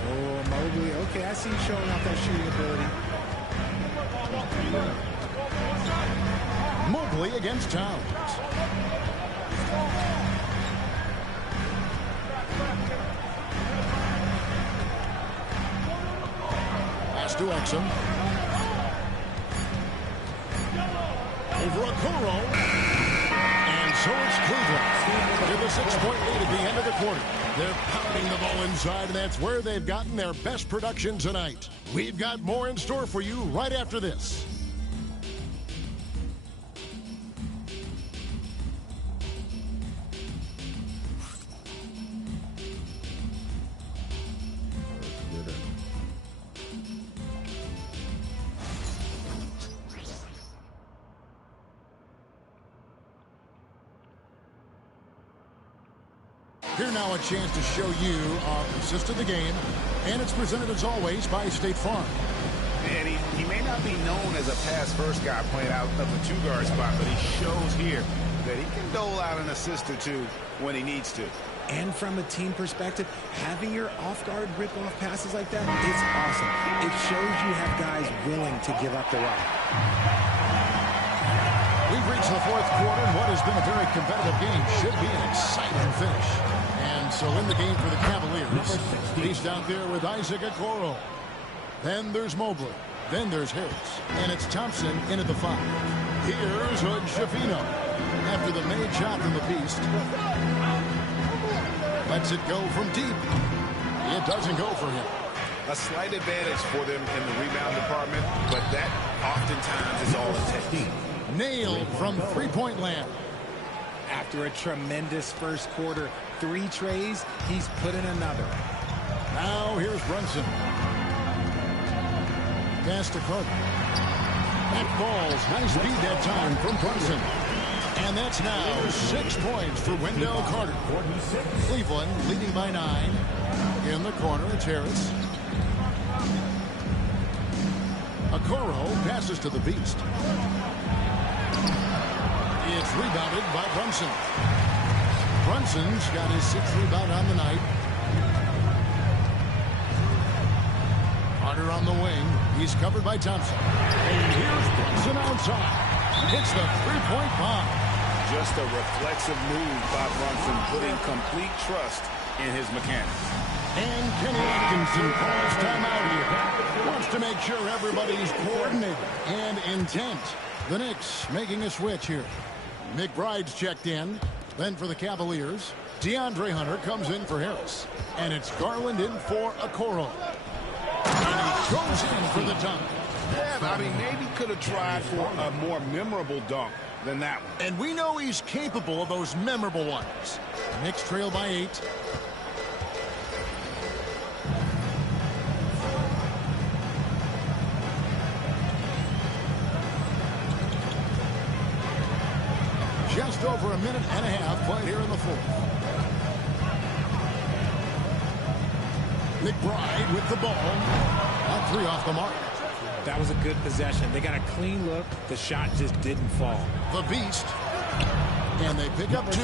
Oh, Mobley. Okay, I see you showing off that shooting ability. Mobley against Towns. Pass to Exum. Over Okoro. And so it's Cleveland. With a 6-point lead at the end of the quarter. They're pounding the ball inside, and that's where they've gotten their best production tonight. We've got more in store for you right after this. Here now a chance to show you our assist of the game, and it's presented as always by State Farm. And he may not be known as a pass-first guy playing out of the two-guard spot, but he shows here that he can dole out an assist or two when he needs to. And from a team perspective, having your off-guard rip-off passes like that, it's awesome. It shows you have guys willing to give up the rock. We've reached the fourth quarter, and what has been a very competitive game should be an exciting finish. And so in the game for the Cavaliers, he's out there with Isaac Okoro. Then there's Mobley. Then there's Harris. And it's Thompson in at the 5. Here's Hood Schifino. After the made shot from the Beast. Lets it go from deep. It doesn't go for him. A slight advantage for them in the rebound department, but that oftentimes is all it takes. Nailed from three-point land. After a tremendous first quarter, 3 trays, he's put in another. Now here's Brunson. Pass to Carter. That falls. Nice speed that time from Brunson. And that's now 6 points for Wendell Carter. Cleveland leading by 9. In the corner, it's Harris. Okoro passes to the Beast. It's rebounded by Brunson. Brunson's got his 6th rebound on the night. Carter on the wing. He's covered by Thompson. And here's Brunson outside. Hits the three-point bomb. Just a reflexive move by Brunson, putting complete trust in his mechanics. And Kenny Atkinson calls timeout here. Wants to make sure everybody's coordinated and intent. The Knicks making a switch here. McBride's checked in. Then for the Cavaliers, DeAndre Hunter comes in for Harris. And it's Garland in for Okoro. And he goes in for the dunk. Yeah, I mean, maybe could have tried for a more memorable dunk than that one. And we know he's capable of those memorable ones. Knicks trail by 8. Just over a minute and a half played here in the fourth. McBride with the ball. That 3 off the mark. That was a good possession. They got a clean look. The shot just didn't fall. The Beast. And they pick up 2.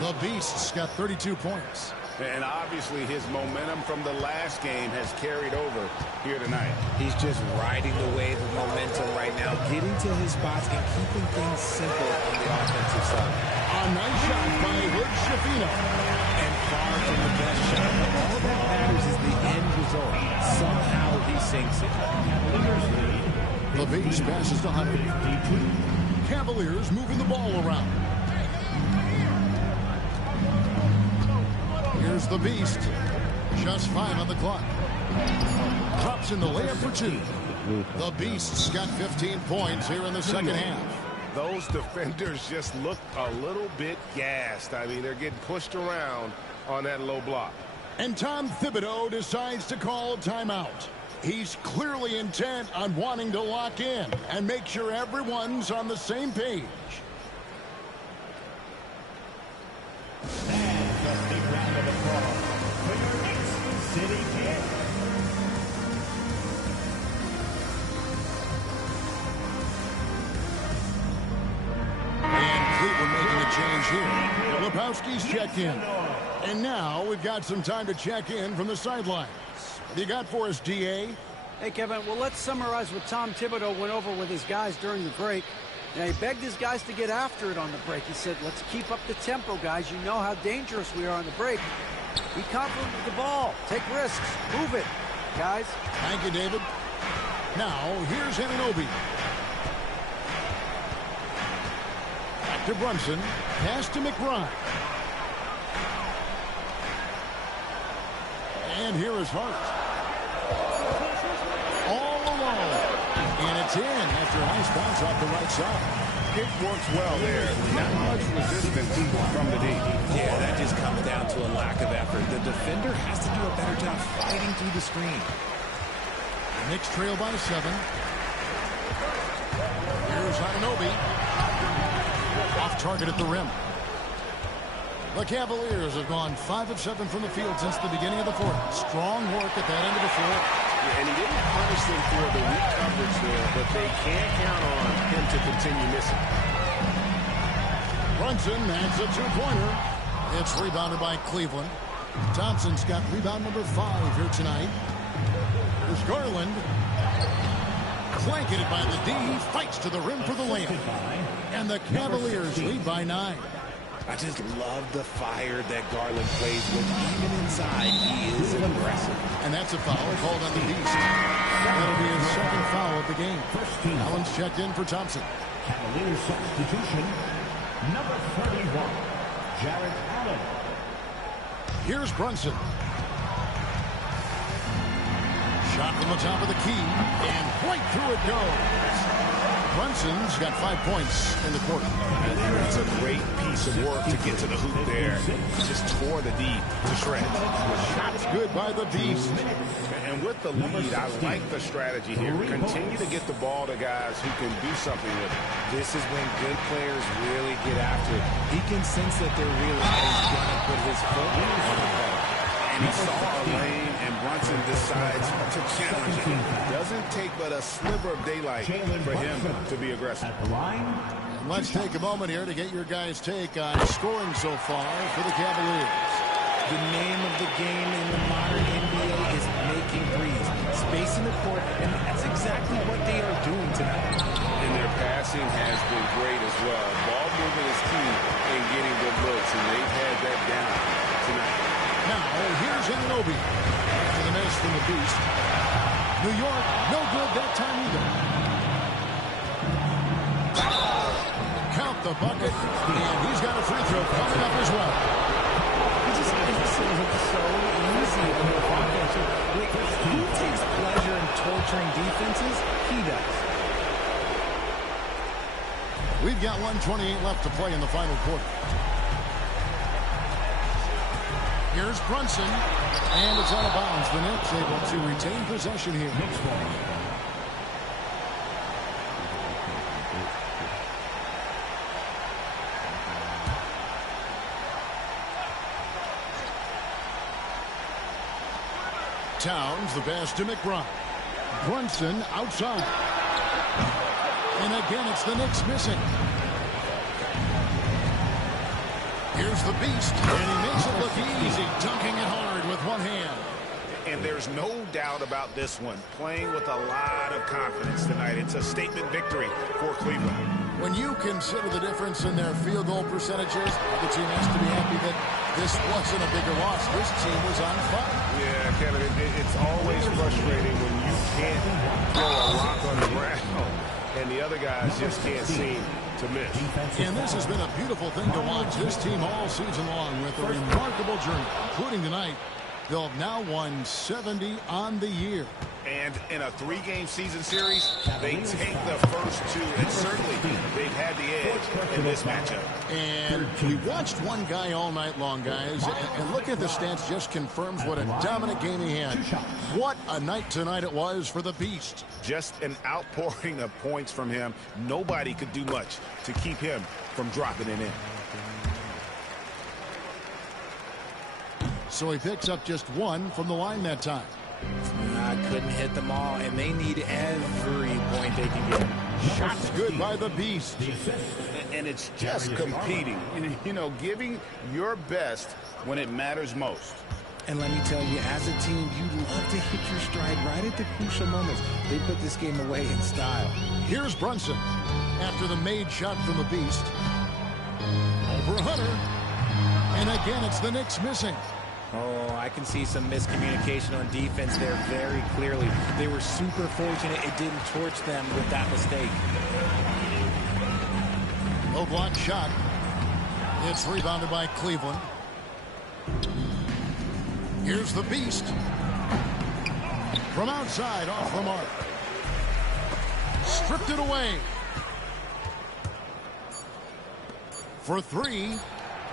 The Beast's got 32 points. And obviously his momentum from the last game has carried over here tonight. He's just riding the wave of momentum right now, getting to his spots and keeping things simple on the offensive side. A nice shot by Hood Shafino. And far from the best shot. All that matters is the end result. Somehow he sinks it. The Beast passes to Hunter. Cavaliers moving the ball around. Here's the Beast. Just 5 on the clock. Drops in the layup for 2. The Beast's got 15 points here in the second half. Those defenders just look a little bit gassed. I mean, they're getting pushed around on that low block. And Tom Thibodeau decides to call a timeout. He's clearly intent on wanting to lock in and make sure everyone's on the same page. And Cleveland making a change here. Lepowski's checked in. And now we've got some time to check in from the sidelines. What do you got for us, D.A.? Hey, Kevin, well, let's summarize what Tom Thibodeau went over with his guys during the break. Now, he begged his guys to get after it on the break. He said, let's keep up the tempo, guys. You know how dangerous we are on the break. Be confident with the ball. Take risks. Move it, guys. Thank you, David. Now, here's Anunoby. Back to Brunson. Pass to McBride. And here is Hart. All alone. And it's in after a nice bounce off the right side. It works well there. Not much resistance from the D. Yeah, that just comes down to a lack of effort. The defender has to do a better job fighting through the screen. The Knicks trail by 7. Here's Anunoby. Off target at the rim. The Cavaliers have gone 5 of 7 from the field since the beginning of the fourth. Strong work at that end of the floor. Yeah, and he didn't punish them for the weak coverage there, but they can't count on him to continue missing. Brunson adds a 2-pointer. It's rebounded by Cleveland. Thompson's got rebound number 5 here tonight. Here's Garland. Clanking it by the D. Fights to the rim for the layup. And the Cavaliers lead by 9. I just love the fire that Garland plays with. Even inside, he is aggressive. And that's a foul called on the Beast. That'll be his second foul of the game. Allen's checked in for Thompson. Cavaliers substitution, number 31, Jared Allen. Here's Brunson. Shot from the top of the key, and right through it goes. Brunson's got 5 points in the quarter. That's a great piece of work to get to the hoop there. He just tore the D to shreds. Shot's good by the Beast. And with the lead, I like the strategy here. Continue to get the ball to guys who can do something with it. This is when good players really get after it. He can sense that they're really going to put his foot on the pedal. And he saw a lane, and Brunson decides to challenge it. Doesn't take but a sliver of daylight for him to be aggressive. And let's take a moment here to get your guys' take on scoring so far for the Cavaliers. The name of the game in the modern NBA is making threes, spacing the court, and that's exactly what they are doing tonight. And their passing has been great as well. Ball movement is key in getting good looks, and they've had that down tonight. Now, here's Anunoby. After the miss from the Beast. New York, no good that time either. Count the bucket, and he's got a free throw coming up as well. It just makes it look so easy on the offense. Who takes pleasure in torturing defenses? He We've got 1:28 left to play in the final quarter. Here's Brunson, and it's out of bounds. The Knicks able to retain possession here. Towns, the pass to McBride. Brunson outside. And again, it's the Knicks missing. Here's the Beast, and he makes it look easy, dunking it hard with one hand. And there's no doubt about this one. Playing with a lot of confidence tonight. It's a statement victory for Cleveland. When you consider the difference in their field goal percentages, the team has to be happy that this wasn't a bigger loss. This team was on fire. Yeah, Kevin, it's always frustrating when you can't throw a rock on the ground and the other guys just can't seem to miss. And this has been a beautiful thing to watch. This team all season long with a remarkable journey, including tonight. They'll have now won 70 on the year. And in a 3-game season series, they take the first 2, and certainly they've had the edge in this matchup. And we watched one guy all night long, guys, and looking at the stats just confirms what a dominant game he had. What a night tonight it was for the Beast. Just an outpouring of points from him. Nobody could do much to keep him from dropping it in. So he picks up just 1 from the line that time. Couldn't hit them all, and they need every point they can get. Shots good by the Beast. And it's just competing, you know, giving your best when it matters most. And let me tell you, as a team, you love to hit your stride right at the crucial moments. They put this game away in style. Here's Brunson after the made shot from the Beast. Over Hunter. And again, it's the Knicks missing. Oh, I can see some miscommunication on defense there very clearly. They were super fortunate it didn't torch them with that mistake. Low block shot. It's rebounded by Cleveland. Here's the Beast. From outside, off the mark. Stripped it away. For 3.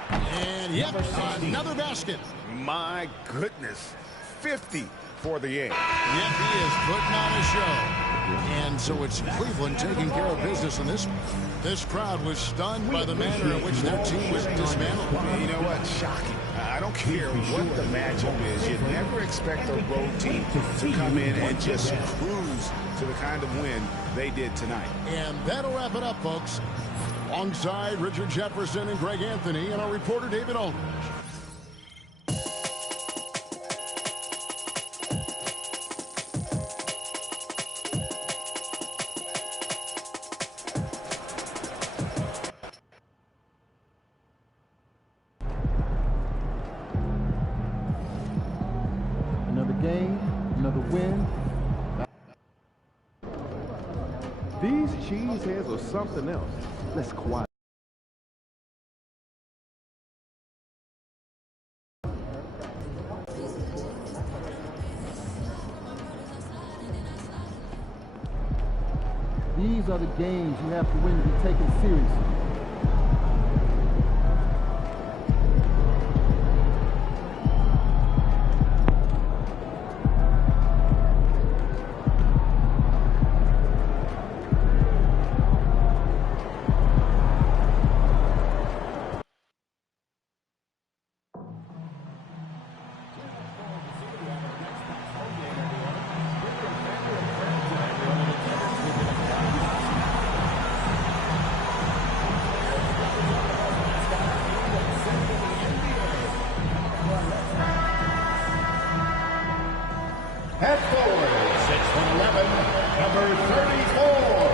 And yep, another basket. My goodness, 50 for the game. Yep, he is putting on a show. And so it's Cleveland taking care of business in this one. This crowd was stunned by the manner in which their team was dismantled. You know what? Shocking. I don't care what the matchup is. You never expect a road team to come in and just cruise to the kind of win they did tonight. And that'll wrap it up, folks. Alongside Richard Jefferson and Greg Anthony and our reporter David Aldridge. Another game, another win. These cheeseheads are something else. Let's quiet. These are the games you have to win to be taken seriously. Head forward, 6'11", number 34,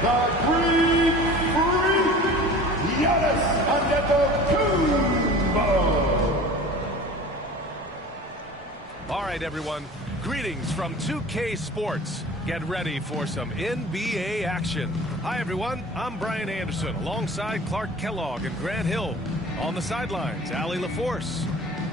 the Greek Freak, Giannis Antetokounmpo. All right, everyone. Greetings from 2K Sports. Get ready for some NBA action. Hi, everyone. I'm Brian Anderson, alongside Clark Kellogg and Grant Hill. On the sidelines, Allie LaForce.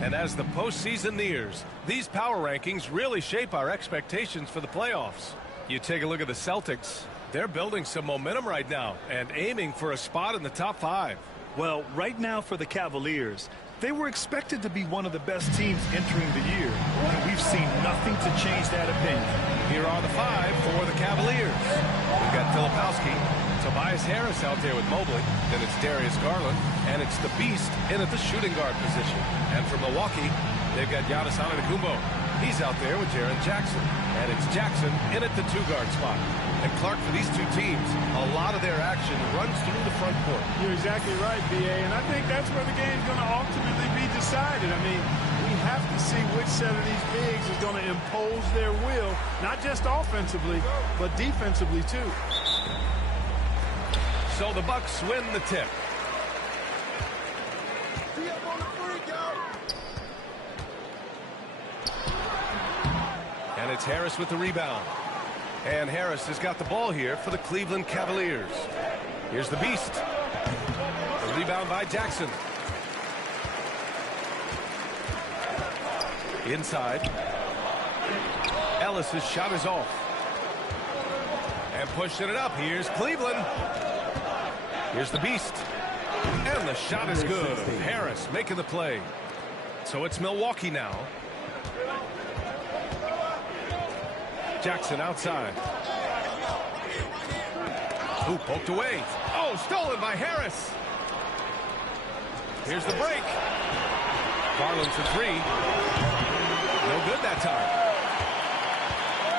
And as the postseason nears, these power rankings really shape our expectations for the playoffs. You take a look at the Celtics, They're building some momentum right now and aiming for a spot in the top 5. Well, right now for the Cavaliers, they were expected to be one of the best teams entering the year, and we've seen nothing to change that opinion. Here are the 5 for the Cavaliers. We've got Filipowski, Tobias Harris out there with Mobley, then it's Darius Garland, and it's the Beast in at the shooting guard position. And for Milwaukee, they've got Giannis Antetokounmpo. He's out there with Jaren Jackson, and it's Jackson in at the 2-guard spot. And Clark, for these two teams, a lot of their action runs through the front court. You're exactly right, B.A., and I think that's where the game's going to ultimately be decided. I mean, we have to see which set of these bigs is going to impose their will, not just offensively, but defensively, too. So the Bucks win the tip. And it's Harris with the rebound. And Harris has got the ball here for the Cleveland Cavaliers. Here's the Beast. The rebound by Jackson. Inside. Ellis's shot is off. And pushing it up. Here's Cleveland. Here's the Beast. And the shot is good. Harris making the play. So it's Milwaukee now. Jackson outside. Ooh, poked away. Oh, stolen by Harris. Here's the break. Garland for 3. No good that time.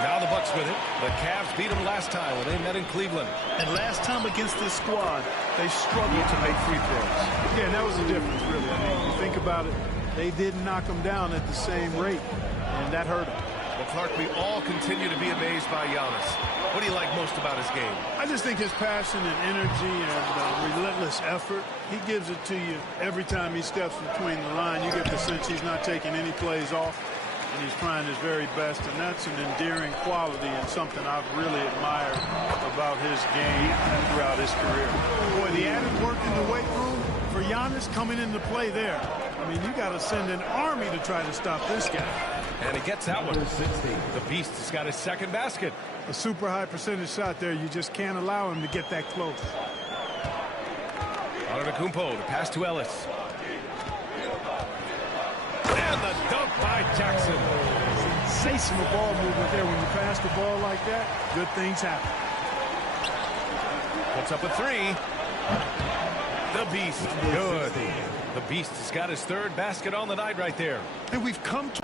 Now the Bucks with it. The Cavs beat them last time when they met in Cleveland. And last time against this squad, they struggled to make free throws. Yeah, and that was the difference, really. I mean, if you think about it, they didn't knock them down at the same rate, and that hurt them. Well, Clark, we all continue to be amazed by Giannis. What do you like most about his game? I just think his passion and energy and relentless effort, he gives it to you every time he steps between the line. You get the sense he's not taking any plays off, and he's trying his very best, and that's an endearing quality and something I've really admired about his game throughout his career. Boy, the added work in the weight room for Giannis coming into play there. I mean, you got to send an army to try to stop this guy. And he gets that one. The Beast has got his second basket. A super high percentage shot there. You just can't allow him to get that close. Antetokounmpo, the pass to Ellis. And the dunk by Jackson. Sensational ball movement there. When you pass the ball like that, good things happen. Puts up a 3. The Beast, good. The Beast has got his 3rd basket on the night right there. And we've come to...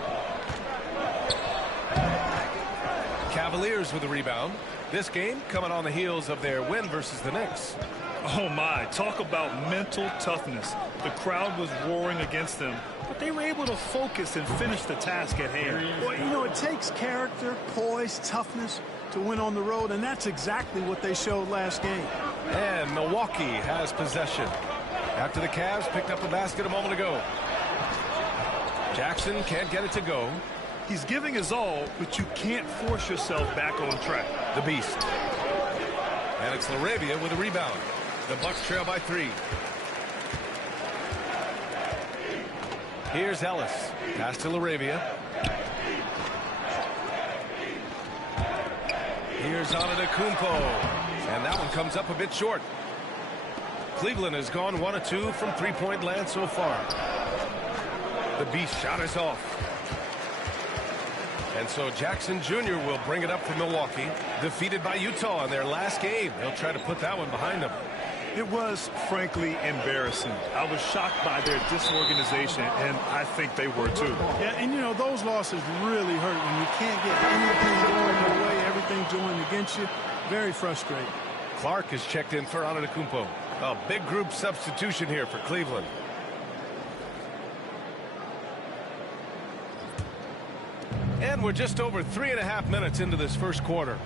Cavaliers with the rebound. This game coming on the heels of their win versus the Knicks. Oh my, talk about mental toughness. The crowd was roaring against them, but they were able to focus and finish the task at hand. Well, you know, it takes character, poise, toughness to win on the road, and that's exactly what they showed last game. And Milwaukee has possession after the Cavs picked up a basket a moment ago. Jackson can't get it to go. He's giving his all, but you can't force yourself back on track. The Beast. And it's LaRavia with a rebound. The Bucks trail by 3. Here's Ellis. Pass to LaRavia. Here's Antetokounmpo. And that one comes up a bit short. Cleveland has gone 1 of 2 from 3-point land so far. The Beast shot is off. And so Jackson Jr. will bring it up for Milwaukee. Defeated by Utah in their last game. They'll try to put that one behind them. It was, frankly, embarrassing. I was shocked by their disorganization, and I think they were too. Yeah, and you know, those losses really hurt when you can't get anything going your way, everything's going against you. Very frustrating. Clark is checked in for Antetokounmpo. A big group substitution here for Cleveland. And we're just over 3.5 minutes into this first quarter.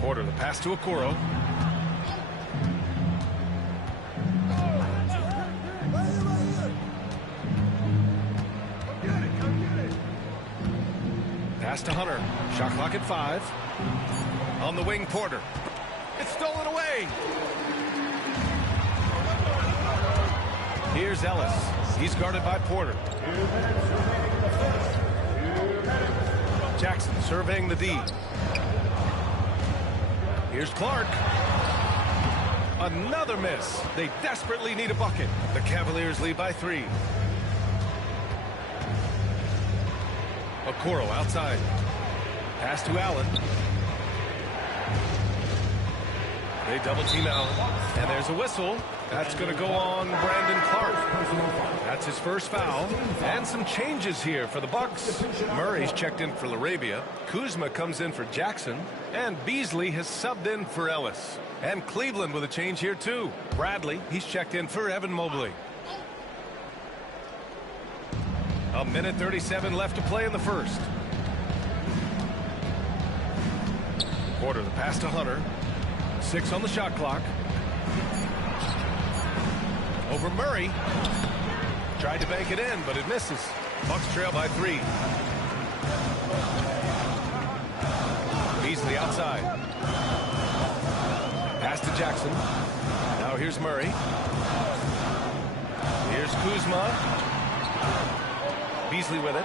Porter, the pass to Okoro. Pass to Hunter. Shot clock at 5. On the wing, Porter. It's stolen away. Here's Ellis. He's guarded by Porter. Jackson surveying the D. Here's Clark. Another miss. They desperately need a bucket. The Cavaliers lead by 3. Okoro outside. Pass to Allen. They double team Allen. And there's a whistle. That's going to go on Brandon Clark. That's his first foul. And some changes here for the Bucks. Murray's checked in for Larabia. Kuzma comes in for Jackson. And Beasley has subbed in for Ellis. And Cleveland with a change here too. Bradley, he's checked in for Evan Mobley. A minute 37 left to play in the first. Porter the pass to Hunter. 6 on the shot clock. Over Murray. Tried to bank it in, but it misses. Bucks trail by 3. Beasley outside. Pass to Jackson. Now here's Murray. Here's Kuzma. Beasley with it.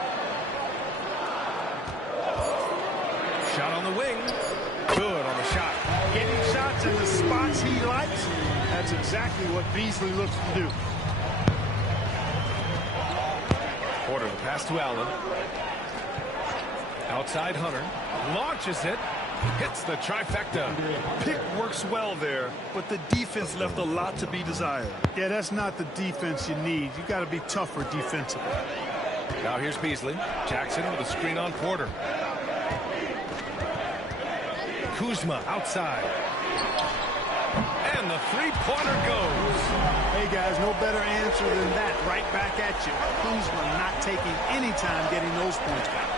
Shot on the wing. Good on the shot. Getting shots in the spots he likes. That's exactly what Beasley looks to do. Porter the pass to Allen. Outside Hunter. Launches it. Hits the trifecta. Pick works well there, but the defense left a lot to be desired. Yeah, that's not the defense you need. You got to be tougher defensively. Now here's Beasley. Jackson with a screen on Porter. Kuzma outside. And the three-pointer goes. Hey, guys, no better answer than that. Right back at you. Kuzma not taking any time getting those points back.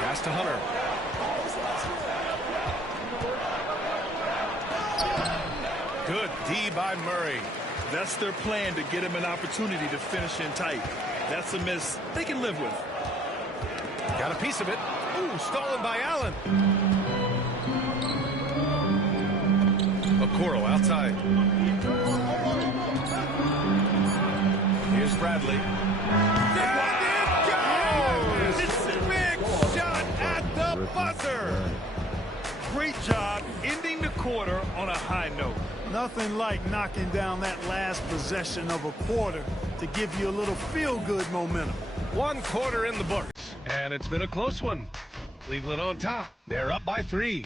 Pass to Hunter. Good D by Murray. That's their plan, to get him an opportunity to finish in tight. That's a miss they can live with. Got a piece of it. Ooh, stolen by Allen. Okoro outside. Here's Bradley. There it goes! It's a big shot at the buzzer. Great job ending the quarter on a high note. Nothing like knocking down that last possession of a quarter to give you a little feel-good momentum. 1 quarter in the books, and it's been a close one. Cleveland on top. They're up by 3.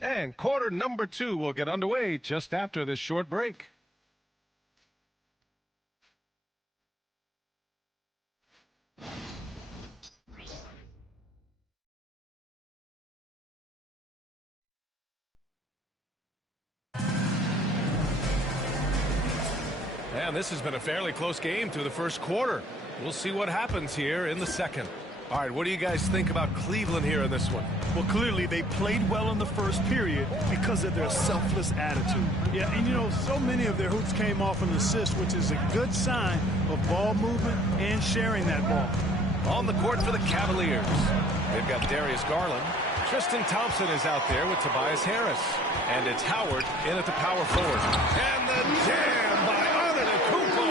And quarter number 2 will get underway just after this short break. And this has been a fairly close game through the first quarter. We'll see what happens here in the second. All right, what do you guys think about Cleveland here in this one? Well, clearly they played well in the first period because of their selfless attitude. Yeah, and you know, so many of their hoops came off an assist, which is a good sign of ball movement and sharing that ball. On the court for the Cavaliers. They've got Darius Garland. Tristan Thompson is out there with Tobias Harris. And it's Howard in at the power forward. And the jam by Antetokounmpo.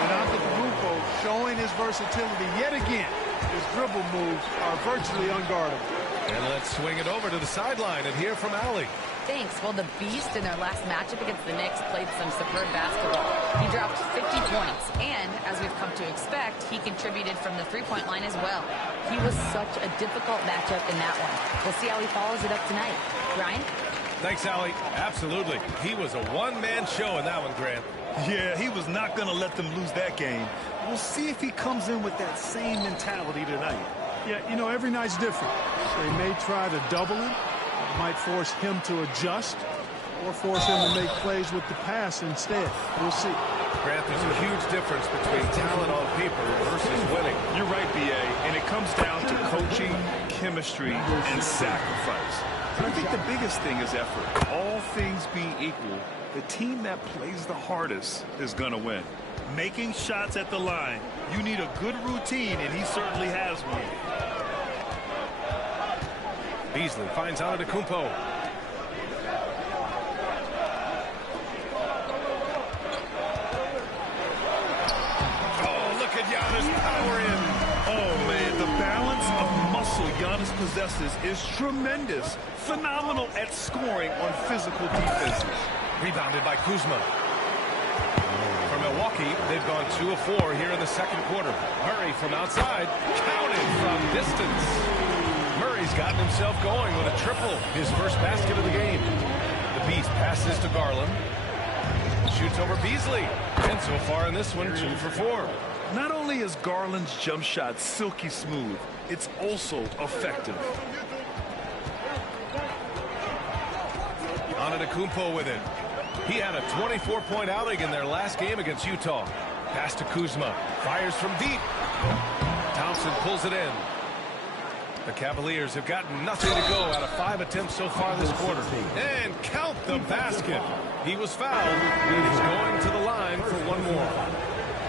And Antetokounmpo showing his versatility yet again. His dribble moves are virtually unguardable. And let's swing it over to the sideline and hear from Allie. Thanks. Well, the Beast in their last matchup against the Knicks played some superb basketball. He dropped 50 points, and as we've come to expect, he contributed from the three-point line as well. He was such a difficult matchup in that one. We'll see how he follows it up tonight. Ryan? Thanks, Allie. Absolutely. He was a one-man show in that one, Grant. Yeah, he was not going to let them lose that game. We'll see if he comes in with that same mentality tonight. Yeah, you know, every night's different. They may try to double him. It might force him to adjust or force him to make plays with the pass instead. We'll see. Grant, there's a huge difference between talent on paper versus winning. You're right, B.A., and it comes down to coaching, chemistry, and sacrifice. I think the biggest thing is effort. All things being equal, the team that plays the hardest is going to win. Making shots at the line, you need a good routine, and he certainly has one. Beasley finds Antetokounmpo. Oh, look at Giannis power in. Oh, man, the balance of muscle Giannis possesses is tremendous. Phenomenal at scoring on physical defenses. Rebounded by Kuzma. For Milwaukee, they've gone 2 of 4 here in the second quarter. Murray from outside, counted from distance. Murray's gotten himself going with a triple, his first basket of the game. The Beast passes to Garland. Shoots over Beasley. And so far in this one, 2 for 4. Not only is Garland's jump shot silky smooth, it's also effective. Antetokounmpo with it. He had a 24-point outing in their last game against Utah. Pass to Kuzma. Fires from deep. Thompson pulls it in. The Cavaliers have gotten nothing to go out of 5 attempts so far this quarter. And count the basket. He was fouled, and he's going to the line for one more.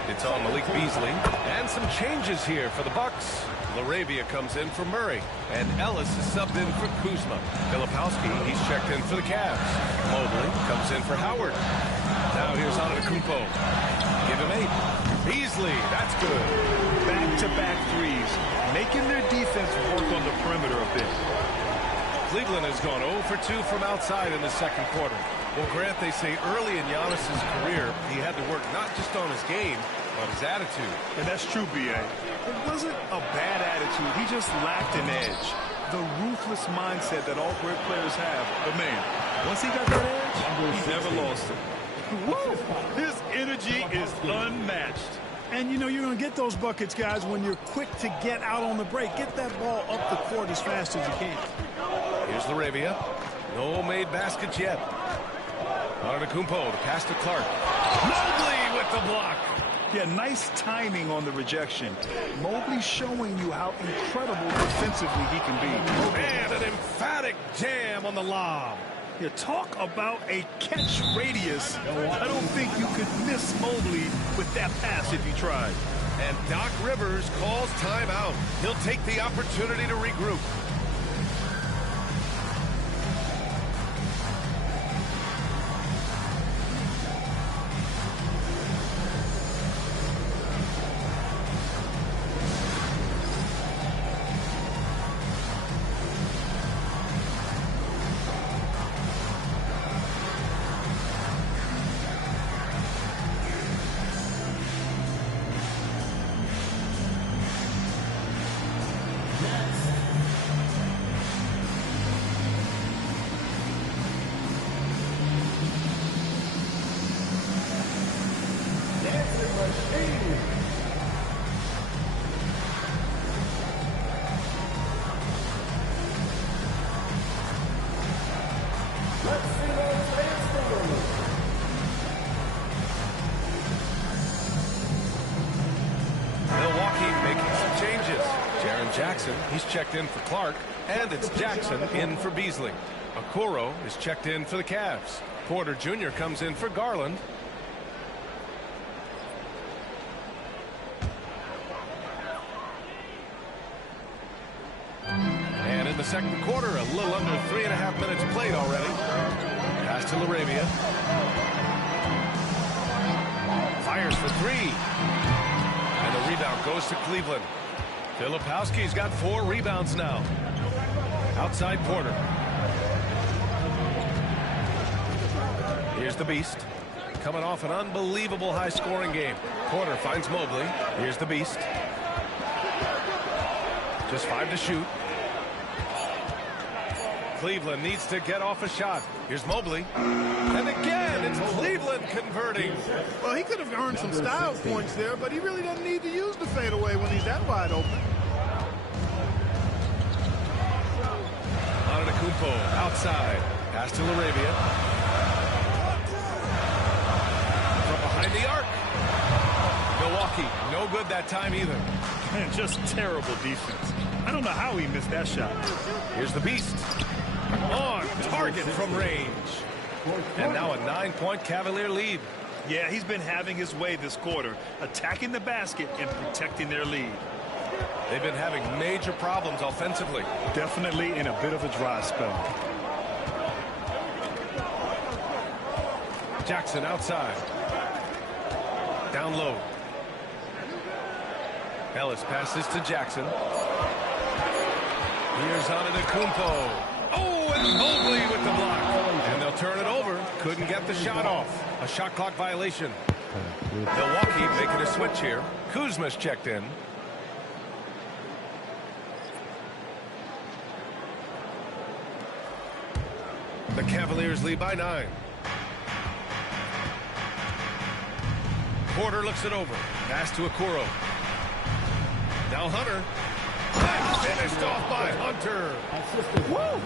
It's on Malik Beasley. And some changes here for the Bucks. LaRavia comes in for Murray. And Ellis is subbed in for Kuzma. Filipowski, he's checked in for the Cavs. Mobley comes in for Howard. Now here's Antetokounmpo. Give him 8. Beasley, that's good. Back-to-back threes, making their defense work on the perimeter a bit. Cleveland has gone 0 for 2 from outside in the second quarter. Well, Grant, they say early in Giannis's career, he had to work not just on his game, but his attitude. And that's true, B.A. It wasn't a bad attitude. He just lacked an edge. The ruthless mindset that all great players have. But, man, once he got that edge, he never lost it. Woo! His energy is unmatched. And, you know, you're going to get those buckets, guys, when you're quick to get out on the break. Get that ball up the court as fast as you can. Here's LaRavia. No made baskets yet. Antetokounmpo, the pass to Clark. Mobley with the block. Yeah, nice timing on the rejection. Mobley showing you how incredible defensively he can be. And an emphatic jam on the lob. You talk about a catch radius. I don't think you could miss Mobley with that pass if you tried. And Doc Rivers calls timeout. He'll take the opportunity to regroup. He's checked in for Clark, and it's Jackson in for Beasley. Okoro is checked in for the Cavs. Porter Jr. comes in for Garland. And in the second quarter, a little under 3.5 minutes played already. Pass to LaRavia. Fires for 3. And the rebound goes to Cleveland. Filipowski's got 4 rebounds now. Outside Porter. Here's the Beast. Coming off an unbelievable high-scoring game. Porter finds Mobley. Here's the Beast. Just 5 to shoot. Cleveland needs to get off a shot. Here's Mobley. And again, it's Cleveland converting. Well, he could have earned some style points there, but he really doesn't need to use the fadeaway when he's that wide open. Antetokounmpo outside. Pass to LaRavia. From behind the arc. Milwaukee, no good that time either. Man, just terrible defense. I don't know how he missed that shot. Here's the Beast. On target from range. And now a 9-point Cavalier lead. Yeah, he's been having his way this quarter, attacking the basket and protecting their lead. They've been having major problems offensively. Definitely in a bit of a dry spell. Jackson outside. Down low. Ellis passes to Jackson. Here's Antetokounmpo. Oh, and Mobley with the block. And they'll turn it over. Couldn't get the shot off. A shot clock violation. Milwaukee making a switch here. Kuzma's checked in. The Cavaliers lead by 9. Porter looks it over. Pass to Okoro. Now Hunter. Finished off by Hunter. Woo!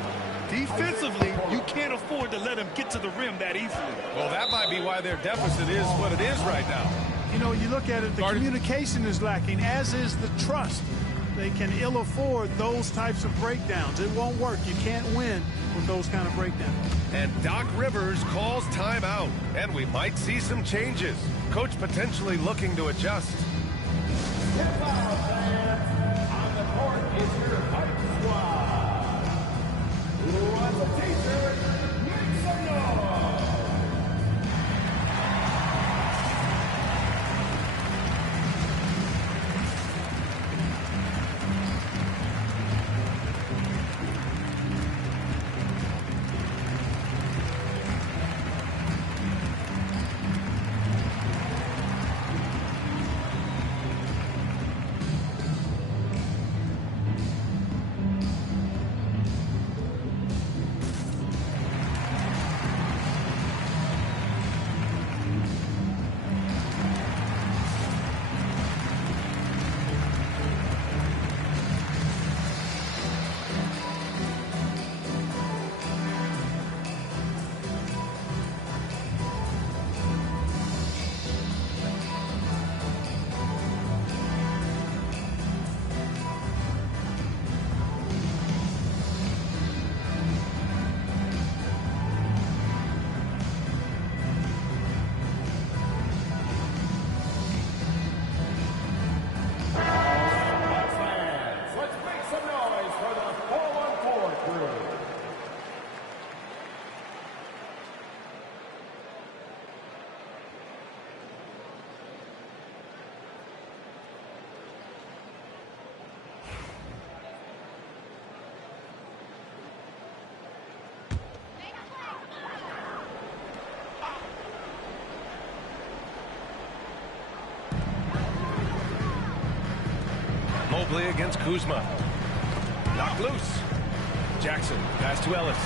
Defensively, you can't afford to let him get to the rim that easily. Well, that might be why their deficit is what it is right now. You know, you look at it, the communication is lacking, as is the trust. They can ill afford those types of breakdowns. It won't work. You can't win with those kind of breakdowns. And Doc Rivers calls timeout. And we might see some changes. Coach potentially looking to adjust. Step out, fans. On the court is your hype squad. Who wants a t-shirt? Make some noise. Mobley against Kuzma. Knocked loose. Jackson, pass to Ellis.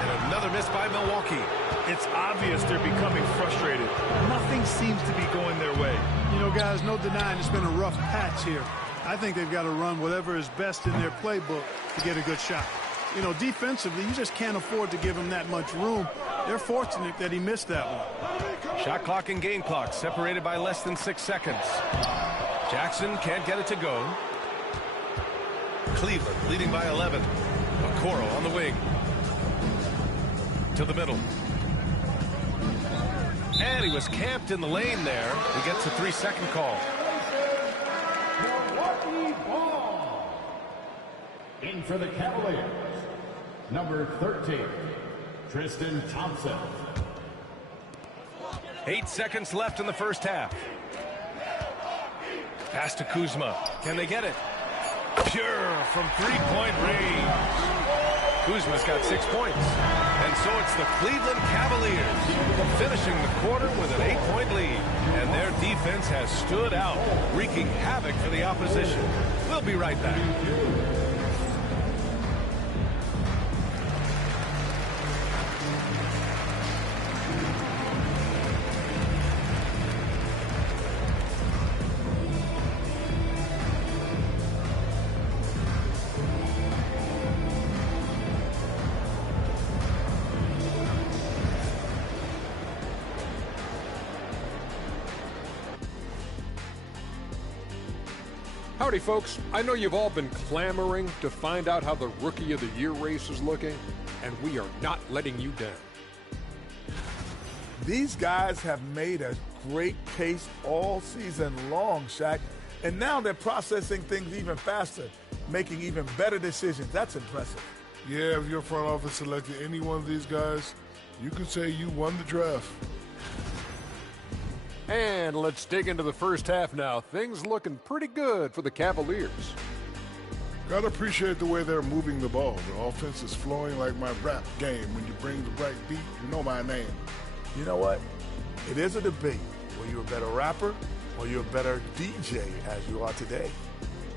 And another miss by Milwaukee. It's obvious they're becoming frustrated. Nothing seems to be going their way. You know, guys, no denying it's been a rough patch here. I think they've got to run whatever is best in their playbook to get a good shot. You know, defensively, you just can't afford to give him that much room. They're fortunate that he missed that one. Shot clock and game clock separated by less than 6 seconds. Jackson can't get it to go. Cleveland leading by 11. Okoro on the wing. To the middle. And he was camped in the lane there. He gets a 3-second call. Milwaukee ball. In for the Cavaliers, number 13, Tristan Thompson. 8 seconds left in the first half. Pass to Kuzma. Can they get it? Pure from three-point range. Kuzma's got 6 points. And so it's the Cleveland Cavaliers finishing the quarter with an 8-point lead. And their defense has stood out, wreaking havoc for the opposition. We'll be right back. Howdy, folks. I know you've all been clamoring to find out how the Rookie of the Year race is looking, and we are not letting you down. These guys have made a great case all season long, Shaq, and now they're processing things even faster, making even better decisions. That's impressive. Yeah, if your front office selected any one of these guys, you could say you won the draft. And let's dig into the first half now. Things looking pretty good for the Cavaliers. Gotta appreciate the way they're moving the ball. The offense is flowing like my rap game. When you bring the right beat, you know my name. You know what? It is a debate. Were you a better rapper or you a better DJ as you are today?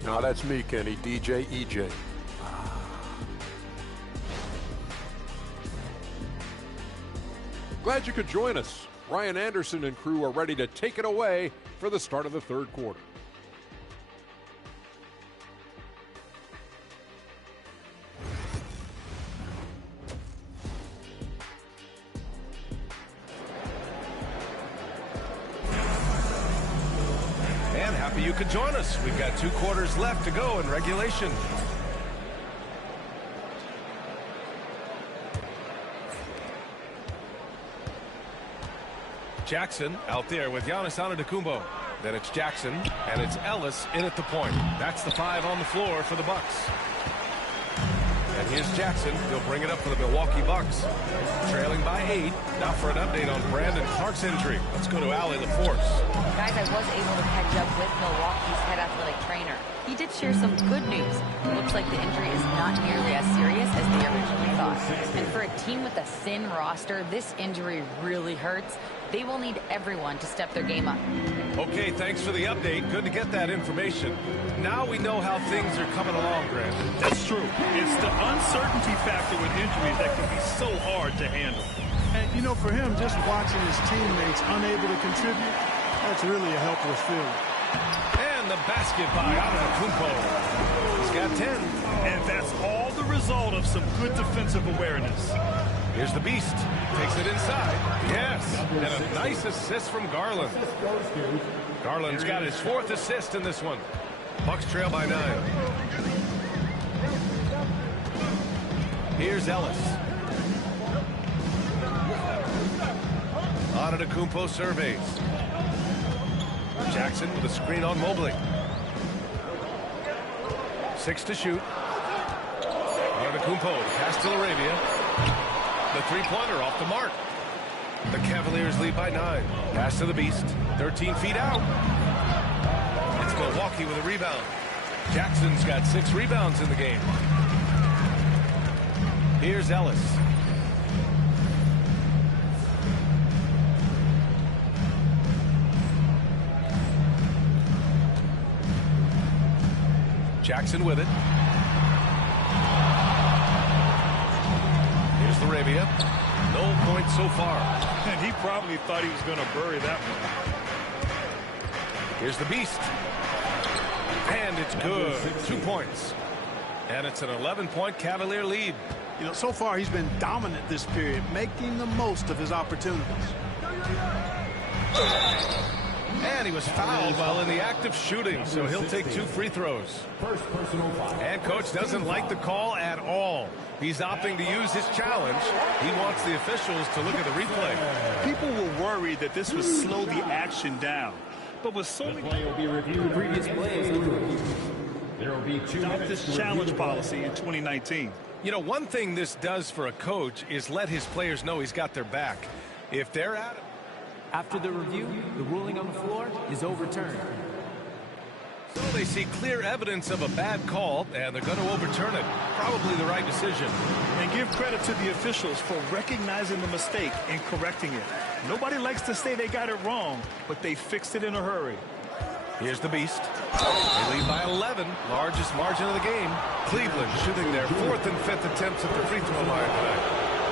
No, that's me, Kenny. DJ EJ. Glad you could join us. Ryan Anderson and crew are ready to take it away for the start of the third quarter. And happy you could join us. We've got 2 quarters left to go in regulation. Jackson out there with Giannis Antetokounmpo. Then it's Jackson, and it's Ellis in at the point. That's the 5 on the floor for the Bucks. And here's Jackson. He'll bring it up for the Milwaukee Bucks. Trailing by 8. Now for an update on Brandon Clark's injury. Let's go to Allie LaForce. Guys, I was able to catch up with Milwaukee's head athletic trainer. He did share some good news. It looks like the injury is not nearly as serious as they originally thought. And for a team with a thin roster, this injury really hurts. They will need everyone to step their game up. Okay, thanks for the update. Good to get that information. Now we know how things are coming along, Grant. That's true. It's the uncertainty factor with injuries that can be so hard to handle. And, you know, for him, just watching his teammates unable to contribute, that's really a helpless feeling. And the basket by Antetokounmpo. He's got 10. And that's all the result of some good defensive awareness. Here's the Beast. Takes it inside. Yes. And a nice assist from Garland. Garland's got his 4th assist in this one. Bucks trail by 9. Here's Ellis. Antetokounmpo surveys. Jackson with a screen on Mobley. 6 to shoot. Antetokounmpo pass to Arabia. The 3-pointer off the mark. The Cavaliers lead by 9. Pass to the Beast. 13 feet out. It's Milwaukee with a rebound. Jackson's got 6 rebounds in the game. Here's Ellis. Jackson with it. Here's Arabia. No points so far. And he probably thought he was going to bury that one. Here's the Beast. And it's good. 2 points. And it's an 11-point Cavalier lead. You know, so far he's been dominant this period, making the most of his opportunities. And he was fouled while in the act of shooting, so he'll take 2 free throws. And coach doesn't like the call at all. He's opting to use his challenge. He wants the officials to look at the replay. People were worried that this would slow the action down. But with so many previous plays, there will be 2 minutes. This challenge policy in 2019. You know, one thing this does for a coach is let his players know he's got their back. If they're at it. After the review, the ruling on the floor is overturned. So they see clear evidence of a bad call, and they're going to overturn it. Probably the right decision. And give credit to the officials for recognizing the mistake and correcting it. Nobody likes to say they got it wrong, but they fixed it in a hurry. Here's the Beast. They lead by 11, largest margin of the game. Cleveland shooting their 4th and 5th attempts at the free throw line tonight.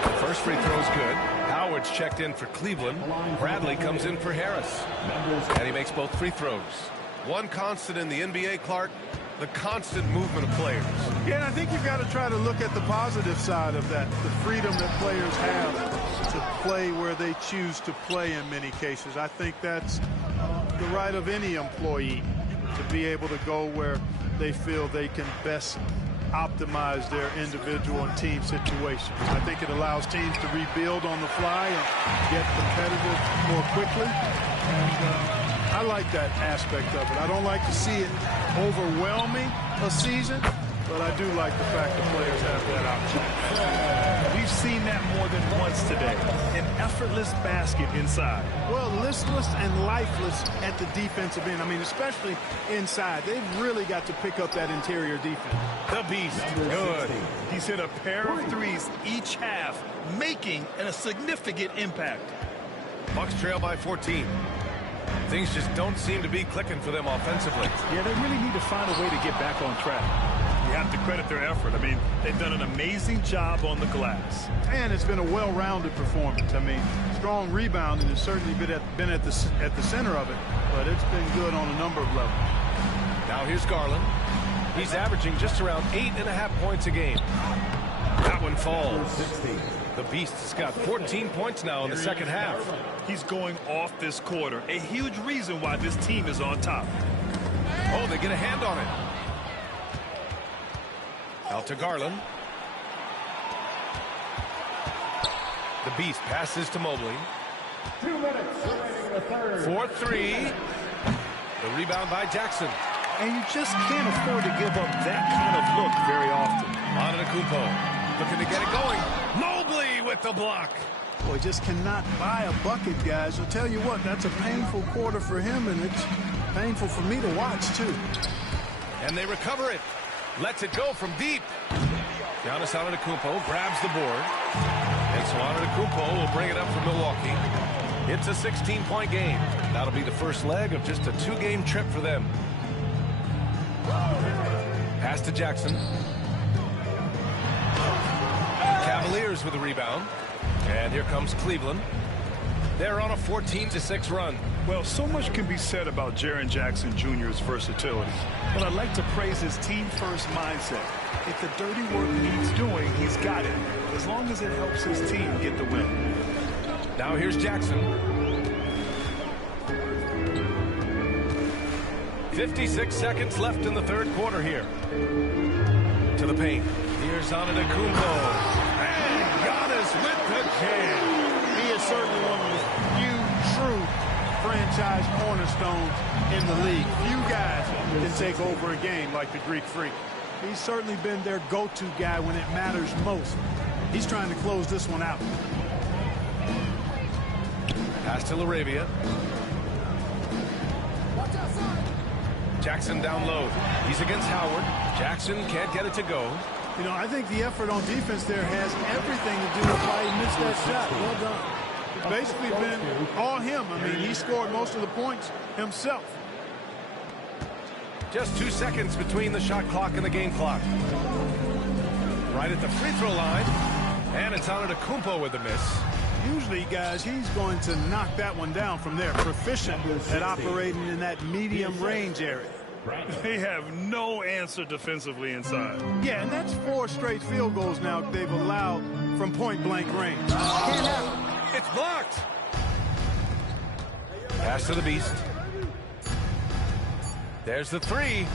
The first free throw's good. Howard's checked in for Cleveland. Bradley comes in for Harris. And he makes both free throws. One constant in the NBA, Clark, the constant movement of players. Yeah, and I think you've got to try to look at the positive side of that, the freedom that players have to play where they choose to play in many cases. I think that's the right of any employee to be able to go where they feel they can best optimize their individual and team situations. I think it allows teams to rebuild on the fly and get competitive more quickly. And I like that aspect of it. I don't like to see it overwhelming a season, but I do like the fact the players have that option. We've seen that more than once today. An effortless basket inside. Well, listless and lifeless at the defensive end. I mean, especially inside. They've really got to pick up that interior defense. The Beast, good. He's hit a pair of threes each half, making a significant impact. Bucks trail by 14. Things just don't seem to be clicking for them offensively. Yeah, they really need to find a way to get back on track. You have to credit their effort. I mean, they've done an amazing job on the glass. And it's been a well-rounded performance. I mean, strong rebounding has certainly been at the center of it, but it's been good on a number of levels. Now here's Garland. He's averaging just around 8.5 points a game. That one falls. The Beast has got 14 points now in the second half. He's going off this quarter. A huge reason why this team is on top. Oh, they get a hand on it. Out to Garland. The Beast passes to Mobley. 2 minutes remaining in the third. 4-3. The rebound by Jackson. And you just can't afford to give up that kind of look very often. Antetokounmpo looking to get it going. Mobley with the block. Boy, just cannot buy a bucket, guys. I'll tell you what, that's a painful quarter for him, and it's painful for me to watch, too. And they recover it. Lets it go from deep. Giannis Antetokounmpo grabs the board. And so Antetokounmpo will bring it up for Milwaukee. It's a 16-point game. That'll be the first leg of just a 2-game trip for them. Pass to Jackson. Cavaliers with a rebound. And here comes Cleveland. They're on a 14-6 run. Well, so much can be said about Jaren Jackson Jr.'s versatility. But I'd like to praise his team-first mindset. If the dirty work needs doing, he's got it. As long as it helps his team get the win. Now here's Jackson. 56 seconds left in the third quarter here. To the paint. Here's Antetokounmpo. And Giannis with the jam. He is certainly one of the few true franchise cornerstones in the league. Few guys can take over a game like the Greek Freak. He's certainly been their go-to guy when it matters most. He's trying to close this one out. Pass to LaRavia. Jackson down low. He's against Howard. Jackson can't get it to go. You know, I think the effort on defense there has everything to do with why he missed that shot. Well done. It's basically been all him. I mean, he scored most of the points himself. Just 2 seconds between the shot clock and the game clock. Right at the free throw line. And it's Antetokounmpo with the miss. Usually, guys, he's going to knock that one down from there. Proficient at operating in that medium range area. They have no answer defensively inside. Yeah, and that's 4 straight field goals now they've allowed from point-blank range. Can't happen. It's blocked. Pass to the Beast. There's the three.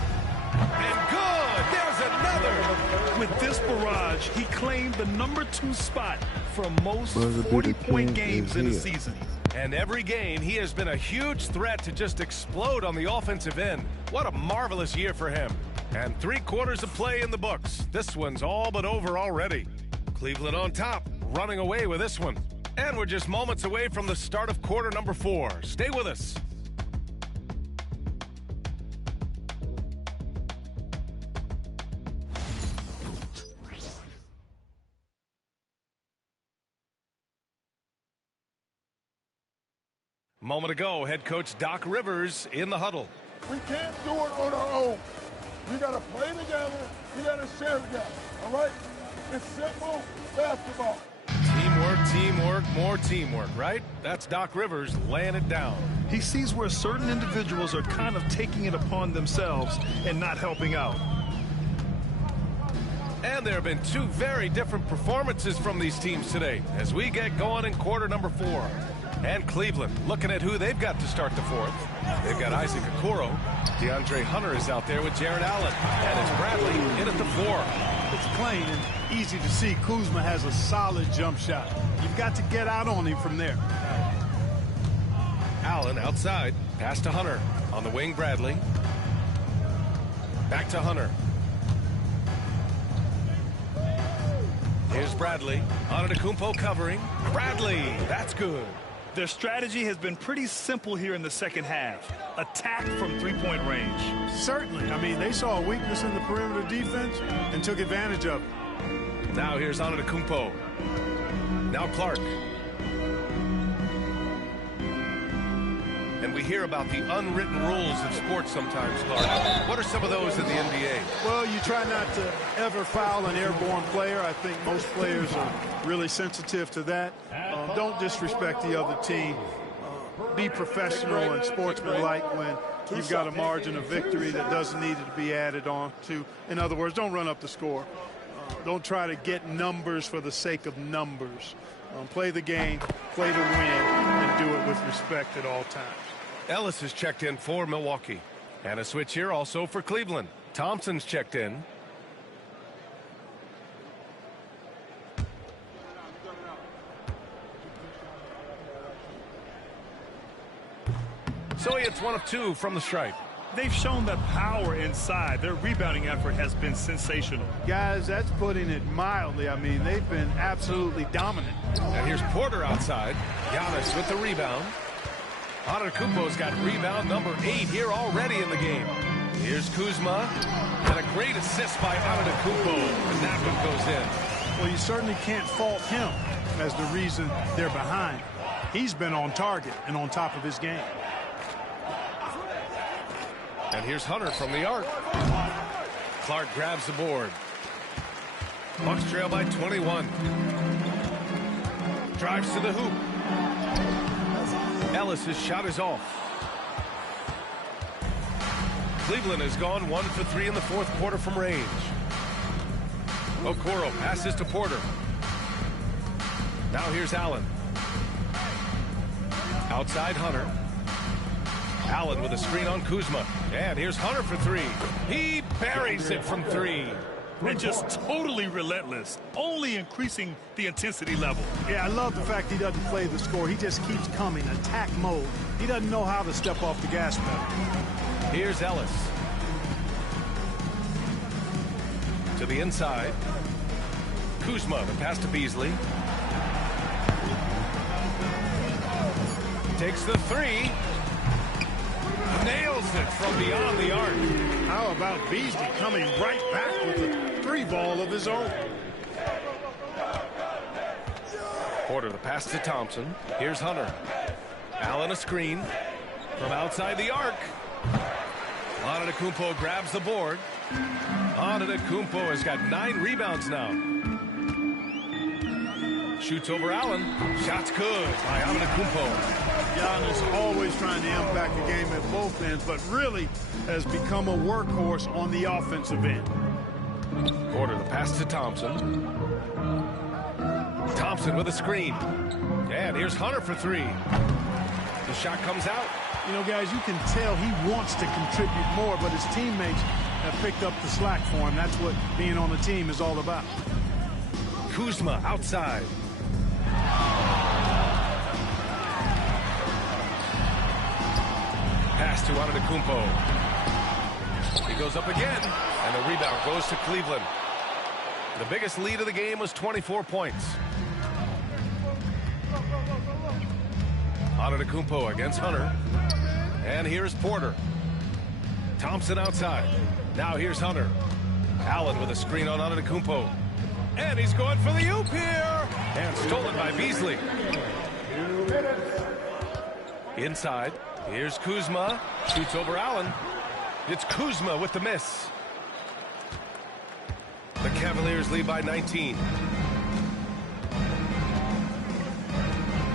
And good. There's another. With this barrage, he claimed the #2 spot for most 40-point games in a season. And every game, he has been a huge threat to just explode on the offensive end. What a marvelous year for him. And 3 quarters of play in the books. This one's all but over already. Cleveland on top, running away with this one. And we're just moments away from the start of quarter number 4. Stay with us. Moment ago, head coach Doc Rivers in the huddle. We can't do it on our own. We got to play together. We got to share together. All right? It's simple basketball. Teamwork, teamwork, more teamwork, right? That's Doc Rivers laying it down. He sees where certain individuals are kind of taking it upon themselves and not helping out. And there have been 2 very different performances from these teams today as we get going in quarter number 4. And Cleveland looking at who they've got to start the 4th. They've got Isaac Okoro. DeAndre Hunter is out there with Jared Allen. And it's Bradley in at the 4. It's plain and easy to see Kuzma has a solid jump shot. You've got to get out on him from there. Allen outside. Pass to Hunter. On the wing, Bradley. Back to Hunter. Here's Bradley. Antetokounmpo covering. Bradley, that's good. Their strategy has been pretty simple here in the second half. Attack from three-point range. Certainly. I mean, they saw a weakness in the perimeter defense and took advantage of it. Now here's Antetokounmpo. Now Clark. And we hear about the unwritten rules of sports sometimes, Clark. What are some of those in the NBA? Well, you try not to ever foul an airborne player. I think most players are really sensitive to that. Don't disrespect the other team. Be professional and sportsmanlike when you've got a margin of victory that doesn't need to be added on to. In other words, don't run up the score. Don't try to get numbers for the sake of numbers. Play the game, play to win, and do it with respect at all times. Ellis is checked in for Milwaukee. And a switch here also for Cleveland. Thompson's checked in. So he hits 1 of 2 from the stripe. They've shown that power inside. Their rebounding effort has been sensational. Guys, that's putting it mildly. I mean, they've been absolutely dominant. And here's Porter outside. Giannis with the rebound. Antetokounmpo's got rebound number 8 here already in the game. Here's Kuzma. And a great assist by Antetokounmpo. And that one goes in. Well, you certainly can't fault him as the reason they're behind. He's been on target and on top of his game. And here's Hunter from the arc. Clark grabs the board. Bucks trail by 21. Drives to the hoop. Ellis' shot is off. Cleveland has gone 1 for 3 in the fourth quarter from range. Okoro passes to Porter. Now here's Allen. Outside Hunter. Allen with a screen on Kuzma. And here's Hunter for 3. He buries it from 3. And just totally relentless, only increasing the intensity level. Yeah, I love the fact he doesn't play the score. He just keeps coming, attack mode. He doesn't know how to step off the gas pedal. Here's Ellis. To the inside. Kuzma, the pass to Beasley. Takes the 3. Nails it from beyond the arc. How about Beasley coming right back with a 3-ball of his own? Porter, the pass to Thompson. Here's Hunter. Allen a screen from outside the arc. Antetokounmpo grabs the board. Antetokounmpo has got 9 rebounds now. Shoots over Allen. Shot's good by Antetokounmpo. Giannis always trying to impact the game at both ends, but really has become a workhorse on the offensive end. Porter, the pass to Thompson. Thompson with a screen. And here's Hunter for 3. The shot comes out. You know, guys, you can tell he wants to contribute more, but his teammates have picked up the slack for him. That's what being on the team is all about. Kuzma outside. Pass to Antetokounmpo. He goes up again, and the rebound goes to Cleveland. The biggest lead of the game was 24 points. Antetokounmpo against Hunter. And here's Porter. Thompson outside. Now here's Hunter. Allen with a screen on Antetokounmpo. And he's going for the oop here. And stolen by Beasley. Inside. Here's Kuzma. Shoots over Allen. It's Kuzma with the miss. The Cavaliers lead by 19.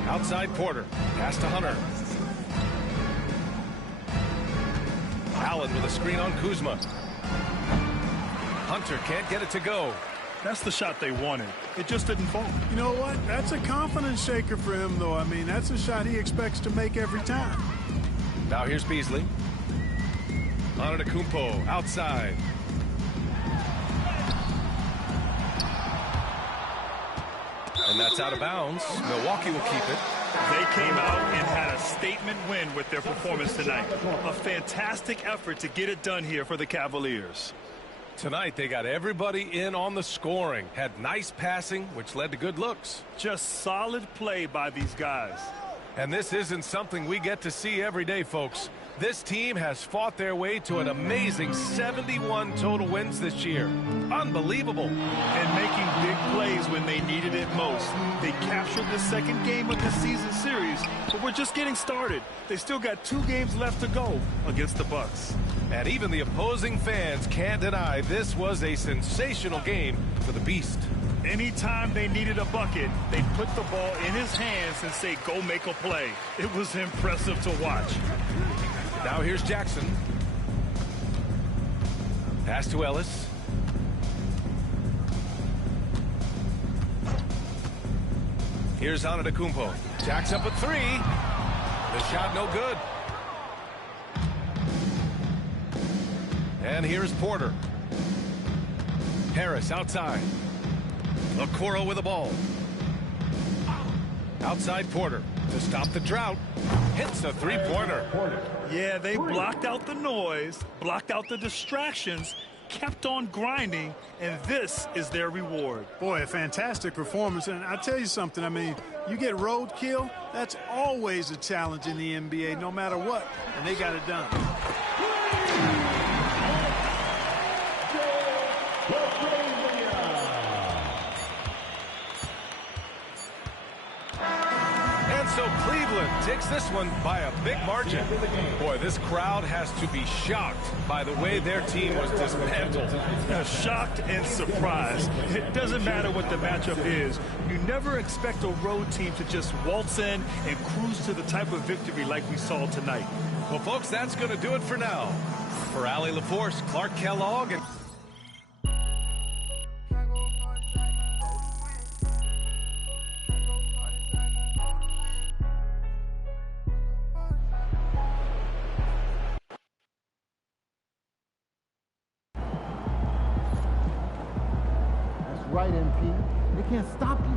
Outside Porter. Pass to Hunter. Allen with a screen on Kuzma. Hunter can't get it to go. That's the shot they wanted. It just didn't fall. You know what? That's a confidence shaker for him, though. I mean, that's a shot he expects to make every time. Now here's Beasley. Antetokounmpo outside. And that's out of bounds. Milwaukee will keep it. They came out and had a statement win with their performance tonight. A fantastic effort to get it done here for the Cavaliers. Tonight, they got everybody in on the scoring. Had nice passing, which led to good looks. Just solid play by these guys. And this isn't something we get to see every day, folks. This team has fought their way to an amazing 71 total wins this year. Unbelievable. And making big plays when they needed it most. They captured the second game of the season series, but we're just getting started. They still got 2 games left to go against the Bucks. And even the opposing fans can't deny this was a sensational game for the Beast. Anytime they needed a bucket, they put the ball in his hands and say, go make a play. It was impressive to watch. Now here's Jackson. Pass to Ellis. Here's Antetokounmpo. Jacks up a 3. The shot no good. And here's Porter. Harris outside. Okoro with the ball. Outside Porter to stop the drought. Hits a 3-pointer. Yeah, they blocked out the noise, blocked out the distractions, kept on grinding, and this is their reward. Boy, a fantastic performance. And I'll tell you something, I mean, you get roadkill, that's always a challenge in the NBA, no matter what, and they got it done. So Cleveland takes this one by a big margin. Boy, this crowd has to be shocked by the way their team was dismantled. Shocked and surprised. It doesn't matter what the matchup is. You never expect a road team to just waltz in and cruise to the type of victory like we saw tonight. Well, folks, that's going to do it for now. For Allie LaForce, Clark Kellogg, and right, MP. They can't stop you.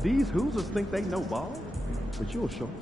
These Hoosiers think they know ball, but you'll show them.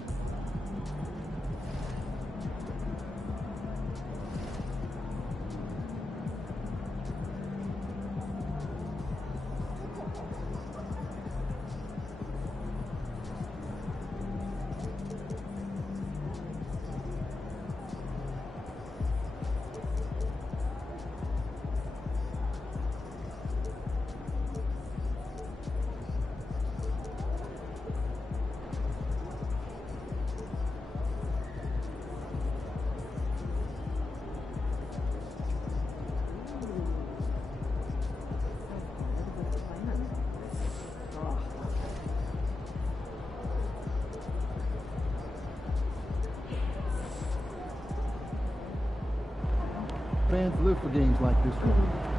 fans live for games like this one.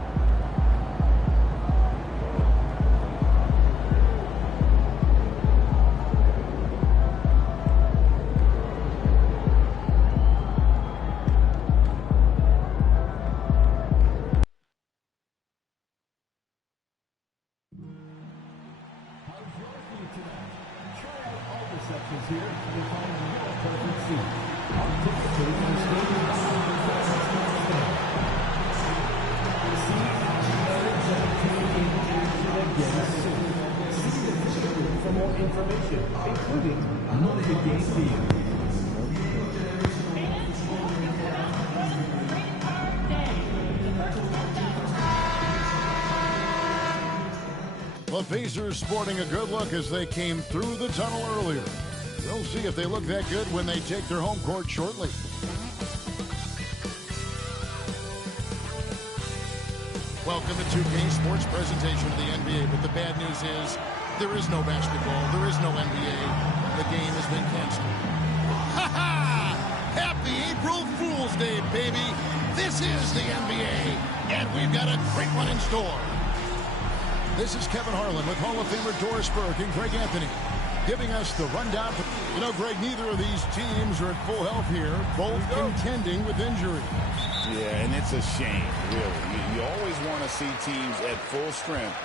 For more information, including multi-game deals. The Pacers sporting a good look as they came through the tunnel earlier. We'll see if they look that good when they take their home court shortly. Welcome to 2K Sports presentation of the NBA, but the bad news is there is no basketball, there is no NBA. The game has been canceled. Ha ha! Happy April Fool's Day, baby! This is the NBA, and we've got a great one in store. This is Kevin Harlan with Hall of Famer Doris Burke and Greg Anthony, giving us the rundown. You know, Greg, neither of these teams are at full health here, both contending with injury. Yeah, and it's a shame, really. You always want to see teams at full strength,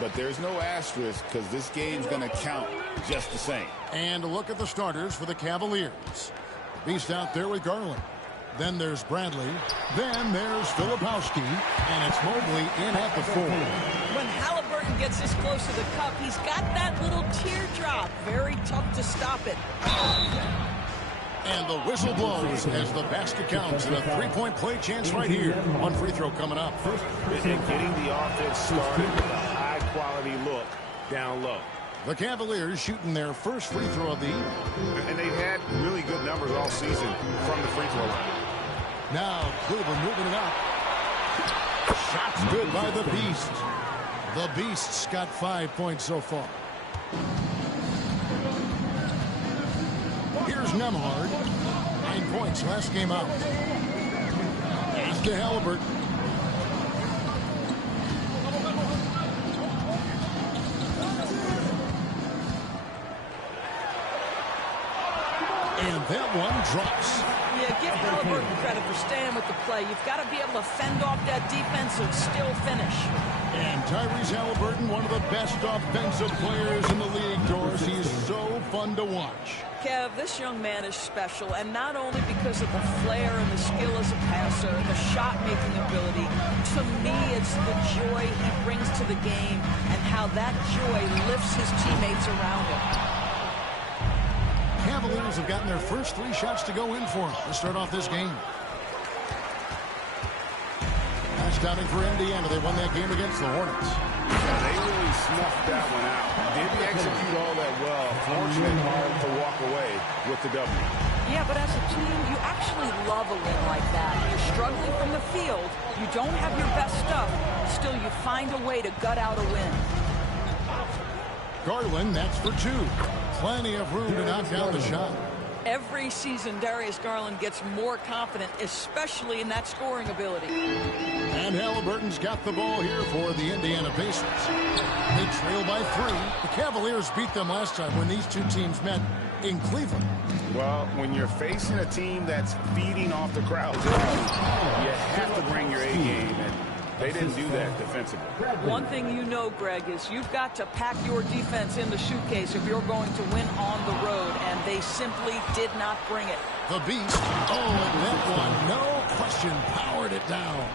but there's no asterisk because this game's going to count just the same. And a look at the starters for the Cavaliers. Beast out there with Garland. Then there's Bradley. Then there's Filipowski. And it's Mobley in at the 4. When Halliburton gets this close to the cup, he's got that little teardrop. Very tough to stop it. And the whistle blows as the basket counts. And a three-point play chance right here. One free throw coming up. And getting the offense started with a high-quality look down low. The Cavaliers shooting their first free throw of the evening. And they've had really good numbers all season from the free throw line. Now Cleveland moving it up. Shots good by the Beast. The Beast's got 5 points so far. Here's Nemhard. 9 points last game out. Pass to Halliburton. And that one drops. Yeah, give Halliburton credit for staying with the play. You've got to be able to fend off that defense and still finish. And Tyrese Halliburton, one of the best offensive players in the league, Doris. He's so fun to watch. Kev, this young man is special, and not only because of the flair and the skill as a passer, the shot-making ability. To me, it's the joy he brings to the game and how that joy lifts his teammates around him. Cavaliers have gotten their first 3 shots to go in for them to start off this game. Touchdown for Indiana. They won that game against the Hornets. Yeah, they really snuffed that one out. Didn't execute all that well. Fortunate to walk away with the W. Yeah, but as a team, you actually love a win like that. You're struggling from the field. You don't have your best stuff. Still, you find a way to gut out a win. Garland, that's for 2. Plenty of room to knock down the shot. Every season, Darius Garland gets more confident, especially in that scoring ability. And Halliburton's got the ball here for the Indiana Pacers. They trail by 3. The Cavaliers beat them last time when these two teams met in Cleveland. Well, when you're facing a team that's feeding off the crowd, you have to bring your A game, and they didn't do that defensively. One thing you know, Greg, is you've got to pack your defense in the suitcase if you're going to win on the road, and they simply did not bring it. The Beast, and that one, no question, powered it down.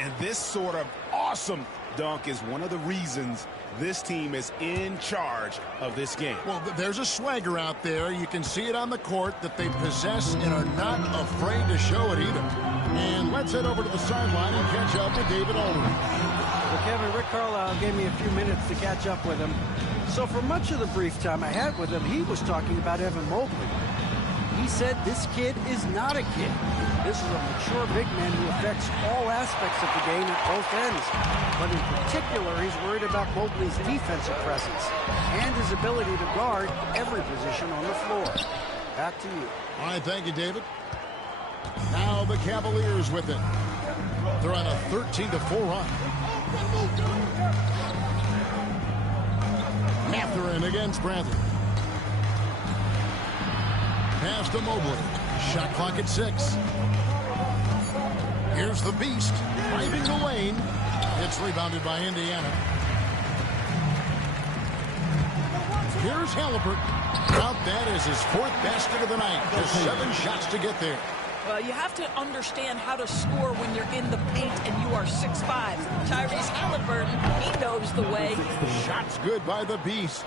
And this sort of awesome dunk is one of the reasons this team is in charge of this game. Well, there's a swagger out there. You can see it on the court that they possess and are not afraid to show it either. And let's head over to the sideline and catch up with David Aldridge. Well, Kevin, Rick Carlisle gave me a few minutes to catch up with him. So for much of the brief time I had with him, he was talking about Evan Mobley. He said this kid is not a kid. This is a mature big man who affects all aspects of the game at both ends. But in particular, he's worried about Mobley's defensive presence and his ability to guard every position on the floor. Back to you. All right, thank you, David. Now the Cavaliers with it. They're on a 13-4 run. Mathurin against Bradley. Pass to Mobley. Shot clock at 6. Here's the Beast driving the lane. It's rebounded by Indiana. Here's Halliburton. Count that as his 4th basket of the night. Just 7 shots to get there. Well, you have to understand how to score when you're in the paint and you are 6'5". Tyrese Halliburton, he knows the way. Shots good by the Beast.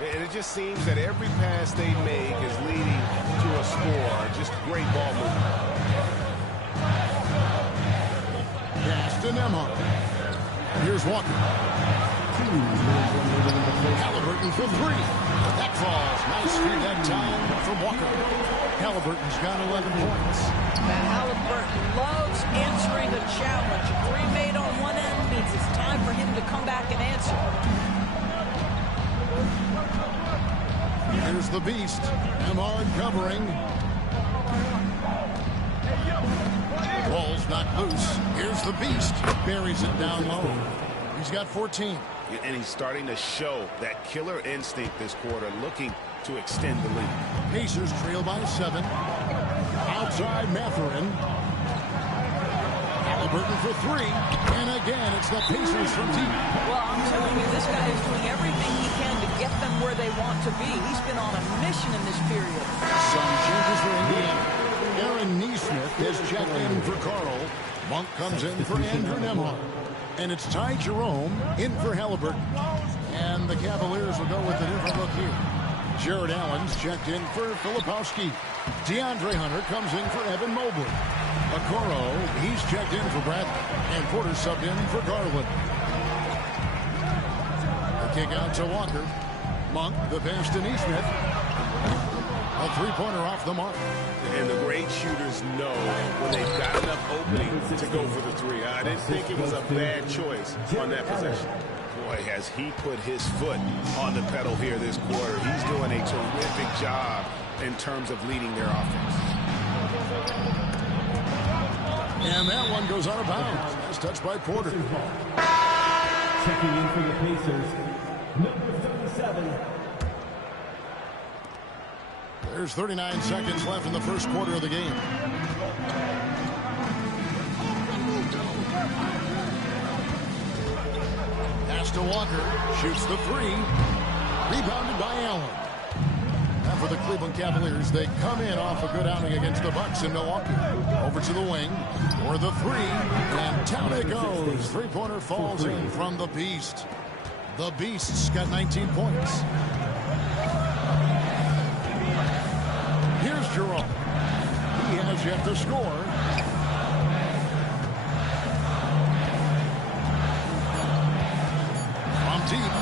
And it just seems that every pass they make is leading to a score. Just great ball movement. Pass to Nembhard. Here's Walker. Halliburton for 3. That falls. Nice feed that time from Walker. Halliburton's got 11 points. And Halliburton loves answering a challenge. A 3 made on one end means it's time for him to come back and answer. Here's the Beast. Nembhard covering. Ball's not loose. Here's the Beast. Buries it down low. He's got 14. And he's starting to show that killer instinct this quarter, looking to extend the lead. Pacers trail by 7. Outside Mathurin. Halliburton for 3. And again, it's the Pacers from deep. Well, I'm telling you, this guy is doing everything he can to get them where they want to be. He's been on a mission in this period. Some changes for Indiana. Aaron Nesmith has checked in for Carl. Monk comes in for Andrew Nembhard. And it's Ty Jerome in for Halliburton. And the Cavaliers will go with a different look here. Jared Allen's checked in for Filipowski. DeAndre Hunter comes in for Evan Mobley. Okoro, he's checked in for Bradley. And Porter subbed in for Garland. The kick out to Walker. Monk, the pass to Nesmith. A 3-pointer off the mark. And the great shooters know when they've got enough opening to go for the 3. I didn't think it was a bad choice on that possession. Boy, has he put his foot on the pedal here this quarter. He's doing a terrific job in terms of leading their offense. And that one goes out of bounds. Nice touch by Porter. Checking in for the Pacers, number 37. There's 39 seconds left in the first quarter of the game. Pass to Walker. Shoots the 3. Rebounded by Allen. Now for the Cleveland Cavaliers, they come in off a good outing against the Bucks in Milwaukee. Over to the wing for the 3. And down it goes. 3-pointer falls in from the Beast. The Beast's got 19 points. Here's Jerome. He has yet to score. From deep.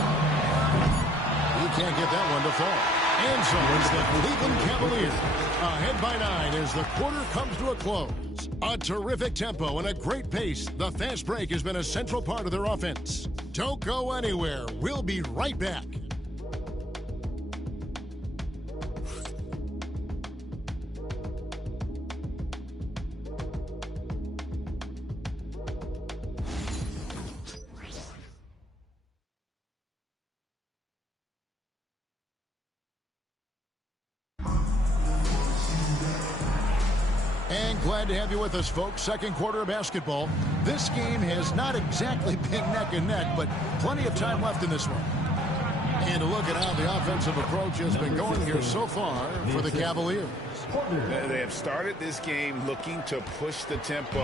He can't get that one to fall. And so it's the Cleveland Cavaliers ahead by 9 as the quarter comes to a close. A terrific tempo and a great pace. The fast break has been a central part of their offense. Don't go anywhere. We'll be right back. And glad to have you with us, folks. Second quarter of basketball. This game has not exactly been neck and neck, but plenty of time left in this one. And a look at how the offensive approach has been going here so far for the Cavaliers. They have started this game looking to push the tempo,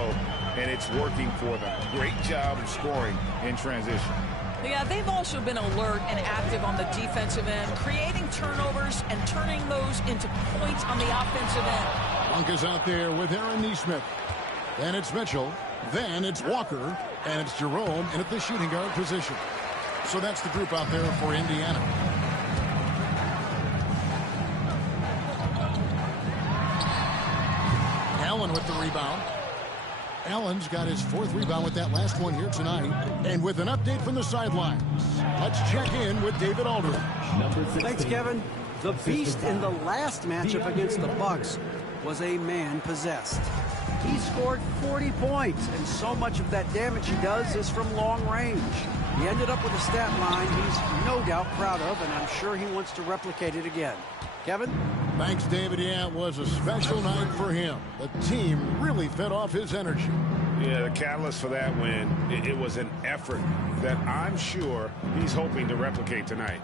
and it's working for them. Great job of scoring in transition. Yeah, they've also been alert and active on the defensive end, creating turnovers and turning those into points on the offensive end. Monk is out there with Aaron Nesmith. Then it's Mitchell. Then it's Walker. And it's Jerome in at the shooting guard position. So that's the group out there for Indiana. Allen with the rebound. Allen's got his 4th rebound with that last one here tonight. And with an update from the sidelines, let's check in with David Aldridge. Thanks, Kevin. The Beast in the last matchup against the Bucks was a man possessed. He scored 40 points, and so much of that damage he does is from long range. He ended up with a stat line he's no doubt proud of, and I'm sure he wants to replicate it again. Kevin? Thanks, David. Yeah, it was a special night for him. The team really fed off his energy. Yeah, the catalyst for that win, it was an effort that I'm sure he's hoping to replicate tonight.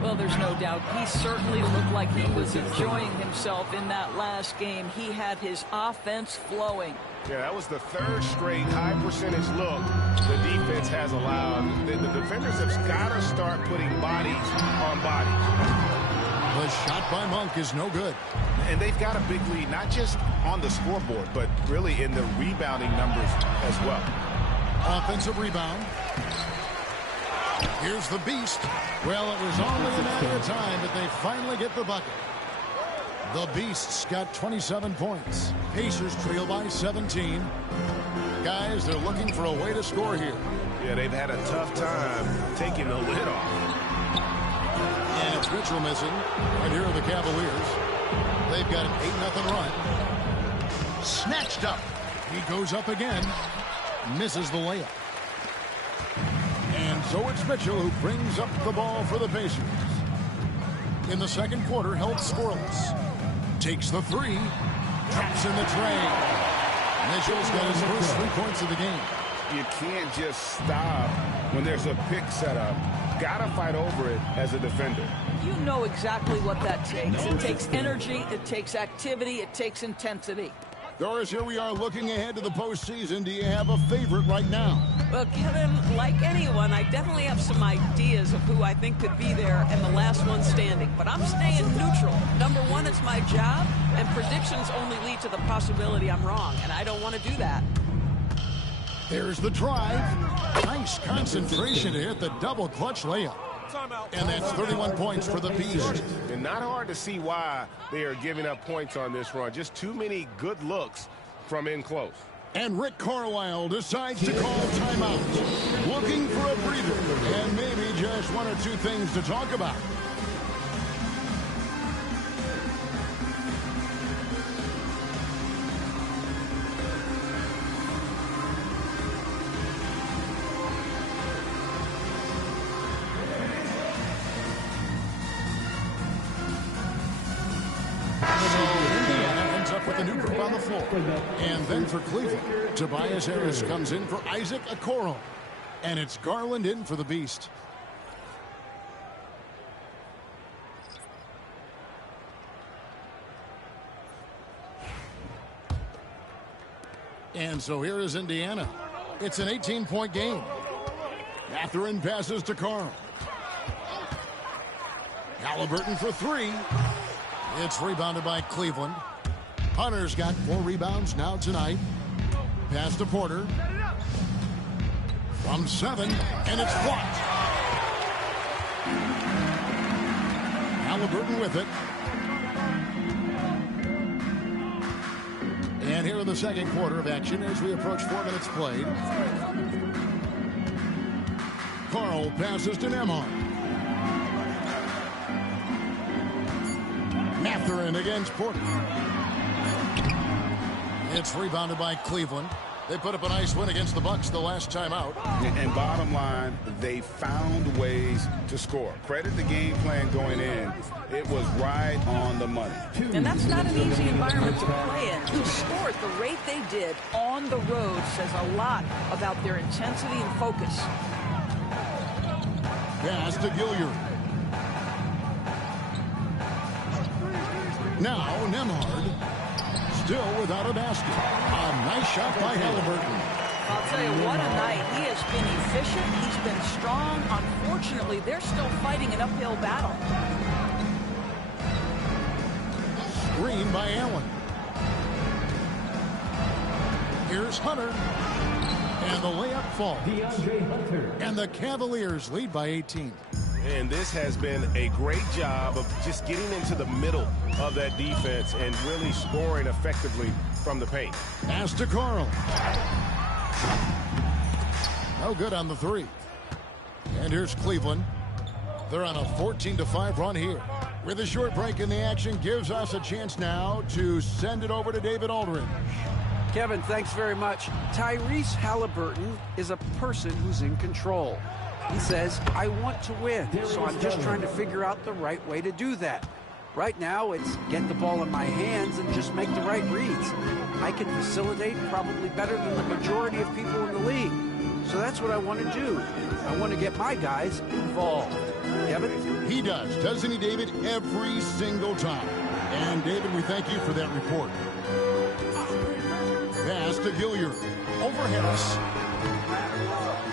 Well, there's no doubt. He certainly looked like he was enjoying himself in that last game. He had his offense flowing. Yeah, that was the third straight high percentage look the defense has allowed. The defenders have got to start putting bodies on bodies. The shot by Monk is no good. And they've got a big lead, not just on the scoreboard, but really in the rebounding numbers as well. Offensive rebound. Here's the Beast. Well, it was only a matter of time, but they finally get the bucket. The Beasts got 27 points. Pacers trail by 17. Guys, they're looking for a way to score here. Yeah, they've had a tough time taking the lid off. And it's Mitchell missing. And here are the Cavaliers. They've got an 8-0 run. Snatched up. He goes up again. Misses the layup. And so it's Mitchell who brings up the ball for the Pacers. In the second quarter, held scoreless. Takes the three. Taps in the tray. Mitchell's got his first 3 points of the game. You can't just stop when there's a pick set up. Gotta fight over it as a defender. You know exactly what that takes. It takes energy, it takes activity, it takes intensity. Doris, here we are looking ahead to the postseason. Do you have a favorite right now? Well, Kevin, like anyone, I definitely have some ideas of who I think could be there and the last one standing. But I'm staying neutral. Number one, it's my job, and predictions only lead to the possibility I'm wrong, and I don't want to do that. There's the drive. Nice concentration to hit the double clutch layup. And that's 31 points for the Beast. And not hard to see why they are giving up points on this run. Just too many good looks from in close. And Rick Carlisle decides to call timeout. Looking for a breather and maybe just one or two things to talk about. On the floor. And then for Cleveland, Tobias Harris comes in for Isaac Okoro. And it's Garland in for the Beast. And so here is Indiana. It's an 18-point game. Mathurin passes to Carl. Halliburton for three. It's rebounded by Cleveland. Hunter's got 4 rebounds now tonight. Pass to Porter. From 7, and it's blocked. Halliburton with it. And here in the second quarter of action as we approach 4 minutes played. Carl passes to Nembhard. Mathurin against Porter. It's rebounded by Cleveland. They put up a nice win against the Bucks the last time out. And bottom line, they found ways to score. Credit the game plan going in. It was right on the money. And that's not an easy environment to play in. To score at the rate they did on the road says a lot about their intensity and focus. Pass to Gilliard. Now Nembhard. Still without a basket. A nice shot by Halliburton. I'll tell you, what a night. He has been efficient. He's been strong. Unfortunately, they're still fighting an uphill battle. Screen by Allen. Here's Hunter. And the layup falls. And the Cavaliers lead by 18. And this has been a great job of just getting into the middle of that defense and really scoring effectively from the paint. Pass to Carl. No good on the three. And here's Cleveland. They're on a 14-5 run here. With a short break in the action, gives us a chance now to send it over to David Aldridge. Kevin, thanks very much. Tyrese Halliburton is a person who's in control. He says, I want to win, so I'm just trying to figure out the right way to do that. Right now, it's get the ball in my hands and just make the right reads. I can facilitate probably better than the majority of people in the league. So that's what I want to do. I want to get my guys involved. Kevin? He does, doesn't he, David? Every single time. And, David, we thank you for that report. Pass to Gilliard. Over Harris.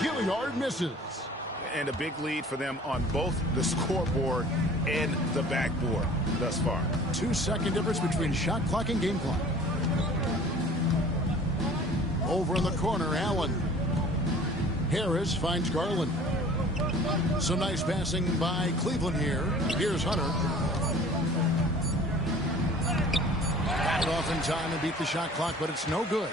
Gilliard misses. And a big lead for them on both the scoreboard and the backboard thus far. 2-second difference between shot clock and game clock. Over in the corner, Allen. Harris finds Garland. Some nice passing by Cleveland here. Here's Hunter. Got it off in time and beat the shot clock, but it's no good.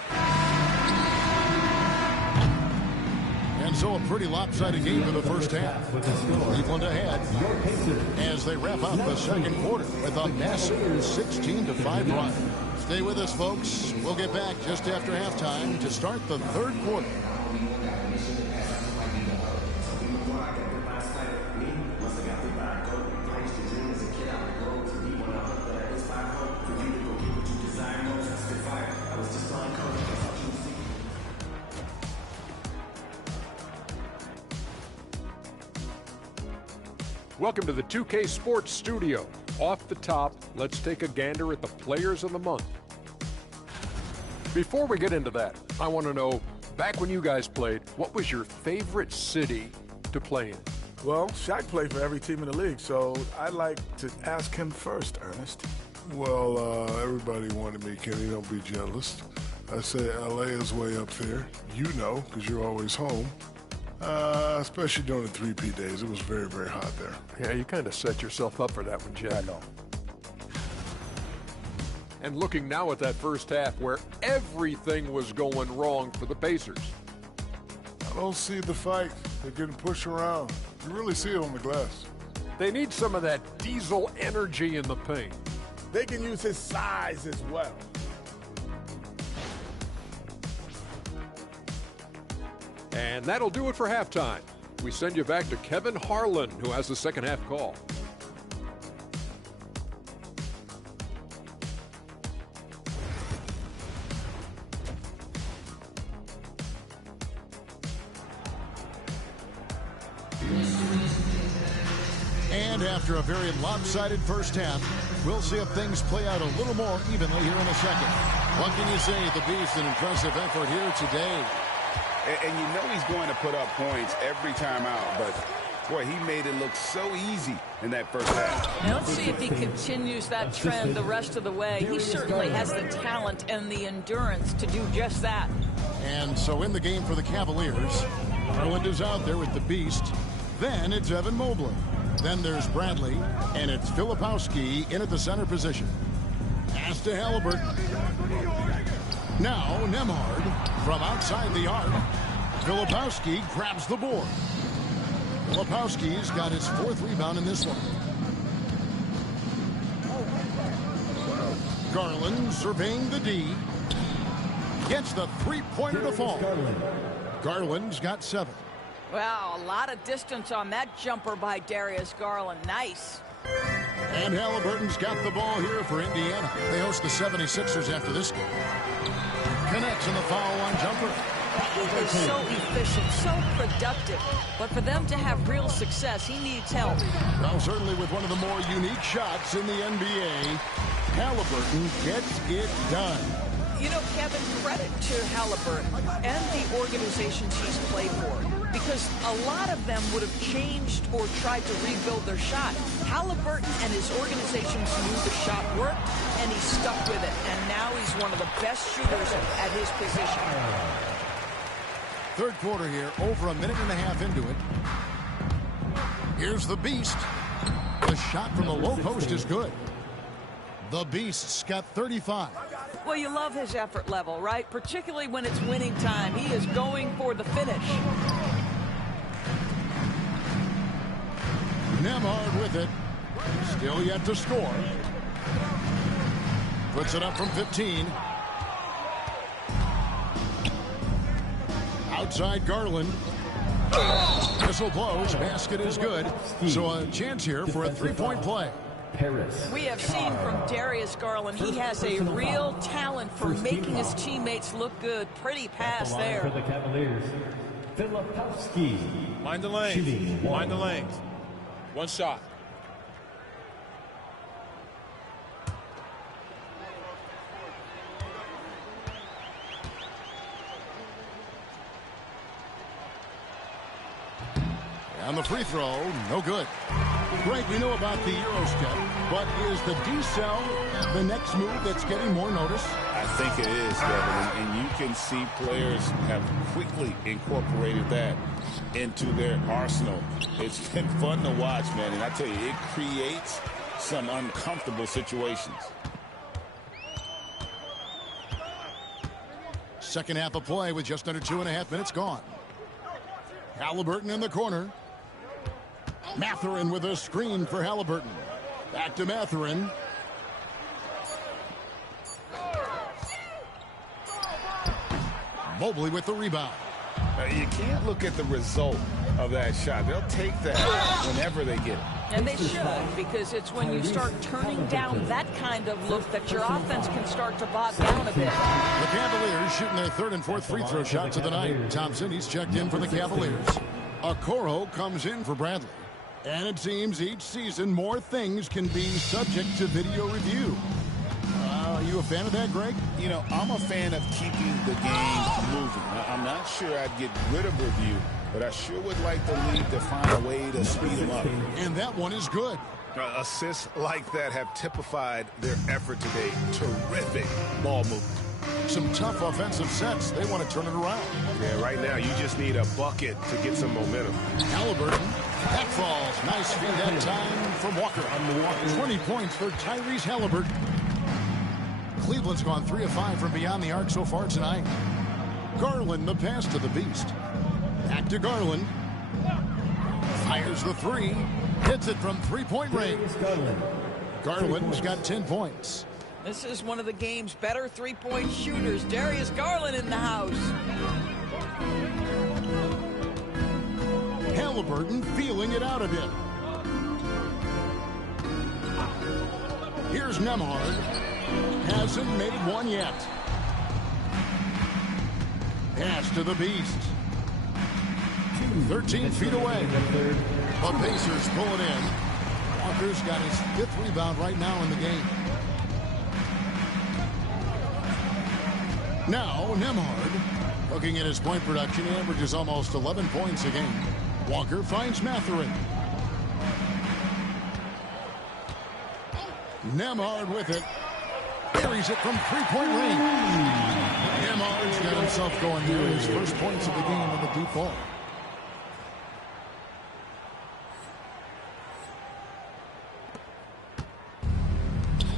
And so a pretty lopsided game for the first half. Cleveland ahead as they wrap up the second quarter with a massive 16-5 run. Stay with us, folks. We'll get back just after halftime to start the third quarter. Welcome to the 2K Sports Studio. Off the top, let's take a gander at the Players of the Month. Before we get into that, I want to know, back when you guys played, what was your favorite city to play in? Well, Shaq played for every team in the league, so I'd like to ask him first, Ernest. Well, everybody wanted me, Kenny. Don't be jealous. I say L.A. is way up there. You know, because you're always home. Especially during the 3P days. It was very, very hot there. Yeah, you kind of set yourself up for that one, Jed. I know. And looking now at that first half where everything was going wrong for the Pacers. I don't see the fight. They're getting pushed around. You really see it on the glass. They need some of that diesel energy in the paint. They can use his size as well. And that'll do it for halftime. We send you back to Kevin Harlan, who has the second half call. And after a very lopsided first half, we'll see if things play out a little more evenly here in a second. What can you say? The Beast, an impressive effort here today. And you know he's going to put up points every time out, but boy, he made it look so easy in that first half. Now let's see if he continues that trend the rest of the way. He certainly has the talent and the endurance to do just that. And so in the game for the Cavaliers, Garland is out there with the Beast. Then it's Evan Mobley. Then there's Bradley, and it's Filipowski in at the center position. Pass to Halliburton. Now Nemhard from outside the arc. Filipowski grabs the board. Filipowski's got his fourth rebound in this one. Garland surveying the D. Gets the three-pointer to fall. Garland's got 7. Wow, a lot of distance on that jumper by Darius Garland. Nice. And Halliburton's got the ball here for Indiana. They host the 76ers after this game. Connects in the foul line jumper. He is so efficient, so productive. But for them to have real success, he needs help. Well, certainly with one of the more unique shots in the NBA, Halliburton gets it done. You know, Kevin, credit to Halliburton and the organizations he's played for, because a lot of them would have changed or tried to rebuild their shot. Halliburton and his organizations knew the shot worked, and he stuck with it. And now he's one of the best shooters at his position. Third quarter here, over a minute and a half into it. Here's the Beast. The shot from the low post is good. The Beast's got 35. Well, you love his effort level, right? Particularly when it's winning time. He is going for the finish. Nemhard with it. Still yet to score. Puts it up from 15. Outside Garland. Whistle blows. Basket is good. So a chance here for a three-point play. We have seen from Darius Garland, he has a real talent for making his teammates look good. Pretty pass there. For the Cavaliers, Filipowski. Mind the lanes. Mind the lanes. One shot. And the free throw, no good. Greg, we know about the Euro step, but is the D-cell the next move that's getting more notice? I think it is, Devin, and you can see players have quickly incorporated that into their arsenal. It's been fun to watch, man, and I tell you, it creates some uncomfortable situations. Second half of play with just under 2.5 minutes gone. Halliburton in the corner. Mathurin with a screen for Halliburton. Back to Mathurin. Mobley with the rebound. You can't look at the result of that shot. They'll take that whenever they get it. And they should, because it's when you start turning down that kind of look that your offense can start to bog down a bit. The Cavaliers shooting their third and fourth free throw shots of the night. Thompson, he's checked in for the Cavaliers. Okoro comes in for Bradley. And it seems each season more things can be subject to video review. Are you a fan of that, Greg? You know, I'm a fan of keeping the game moving. I'm not sure I'd get rid of review, but I sure would like the league to find a way to speed them up. And that one is good. Assists like that have typified their effort today. Terrific ball movement. Some tough offensive sets. They want to turn it around. Yeah, right now you just need a bucket to get some momentum. Halliburton. That falls. Nice feed that time from Walker. 20 points for Tyrese Halliburton. Cleveland's gone 3 of 5 from beyond the arc so far tonight. Garland, the pass to the Beast. Back to Garland. Fires the three. Hits it from three-point range. Garland's got 10 points. This is one of the game's better three-point shooters. Darius Garland in the house. Halliburton feeling it out a bit. Here's Nembhard. Hasn't made one yet. Pass to the Beast. 13 feet away. The Pacers pull it in. Walker's got his 5th rebound right now in the game. Now, Nembhard, looking at his point production, averages almost 11 points a game. Walker finds Mathurin. Nembhard with it. Carries it from three-point range. Nembhard's got himself going near his first points of the game in the deep ball.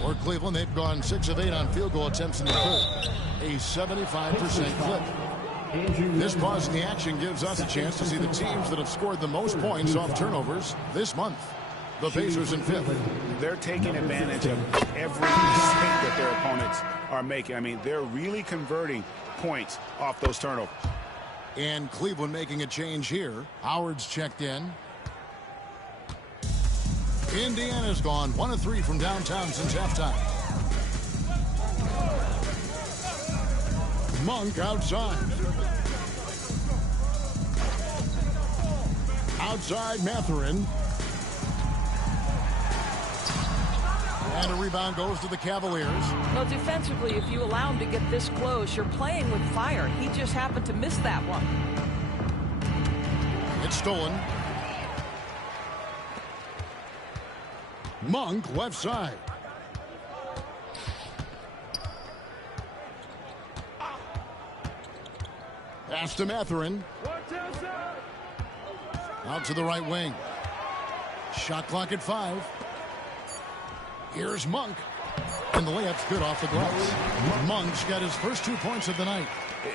For Cleveland, they've gone 6 of 8 on field goal attempts in the third. A 75% clip. This pause in the action gives us a chance to see the teams that have scored the most points off turnovers this month. The Pacers in 5th. They're taking advantage of every mistake that their opponents are making. I mean, they're really converting points off those turnovers. And Cleveland making a change here. Howard's checked in. Indiana's gone 1 of 3 from downtown since halftime. Monk outside. Outside Mathurin. And a rebound goes to the Cavaliers. Well, defensively, if you allow him to get this close, you're playing with fire. He just happened to miss that one. It's stolen. Monk left side. Pass to Mathurin. Out to the right wing. Shot clock at 5. Here's Monk. And the layup's good off the glass. Monk's got his first 2 points of the night.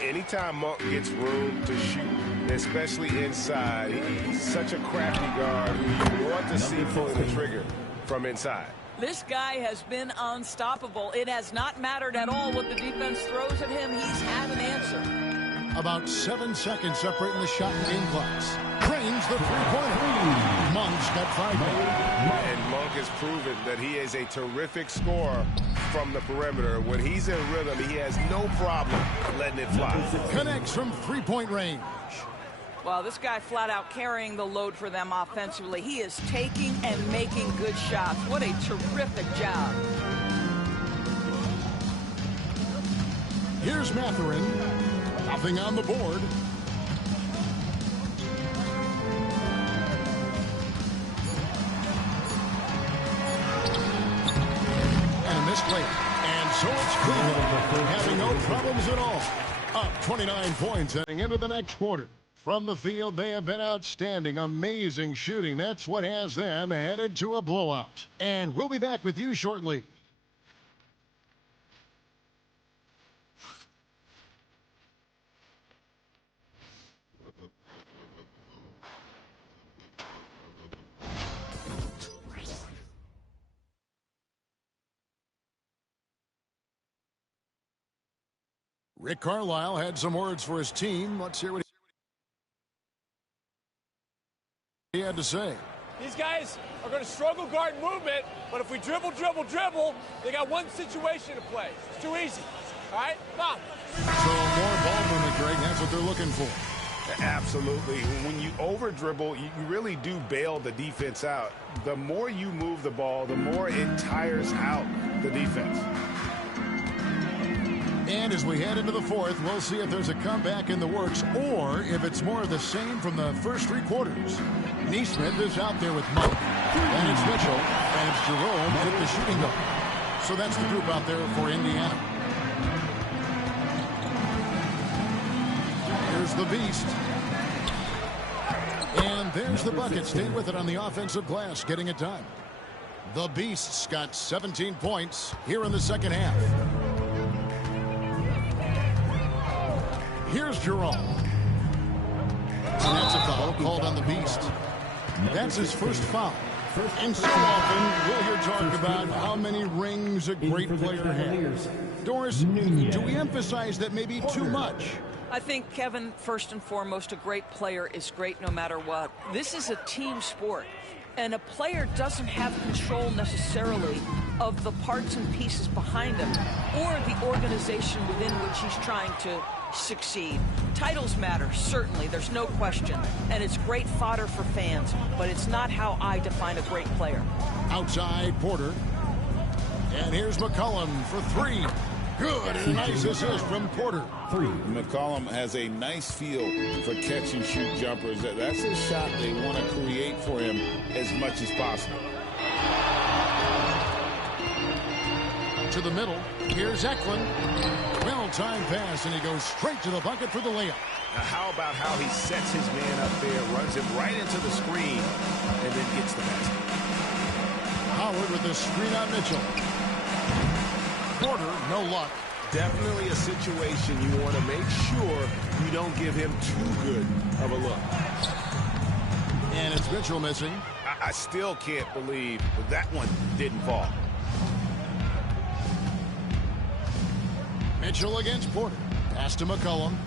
Anytime Monk gets room to shoot, especially inside, he's such a crafty guard who you want to see pulling the trigger from inside. This guy has been unstoppable. It has not mattered at all what the defense throws at him. He's had an answer. About 7 seconds separating the shot and game clocks. Drains the three-pointer. Monk's got 5. And Monk has proven that he is a terrific scorer from the perimeter. When he's in rhythm, he has no problem letting it fly. Connects from three-point range. Well, this guy flat out carrying the load for them offensively. He is taking and making good shots. What a terrific job. Here's Matherin. Nothing on the board. And missed late. And so it's Cleveland having no problems at all. Up 29 points heading into the next quarter. From the field, they have been outstanding. Amazing shooting. That's what has them headed to a blowout. And we'll be back with you shortly. Rick Carlisle had some words for his team. Let's hear what he had to say. These guys are going to struggle guard movement, but if we dribble, they got one situation to play. It's too easy. All right? Come on. So more ball movement, Greg. That's what they're looking for. Absolutely. When you over-dribble, you really do bail the defense out. The more you move the ball, the more it tires out the defense. And as we head into the fourth, we'll see if there's a comeback in the works or if it's more of the same from the first 3 quarters. Neesmith is out there with Monk. And it's Mitchell. And it's Jerome with the shooting guard. So that's the group out there for Indiana. Here's the Beast. And there's the bucket. Stay with it on the offensive glass, getting it done. The Beast's got 17 points here in the second half. Here's Jerome. And that's a foul called on the Beast. That's his first foul. And so often we'll hear talk about how many rings a great player has. Doris, do we emphasize that maybe too much? I think, Kevin, first and foremost, a great player is great no matter what. This is a team sport, and a player doesn't have control necessarily of the parts and pieces behind him or the organization within which he's trying to succeed. Titles matter, certainly, there's no question, and it's great fodder for fans, but it's not how I define a great player. Outside, Porter. And here's McCollum for 3. Good, and a nice assist from Porter. 3. McCollum has a nice feel for catch and shoot jumpers. That's a shot they want to create for him as much as possible. To the middle, here's Eklund. Well-timed pass, and he goes straight to the bucket for the layup. Now how about how he sets his man up there, runs him right into the screen, and then gets the basket. Howard with the screen on Mitchell. Porter, no luck. Definitely a situation you want to make sure you don't give him too good of a look. And it's Mitchell missing. I still can't believe that one didn't fall. Mitchell against Porter. Pass to McCollum.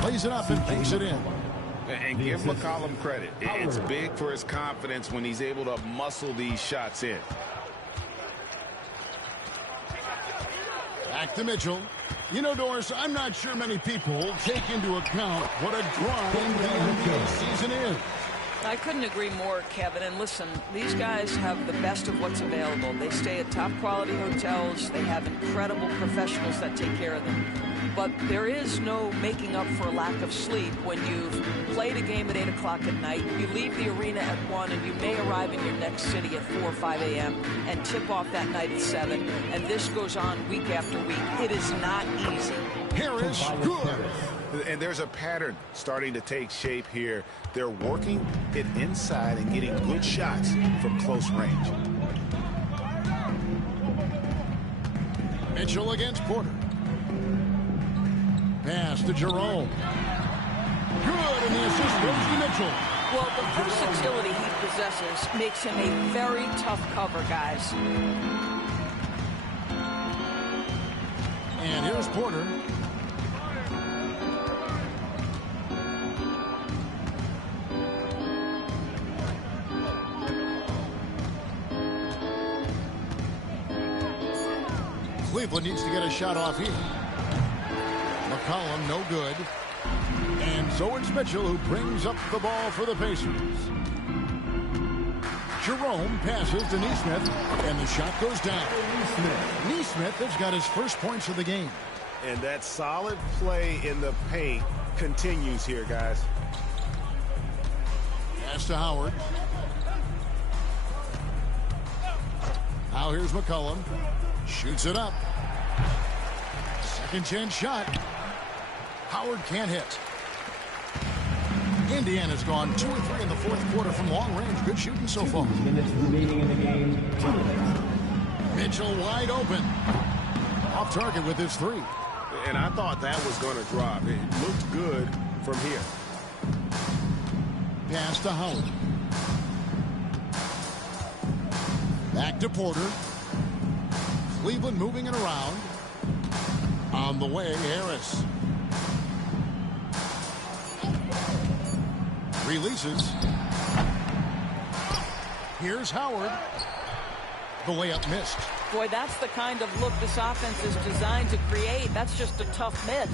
Plays it up and banks it in. And give McCollum credit. It's big for his confidence when he's able to muscle these shots in. Back to Mitchell. You know, Doris, I'm not sure many people take into account what a grind the NBA season is. I couldn't agree more, Kevin. And listen, these guys have the best of what's available. They stay at top-quality hotels. They have incredible professionals that take care of them. But there is no making up for a lack of sleep when you've played a game at 8 o'clock at night, you leave the arena at 1, and you may arrive in your next city at 4 or 5 a.m. and tip off that night at 7. And this goes on week after week. It is not easy. Harris, good. And there's a pattern starting to take shape here. They're working it inside and getting good shots from close range. Mitchell against Porter. Pass to Jerome. Good, and the assist goes to Mitchell. Well, the versatility he possesses makes him a very tough cover, guys. And here's Porter. Cleveland needs to get a shot off here. McCollum, no good. And so it's Mitchell who brings up the ball for the Pacers. Jerome passes to Neesmith, and the shot goes down. Neesmith has got his first points of the game. And that solid play in the paint continues here, guys. Pass to Howard. Now here's McCollum. Shoots it up. Second chance shot. Howard can't hit. Indiana's gone 2 or 3 in the fourth quarter from long range. Good shooting so far. Minutes remaining in the game. Mitchell wide open. Off target with his 3. And I thought that was going to drop. It looked good from here. Pass to Howard. Back to Porter. Cleveland moving it around. On the way, Harris. Releases. Here's Howard. The layup missed. Boy, that's the kind of look this offense is designed to create. That's just a tough miss.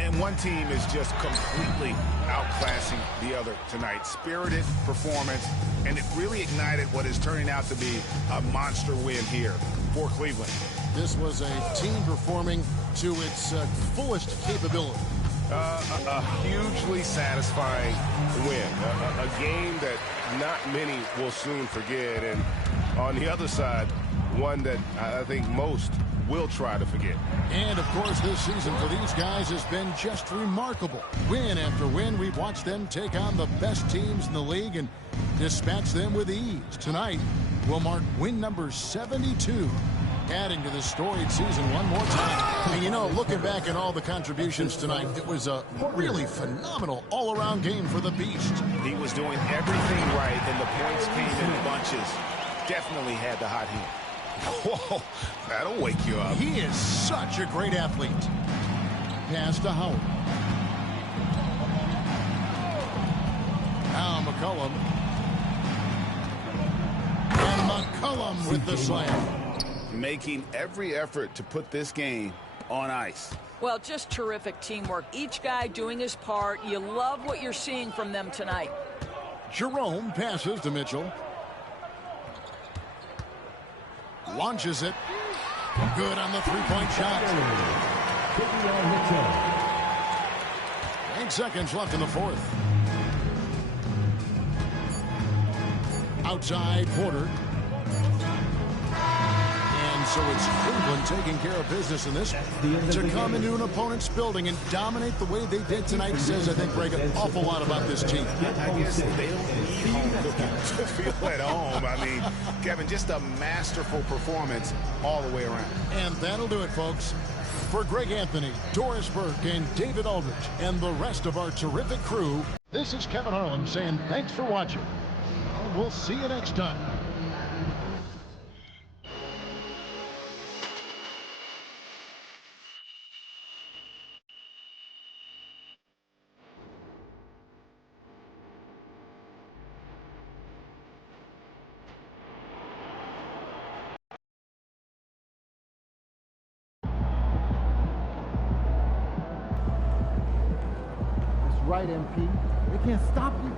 And one team is just completely outclassing the other tonight. Spirited performance, and it really ignited what is turning out to be a monster win here for Cleveland. This was a team performing to its fullest capability. A hugely satisfying win. A game that not many will soon forget. And on the other side, one that I think most will try to forget. And, of course, this season for these guys has been just remarkable. Win after win, we've watched them take on the best teams in the league and dispatch them with ease. Tonight will mark win number 72. Adding to this storied season one more time. And, you know, looking back at all the contributions tonight, it was a really phenomenal all-around game for the Beast. He was doing everything right, and the points came in bunches. Definitely had the hot hand. Whoa, that'll wake you up. He is such a great athlete. Pass to Howard. Now McCollum. And McCollum with the slam. Making every effort to put this game on ice. Well, just terrific teamwork. Each guy doing his part. You love what you're seeing from them tonight. Jerome passes to Mitchell. Launches it. Good on the three-point shot. 8 seconds left in the fourth. Outside Porter. And so it's Cleveland taking care of business in this. To come into an opponent's building and dominate the way they did tonight says, I think, Greg, an awful lot about this team. I guess they don't need home cooking to feel at home. I mean, Kevin, just a masterful performance all the way around. And that'll do it, folks. For Greg Anthony, Doris Burke, and David Aldridge, and the rest of our terrific crew, this is Kevin Harlan saying thanks for watching. We'll see you next time. Right, MP. They can't stop you.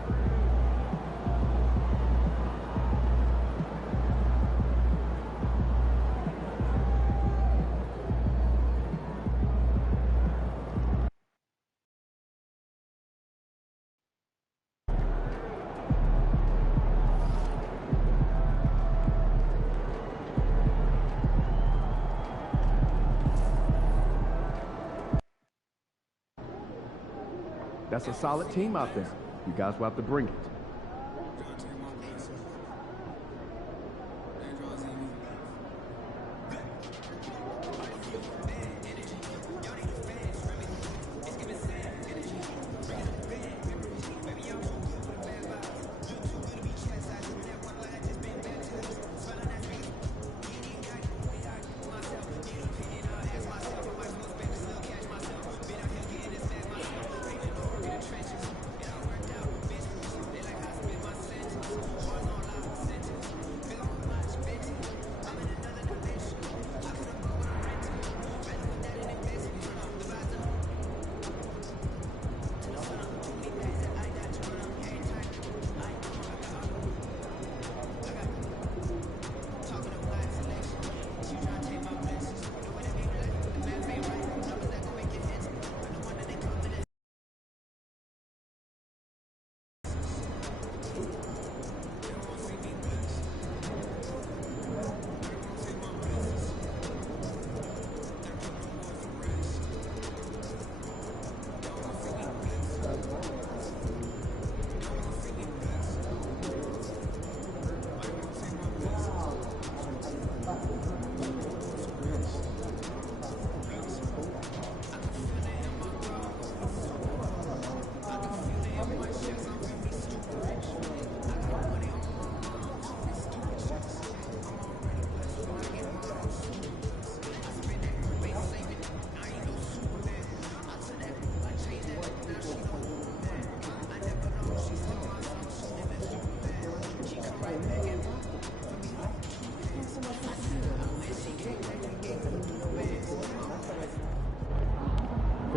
That's a solid team out there. You guys will have to bring it.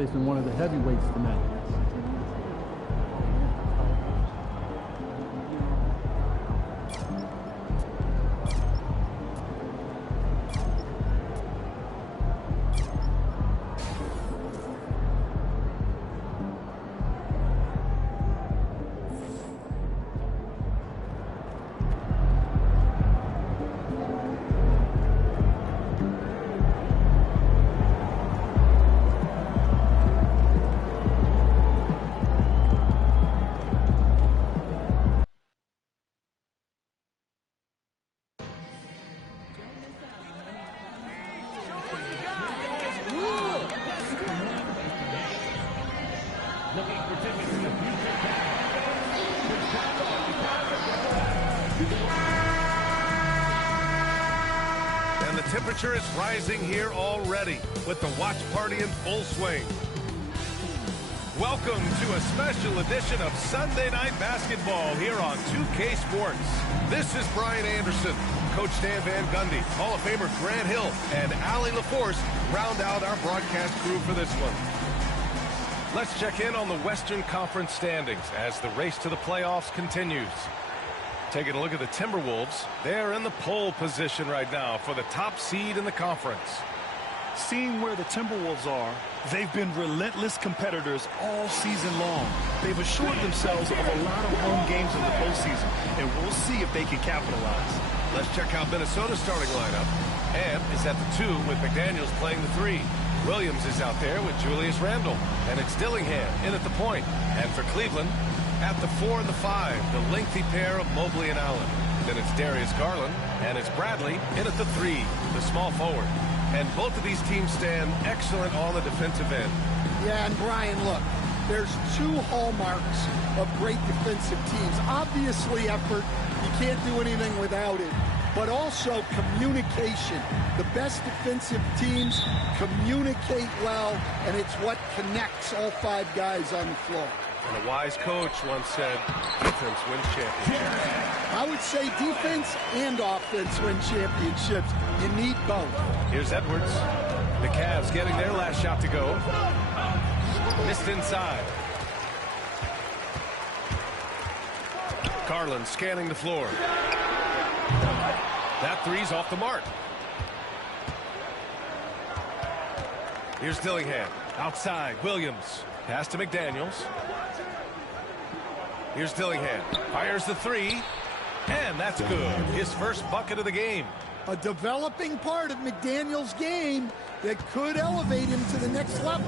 facing one of the heavyweights tonight. And the temperature is rising here already with the watch party in full swing. Welcome to a special edition of Sunday Night Basketball here on 2K Sports. This is Brian Anderson. Coach Dan Van Gundy, Hall of Famer Grant Hill, and Allie LaForce round out our broadcast crew for this one. Let's check in on the Western Conference standings as the race to the playoffs continues. Taking a look at the Timberwolves, they're in the pole position right now for the top seed in the conference. Seeing where the Timberwolves are, they've been relentless competitors all season long. They've assured themselves of a lot of home games in the postseason, and we'll see if they can capitalize. Let's check out Minnesota's starting lineup. Amp is at the 2 with McDaniels playing the 3. Williams is out there with Julius Randle, and it's Dillingham in at the point. And for Cleveland, at the 4 and the 5, the lengthy pair of Mobley and Allen. Then it's Darius Garland, and it's Bradley in at the 3, the small forward. And both of these teams stand excellent on the defensive end. Yeah, and Brian, look, there's two hallmarks of great defensive teams. Obviously, effort. You can't do anything without it. But also communication. The best defensive teams communicate well, and it's what connects all 5 guys on the floor. And a wise coach once said, defense wins championships. I would say defense and offense win championships. You need both. Here's Edwards. The Cavs getting their last shot to go. Missed inside. Garland scanning the floor. That three's off the mark. Here's Dillingham. Outside, Williams. Pass to McDaniels. Here's Dillingham. Fires the 3. And that's good. His first bucket of the game. A developing part of McDaniels' game that could elevate him to the next level.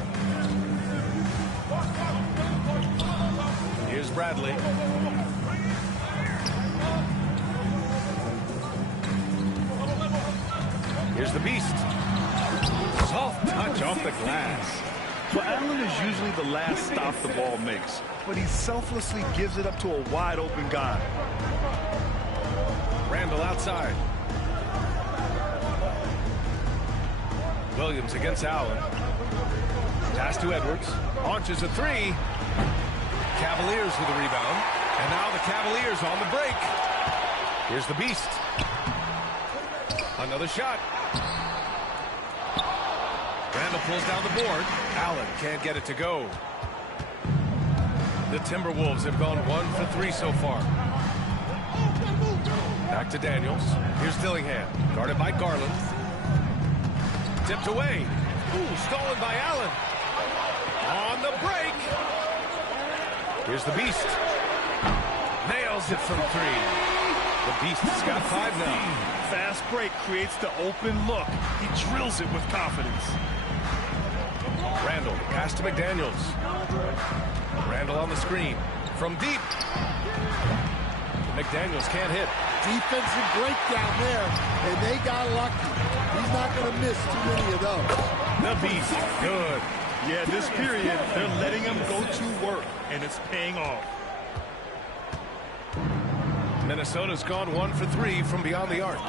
Here's Bradley. Here's the Beast. Soft touch off the glass. Well, Allen is usually the last stop the ball makes, but he selflessly gives it up to a wide-open guy. Randall outside. Williams against Allen. Pass to Edwards. Launches a 3. Cavaliers with a rebound. And now the Cavaliers on the break. Here's the Beast. Another shot. Randall pulls down the board. Allen can't get it to go. The Timberwolves have gone 1 for 3 so far. Back to Daniels. Here's Dillingham. Guarded by Garland. Tipped away. Ooh, stolen by Allen. On the break. Here's the Beast. Nails it from 3. The Beast has got 5 now. Fast break creates the open look. He drills it with confidence. Randall, pass to McDaniels. Randall on the screen. From deep. McDaniels can't hit. Defensive breakdown there, and they got lucky. He's not going to miss too many of those. The Beast, good. Yeah, this period, they're letting him go to work, and it's paying off. Minnesota's gone 1 for 3 from beyond the arc.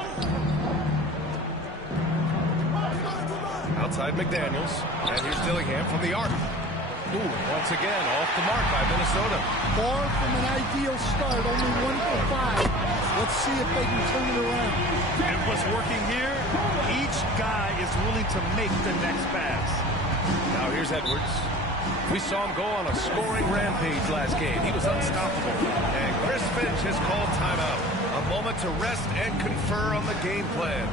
Outside McDaniels, and here's Dillingham from the arc. Ooh, once again, off the mark by Minnesota. Far from an ideal start, only 1 for 5. Let's see if they can turn it around. And what's working here, each guy is willing to make the next pass. Now here's Edwards. We saw him go on a scoring rampage last game. He was unstoppable. And Chris Finch has called timeout. A moment to rest and confer on the game plan.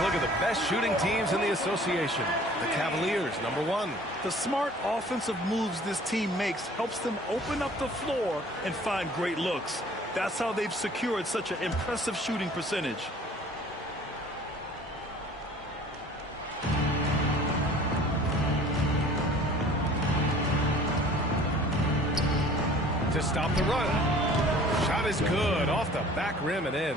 Look at the best shooting teams in the association. The Cavaliers, number 1. The smart offensive moves this team makes helps them open up the floor and find great looks. That's how they've secured such an impressive shooting percentage. To stop the run. Shot is good. Off the back rim and in.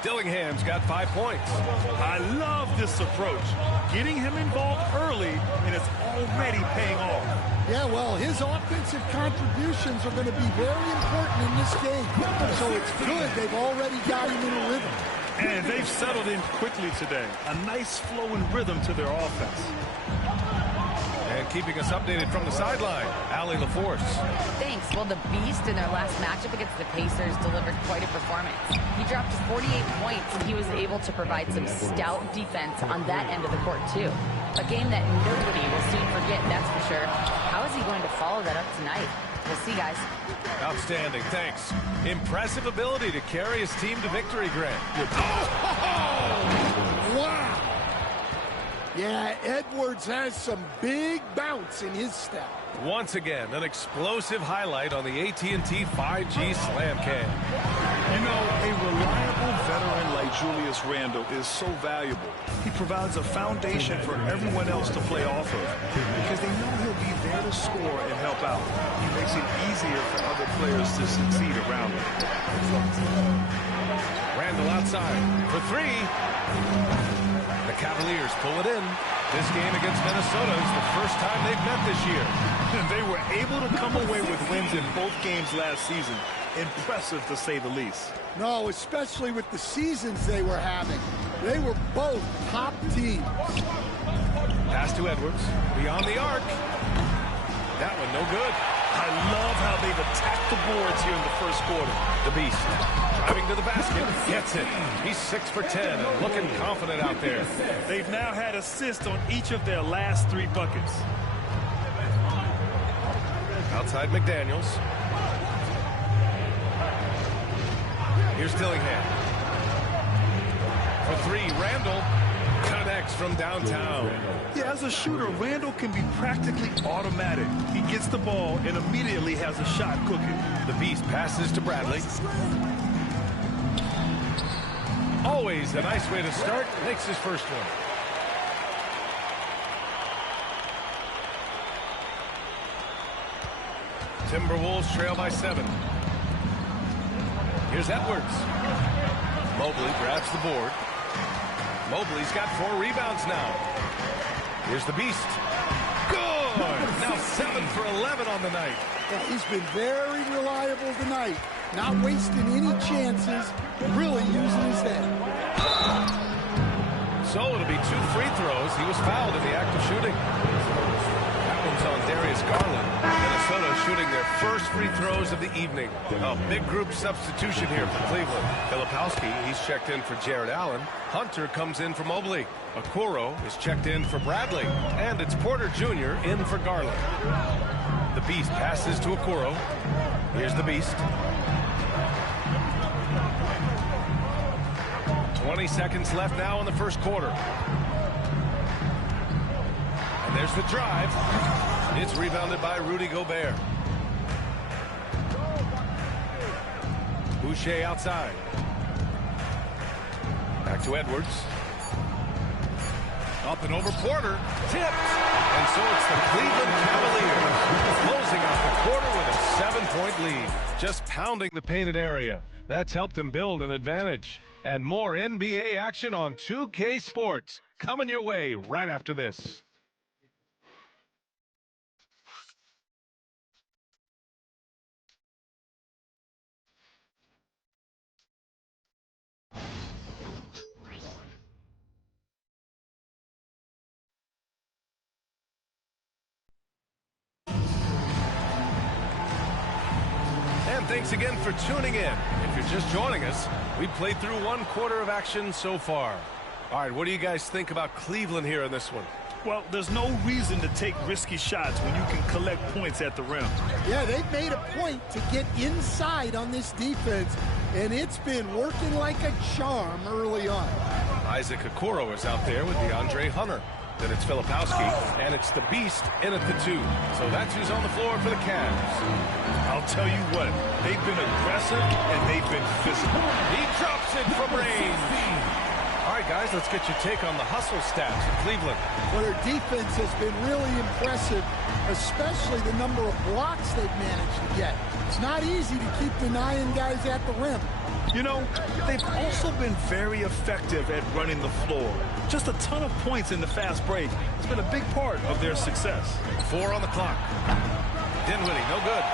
Dillingham's got 5 points. I love this approach. Getting him involved early, and it's already paying off. Yeah, well, his offensive contributions are going to be very important in this game. So it's good they've already got him in a rhythm. And they've settled in quickly today. A nice flow and rhythm to their offense. And keeping us updated from the sideline, Allie LaForce. Thanks. Well, the Beast in their last matchup against the Pacers delivered quite a performance. He dropped 48 points, and he was able to provide some stout defense on that end of the court, too. A game that nobody will soon forget, that's for sure. How is he going to follow that up tonight? We'll see, guys. Outstanding, thanks. Impressive ability to carry his team to victory, Grant. Wow! Yeah, Edwards has some big bounce in his step. Once again, an explosive highlight on the AT&T 5G Slam Cam. You know, a reliable veteran like Julius Randle is so valuable. He provides a foundation for everyone else to play off of because they know he'll be there to score and help out. He makes it easier for other players to succeed around him. Randle outside for 3. The Cavaliers pull it in. This game against Minnesota is the first time they've met this year. And they were able to come away with wins in both games last season. Impressive, to say the least. No, especially with the seasons they were having. They were both top teams. Pass to Edwards. Beyond the arc. That one no good. I love how they've attacked the boards here in the first quarter. The Beast driving to the basket. Gets it. He's 6 for 10 and looking confident out there. They've now had assists on each of their last 3 buckets. Outside McDaniels. Here's Dillingham. For 3, Randle connects from downtown. Yeah, as a shooter, Randle can be practically automatic. He gets the ball and immediately has a shot cooking. The Beast passes to Bradley. Always a nice way to start. Makes his first one. Timberwolves trail by 7. Here's Edwards. Mobley grabs the board. Mobley's got 4 rebounds now. Here's the Beast. Good! Now 7 for 11 on the night. Yeah, he's been very reliable tonight. Not wasting any chances. Really using his head. So it'll be 2 free throws. He was fouled in the act of shooting. That one It's on Darius Garland. Minnesota shooting their first free throws of the evening. A big group substitution here for Cleveland. Filipowski, he's checked in for Jared Allen. Hunter comes in for Mobley. Okoro is checked in for Bradley. And it's Porter Jr. in for Garland. The Beast passes to Okoro. Here's the Beast. 20 seconds left now in the first quarter. And there's the drive. It's rebounded by Rudy Gobert. Boucher outside. Back to Edwards. Up and over Porter. Tipped. And so it's the Cleveland Cavaliers closing out the quarter with a 7-point lead. Just pounding the painted area. That's helped them build an advantage. And more NBA action on 2K Sports coming your way right after this. Thanks again for tuning in. If you're just joining us, we played through one quarter of action so far. All right, what do you guys think about Cleveland here in this one? Well, there's no reason to take risky shots when you can collect points at the rim. Yeah, they've made a point to get inside on this defense, and it's been working like a charm early on. Isaac Okoro is out there with DeAndre Hunter. Then it's Filipowski, and it's the Beast in at the 2. So that's who's on the floor for the Cavs. I'll tell you what, they've been aggressive and they've been physical. He drops it from range. All right, guys, let's get your take on the hustle stats of Cleveland. Well, their defense has been really impressive, especially the number of blocks they've managed to get. It's not easy to keep denying guys at the rim. You know, they've also been very effective at running the floor. Just a ton of points in the fast break. It's been a big part of their success. 4 on the clock. Dinwiddie, no good.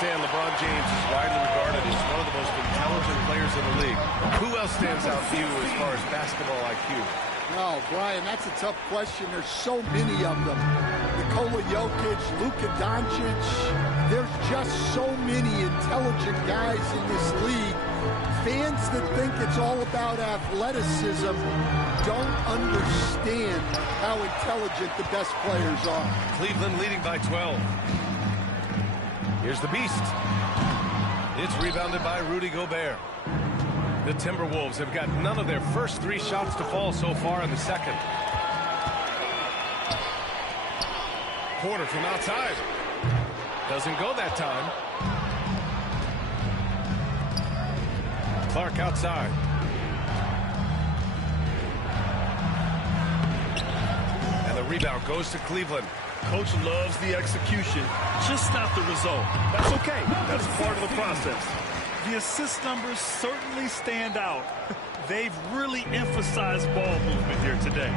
Stan, LeBron James is widely regarded as one of the most intelligent players in the league. Who else stands out to you as far as basketball IQ? Oh, Brian, that's a tough question. There's so many of them. Nikola Jokic, Luka Doncic. There's just so many intelligent guys in this league. Fans that think it's all about athleticism don't understand how intelligent the best players are. Cleveland leading by 12. Here's the Beast. It's rebounded by Rudy Gobert. The Timberwolves have got none of their first 3 shots to fall so far in the second. Porter from outside. Doesn't go that time. Clark outside. And the rebound goes to Cleveland. Coach loves the execution, just not the result. That's okay. That's part of the process. The assist numbers certainly stand out. They've really emphasized ball movement here today.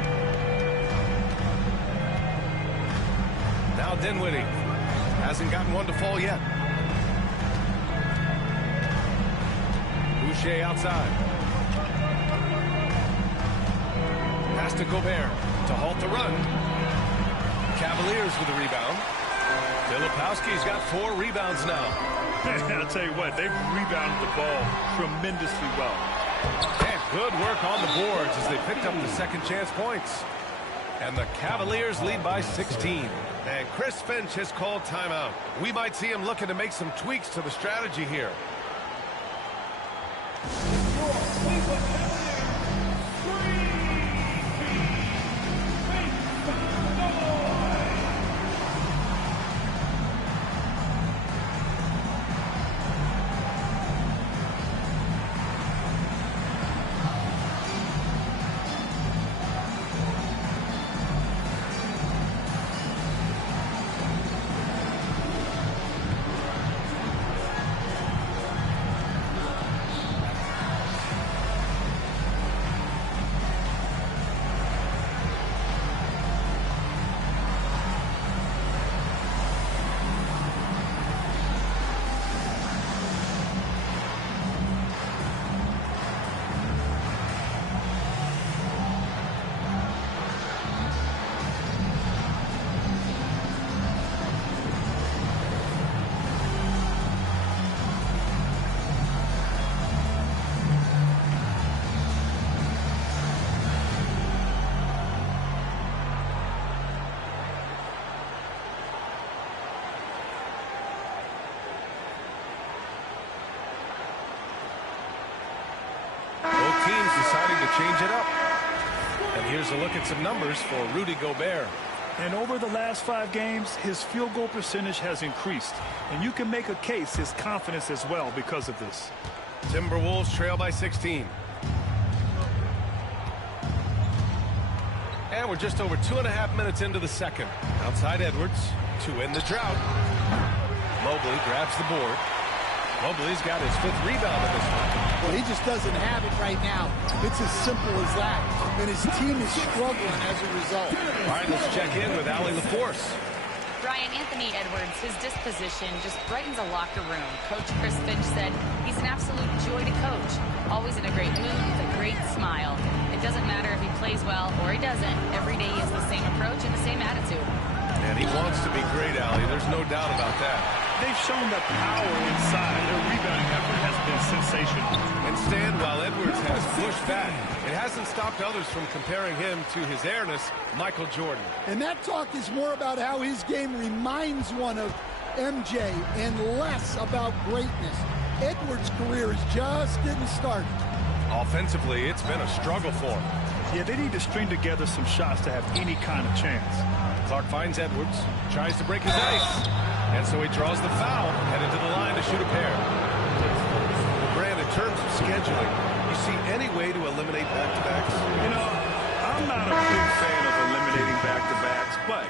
Now Dinwiddie hasn't gotten one to fall yet. Boucher outside. Pass to Gobert to halt the run. Cavaliers with the rebound. Filipowski's got 4 rebounds now. I'll tell you what, they've rebounded the ball tremendously well. And good work on the boards as they picked up the second chance points. And the Cavaliers lead by 16. And Chris Finch has called timeout. We might see him looking to make some tweaks to the strategy here. change it up. And here's a look at some numbers for Rudy Gobert. And over the last 5 games, his field goal percentage has increased. And you can make a case his confidence as well because of this. Timberwolves trail by 16. And we're just over 2.5 minutes into the second. Outside Edwards to end the drought. Mobley grabs the board. Mobley's got his 5th rebound in this one. Well, he just doesn't have it right now. It's as simple as that. And his team is struggling as a result. All right, let's check in with Allie LaForce. Brian, Anthony Edwards, his disposition just brightens a locker room. Coach Chris Finch said he's an absolute joy to coach. Always in a great mood with a great smile. It doesn't matter if he plays well or he doesn't. Every day he has the same approach and the same attitude. And he wants to be great, Allie. There's no doubt about that. They've shown the power inside. Their rebounding effort has been sensational. And Stan, while Edwards has pushed back, it hasn't stopped others from comparing him to his airness, Michael Jordan. And that talk is more about how his game reminds one of MJ and less about greatness. Edwards' career is just getting started. Offensively, it's been a struggle for him. Yeah, they need to string together some shots to have any kind of chance. Clark finds Edwards, tries to break his ice, and so he draws the foul, headed to the line to shoot a pair. Well, Brand, in terms of scheduling, you see any way to eliminate back-to-backs? You know, I'm not a big fan of eliminating back-to-backs, but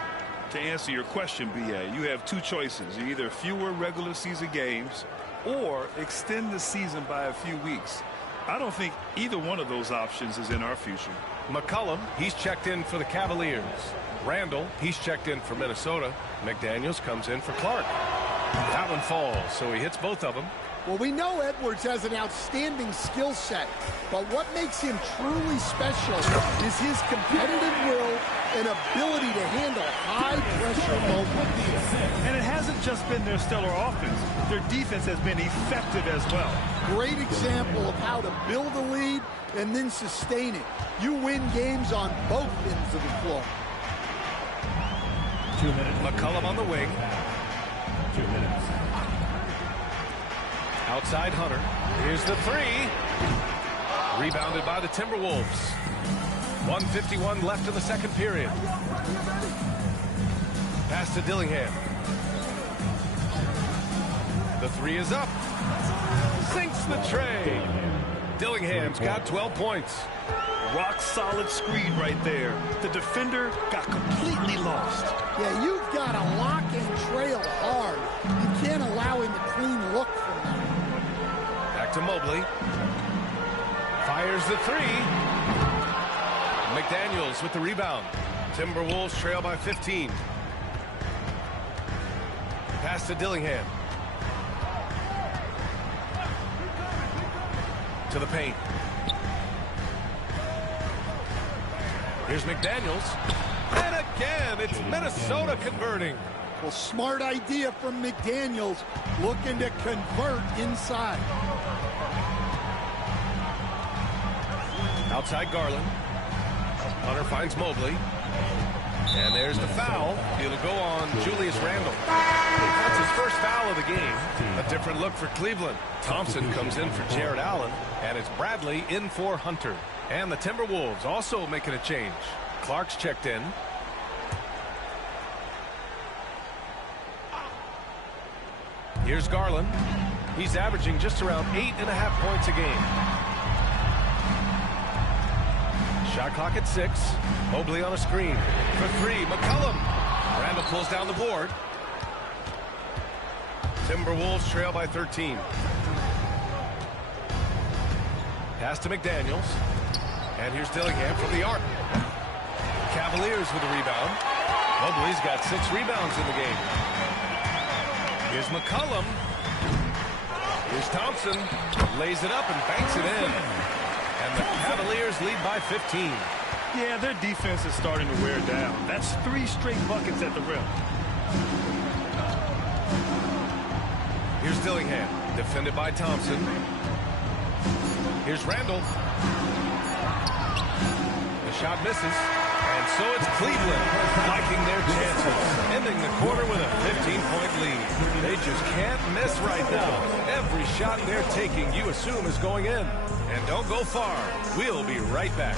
to answer your question, B.A., you have 2 choices. Either fewer regular season games or extend the season by a few weeks. I don't think either one of those options is in our future. McCollum, he's checked in for the Cavaliers. Randall, he's checked in for Minnesota. McDaniels comes in for Clark. That one falls, so he hits both of them. Well, we know Edwards has an outstanding skill set, but what makes him truly special is his competitive will and ability to handle high-pressure moments. And it hasn't just been their stellar offense. Their defense has been effective as well. Great example of how to build a lead and then sustain it. You win games on both ends of the floor. 2 minutes. McCollum on the wing. 2 minutes. Outside Hunter. Here's the 3. Rebounded by the Timberwolves. 1:51 left in the second period. Pass to Dillingham. The 3 is up. Sinks the tray. Dillingham's got 12 points. Rock solid screen right there. The defender got completely lost. Yeah, you've got to lock and trail hard. You can't allow him a clean look from that. Back to Mobley. Fires the 3. McDaniels with the rebound. Timberwolves trail by 15. Pass to Dillingham. To the paint. Here's McDaniels. And again, it's Minnesota converting. Well, smart idea from McDaniels, looking to convert inside. Outside Garland. Hunter finds Mobley. And there's the foul. It'll go on Julius Randle. That's his first foul of the game. A different look for Cleveland. Thompson comes in for Jared Allen. And it's Bradley in for Hunter. And the Timberwolves also making a change. Clark's checked in. Here's Garland. He's averaging just around 8.5 points a game. Shot clock at 6. Mobley on a screen. For 3, McCollum. Randall pulls down the board. Timberwolves trail by 13. Pass to McDaniels. And here's Dillingham from the arc. Cavaliers with a rebound. Mobley's got 6 rebounds in the game. Here's McCollum. Here's Thompson. Lays it up and banks it in. And the Cavaliers lead by 15. Yeah, their defense is starting to wear down. That's 3 straight buckets at the rim. Here's Dillingham. Defended by Thompson. Here's Randall. The shot misses. And so it's Cleveland liking their chances, ending the quarter with a 15-point lead. They just can't miss right now. Every shot they're taking, you assume, is going in. And don't go far. We'll be right back.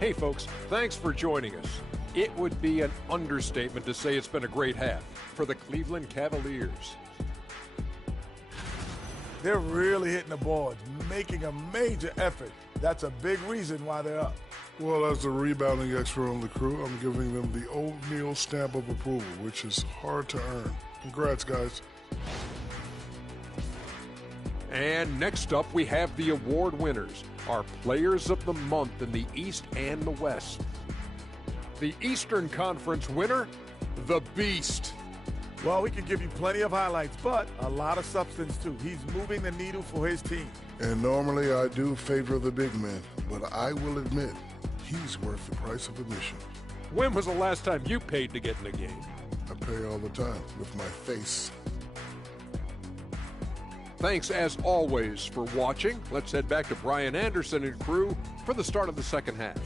Hey folks, thanks for joining us. It would be an understatement to say it's been a great half for the Cleveland Cavaliers. They're really hitting the boards, making a major effort. That's a big reason why they're up. Well, as the rebounding expert on the crew, I'm giving them the oatmeal stamp of approval, which is hard to earn. Congrats, guys. And next up, we have the award winners, our Players of the Month in the East and the West. The Eastern Conference winner, the Beast. Well, we can give you plenty of highlights, but a lot of substance, too. He's moving the needle for his team. And normally I do favor the big man, but I will admit, he's worth the price of admission. When was the last time you paid to get in a game? I pay all the time with my face. Thanks, as always, for watching. Let's head back to Brian Anderson and crew for the start of the second half.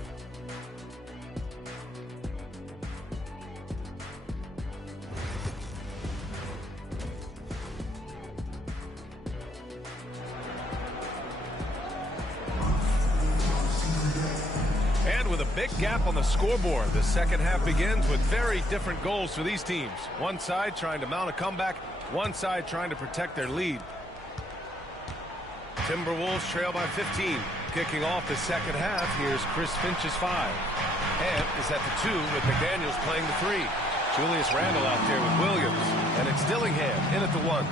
And with a big gap on the scoreboard, the second half begins with very different goals for these teams. One side trying to mount a comeback, one side trying to protect their lead. Timberwolves trail by 15. Kicking off the second half, here's Chris Finch's 5. Ant is at the 2 with McDaniels playing the 3. Julius Randle out there with Williams. And it's Dillingham in at the 1.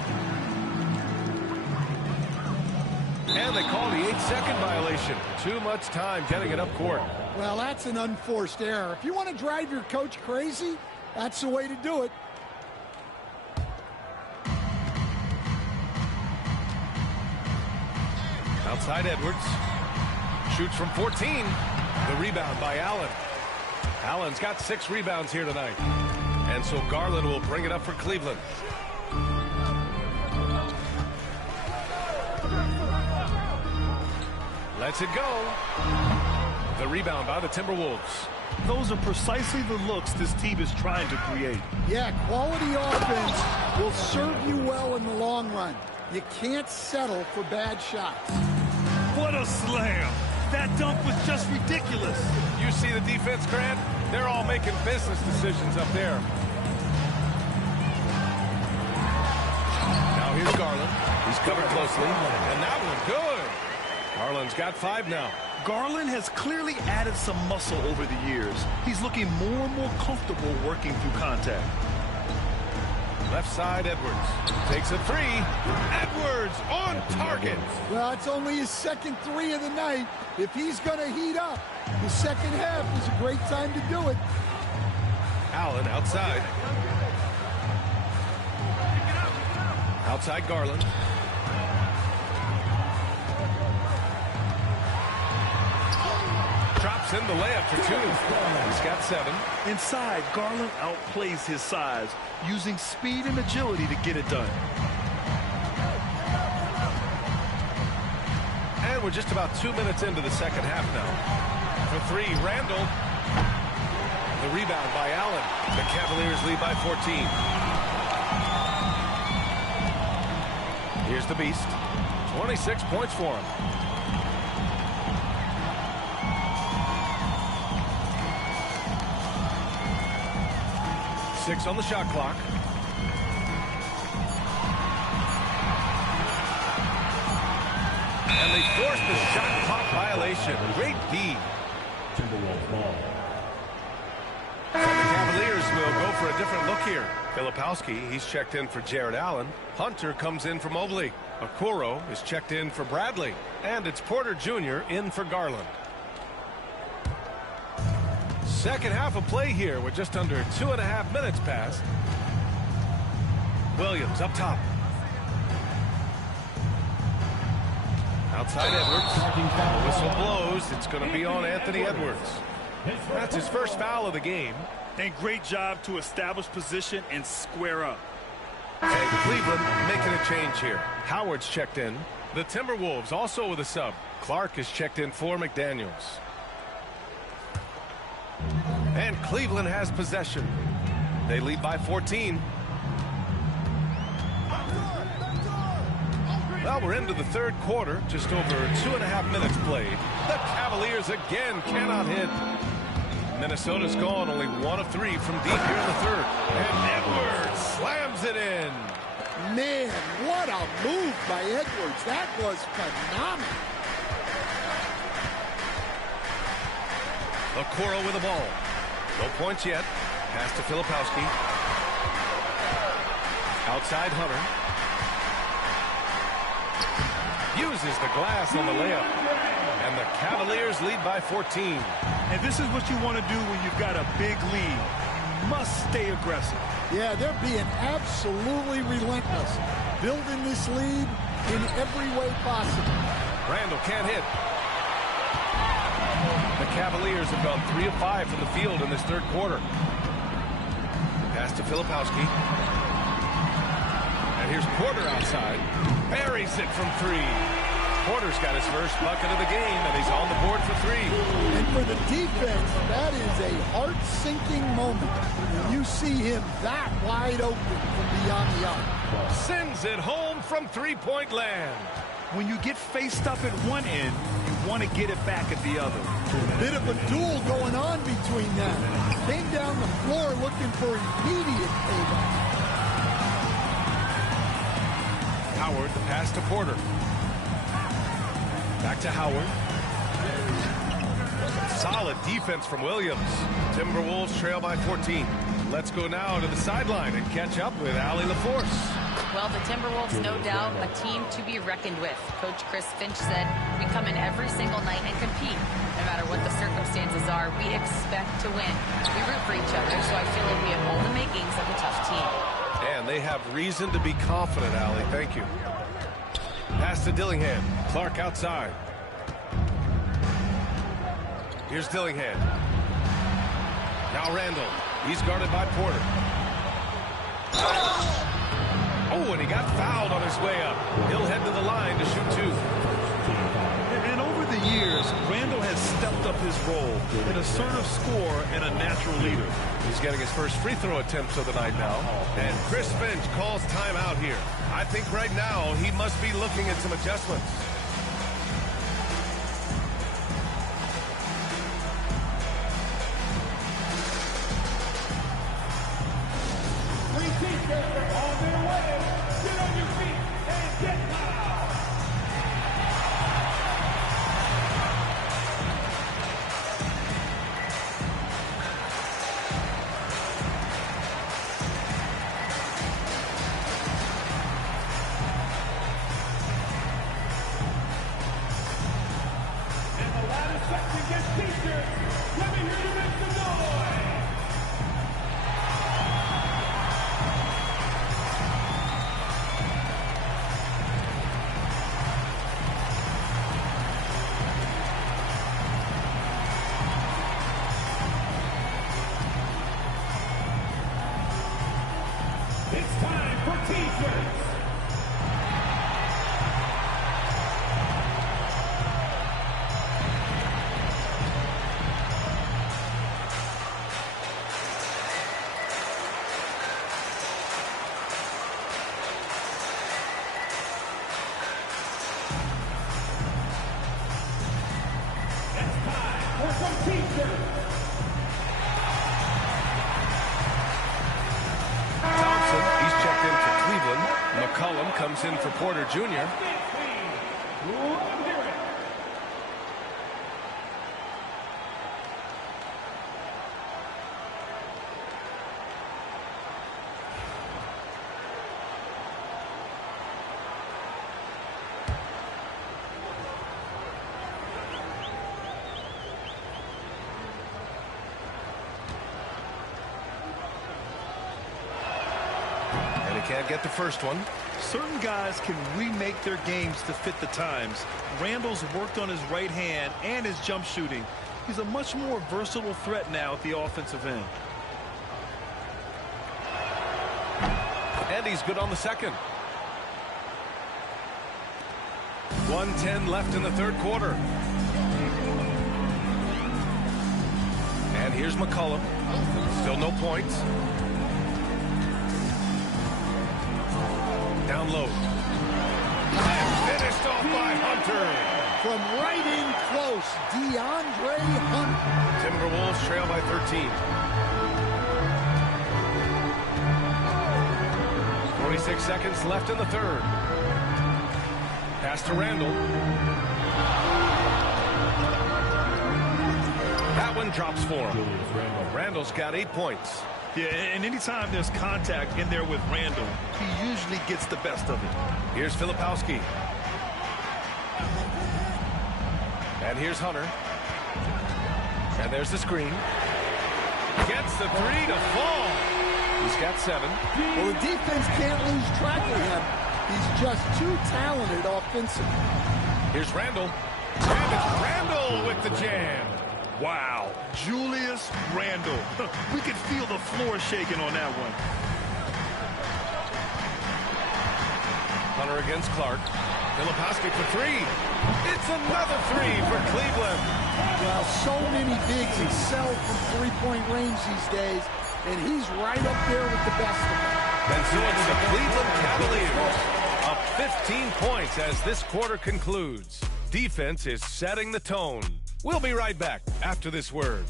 And they call the 8-second violation. Too much time getting it up court. Well, that's an unforced error. If you want to drive your coach crazy, that's the way to do it. Outside Edwards. Shoots from 14. The rebound by Allen. Allen's got 6 rebounds here tonight. And so Garland will bring it up for Cleveland. Lets it go. The rebound by the Timberwolves. Those are precisely the looks this team is trying to create. Yeah, quality offense will serve you well in the long run. You can't settle for bad shots. What a slam! That dunk was just ridiculous. You see the defense, Grant? They're all making business decisions up there. Now here's Garland. He's covered closely. And that one good. Garland's got 5 now. Garland has clearly added some muscle over the years. He's looking more and more comfortable working through contact. Left side, Edwards. Takes a 3. Edwards on target. Well, it's only his second 3 of the night. If he's going to heat up, the second half is a great time to do it. Allen outside. Outside Garland. Drops in the layup for 2. He's got 7. Inside, Garland outplays his size, using speed and agility to get it done. And we're just about 2 minutes into the second half now. For 3, Randle. The rebound by Allen. The Cavaliers lead by 14. Here's the Beast. 26 points for him. Six on the shot clock. And they forced the shot clock violation. Great D. Timberwolves ball. And the Cavaliers will go for a different look here. Filipowski, he's checked in for Jared Allen. Hunter comes in for Mobley. Okoro is checked in for Bradley. And it's Porter Jr. in for Garland. Second half of play here with just under 2.5 minutes passed. Williams up top. Outside Edwards. The whistle blows. It's going to be on Anthony Edwards. That's his first foul of the game. And great job to establish position and square up. And Cleveland making a change here. Howard's checked in. The Timberwolves also with a sub. Clark is checked in for McDaniels. And Cleveland has possession. They lead by 14. Well, we're into the third quarter. Just over 2.5 minutes played. The Cavaliers again cannot hit. Minnesota's gone only 1 of 3 from deep here in the third. And Edwards slams it in. Man, what a move by Edwards. That was phenomenal. Okoro with the ball. No points yet. Pass to Filipowski. Outside Hunter. Uses the glass on the layup. And the Cavaliers lead by 14. And this is what you want to do when you've got a big lead. You must stay aggressive. Yeah, they're being absolutely relentless. Building this lead in every way possible. Randall can't hit. The Cavaliers have gone 3 of 5 from the field in this third quarter. Pass to Filipowski. And here's Porter outside. Buries it from 3. Porter's got his first bucket of the game, and he's on the board for 3. And for the defense, that is a heart-sinking moment when you see him that wide open from beyond the arc. Sends it home from three-point land. When you get faced up at one end, you want to get it back at the other. Bit of a duel going on between them. Came down the floor looking for immediate payback. Howard, the pass to Porter. Back to Howard. Solid defense from Williams. Timberwolves trail by 14. Let's go now to the sideline and catch up with Allie LaForce. Well, the Timberwolves, no doubt, a team to be reckoned with. Coach Chris Finch said, we come in every single night and compete. No matter what the circumstances are, we expect to win. We root for each other, so I feel like we have all the makings of a tough team. And they have reason to be confident, Allie. Thank you. Pass to Dillingham. Clark outside. Here's Dillingham. Now Randall. He's guarded by Porter. Oh, and he got fouled on his way up. He'll head to the line to shoot 2. And over the years, Randall has stepped up his role, an assertive scorer and a natural leader. He's getting his first free throw attempts of the night now. And Chris Finch calls timeout here. I think right now he must be looking at some adjustments. Comes in for Porter Jr. And he can't get the first one. Certain guys can remake their games to fit the times. Randall's worked on his right hand and his jump shooting. He's a much more versatile threat now at the offensive end. And he's good on the second. 1:10 left in the third quarter. And here's McCollum. Still no points. Down low. And finished off by Hunter. From right in close, DeAndre Hunter. Timberwolves trail by 13. 46 seconds left in the third. Pass to Randall. That one drops for him. Randall's got 8 points. Yeah, and anytime there's contact in there with Randall, he usually gets the best of it. Here's Filipowski. And here's Hunter. And there's the screen. Gets the three to fall. He's got 7. Well, the defense can't lose track of him. He's just too talented offensively. Here's Randall. And it's Randall with the jam. Wow, Julius Randall. We could feel the floor shaking on that one. Hunter against Clark. Filipowski for 3. It's another 3 for Cleveland. Well, so many bigs excel from three-point range these days, and he's right up there with the best of them. And so it's the Cleveland Cavaliers up 15 points as this quarter concludes. Defense is setting the tone. We'll be right back after this word.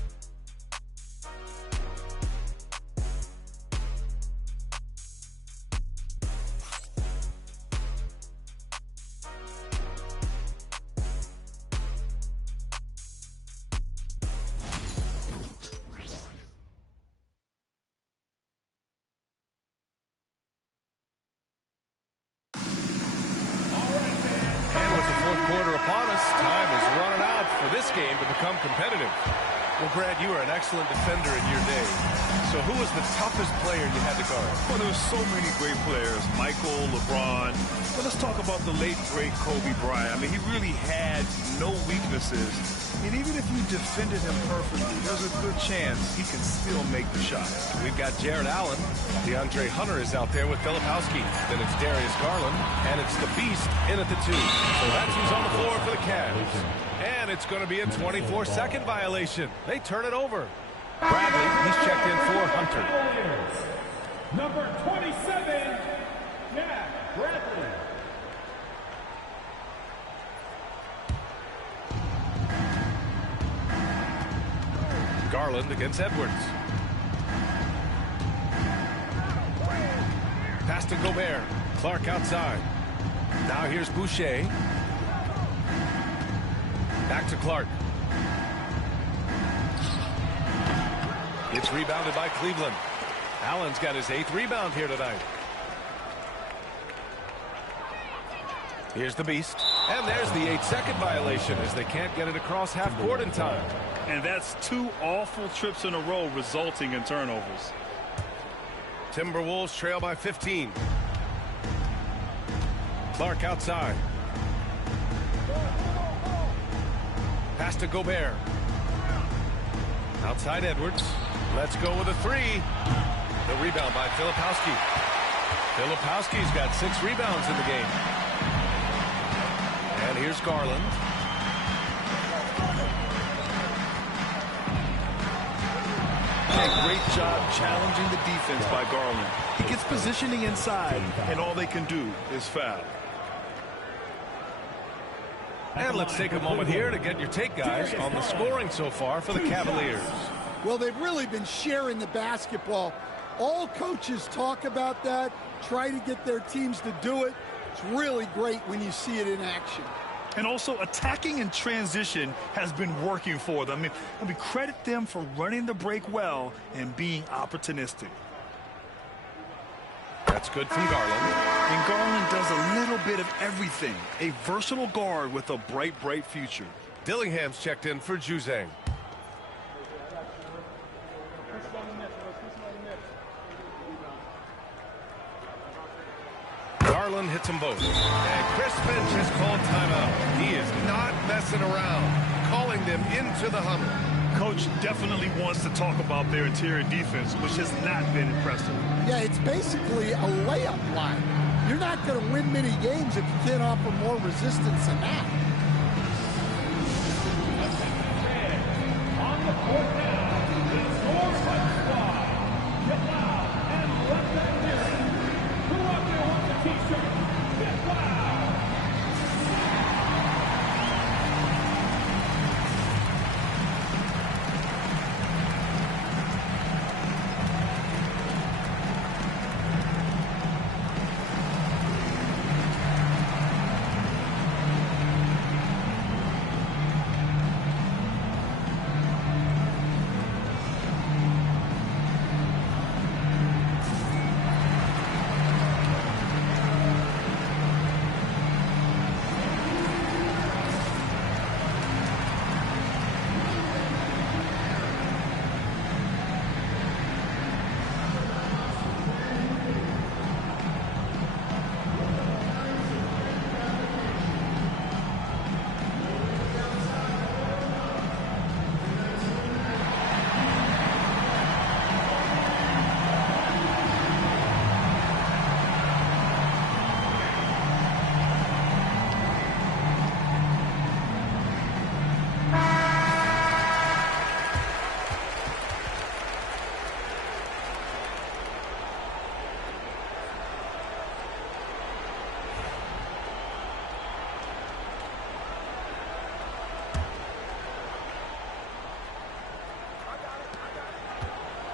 Game to become competitive. Well, Brad, you were an excellent defender in your day. So who was the toughest player you had to guard? Well, there were so many great players. Michael, LeBron. But let's talk about the late, great Kobe Bryant. I mean, he really had no weaknesses. And even if you defended him perfectly, there's a good chance he can still make the shot. We've got Jared Allen. DeAndre Hunter is out there with Filipowski. Then it's Darius Garland. And it's the Beast in at the 2. So that's who's on the floor for the Cavs. And it's going to be a 24-second violation. They turn it over. Bradley, he's checked in for Hunter. Number 27, Jack Bradley. Garland against Edwards. Pass to Gobert. Clark outside. Now here's Boucher. Back to Clark. It's rebounded by Cleveland. Allen's got his 8th rebound here tonight. Here's the Beast. And there's the 8-second violation as they can't get it across half court in time. And that's 2 awful trips in a row resulting in turnovers. Timberwolves trail by 15. Clark outside. Pass to Gobert. Outside Edwards. Let's go with a 3. The rebound by Filipowski. Filipowski's got 6 rebounds in the game. And here's Garland. A great job challenging the defense by Garland. He gets positioning inside, and all they can do is foul. And let's take a moment here to get your take, guys, on the scoring so far for the Cavaliers. Well, they've really been sharing the basketball. All coaches talk about that, try to get their teams to do it. It's really great when you see it in action. And also, attacking in transition has been working for them. I mean, credit them for running the break well and being opportunistic. That's good from Garland. And Garland does a little bit of everything. A versatile guard with a bright, bright future. Dillingham's checked in for Juzang. Garland hits them both. And Chris Finch has called timeout. He is not messing around, calling them into the huddle. Coach definitely wants to talk about their interior defense, which has not been impressive. Yeah, it's basically a layup line. You're not going to win many games if you can't offer more resistance than that. On the court now, the Score Fight Squad. Get loud and let them hear it. Who out there wants a t-shirt? Get loud.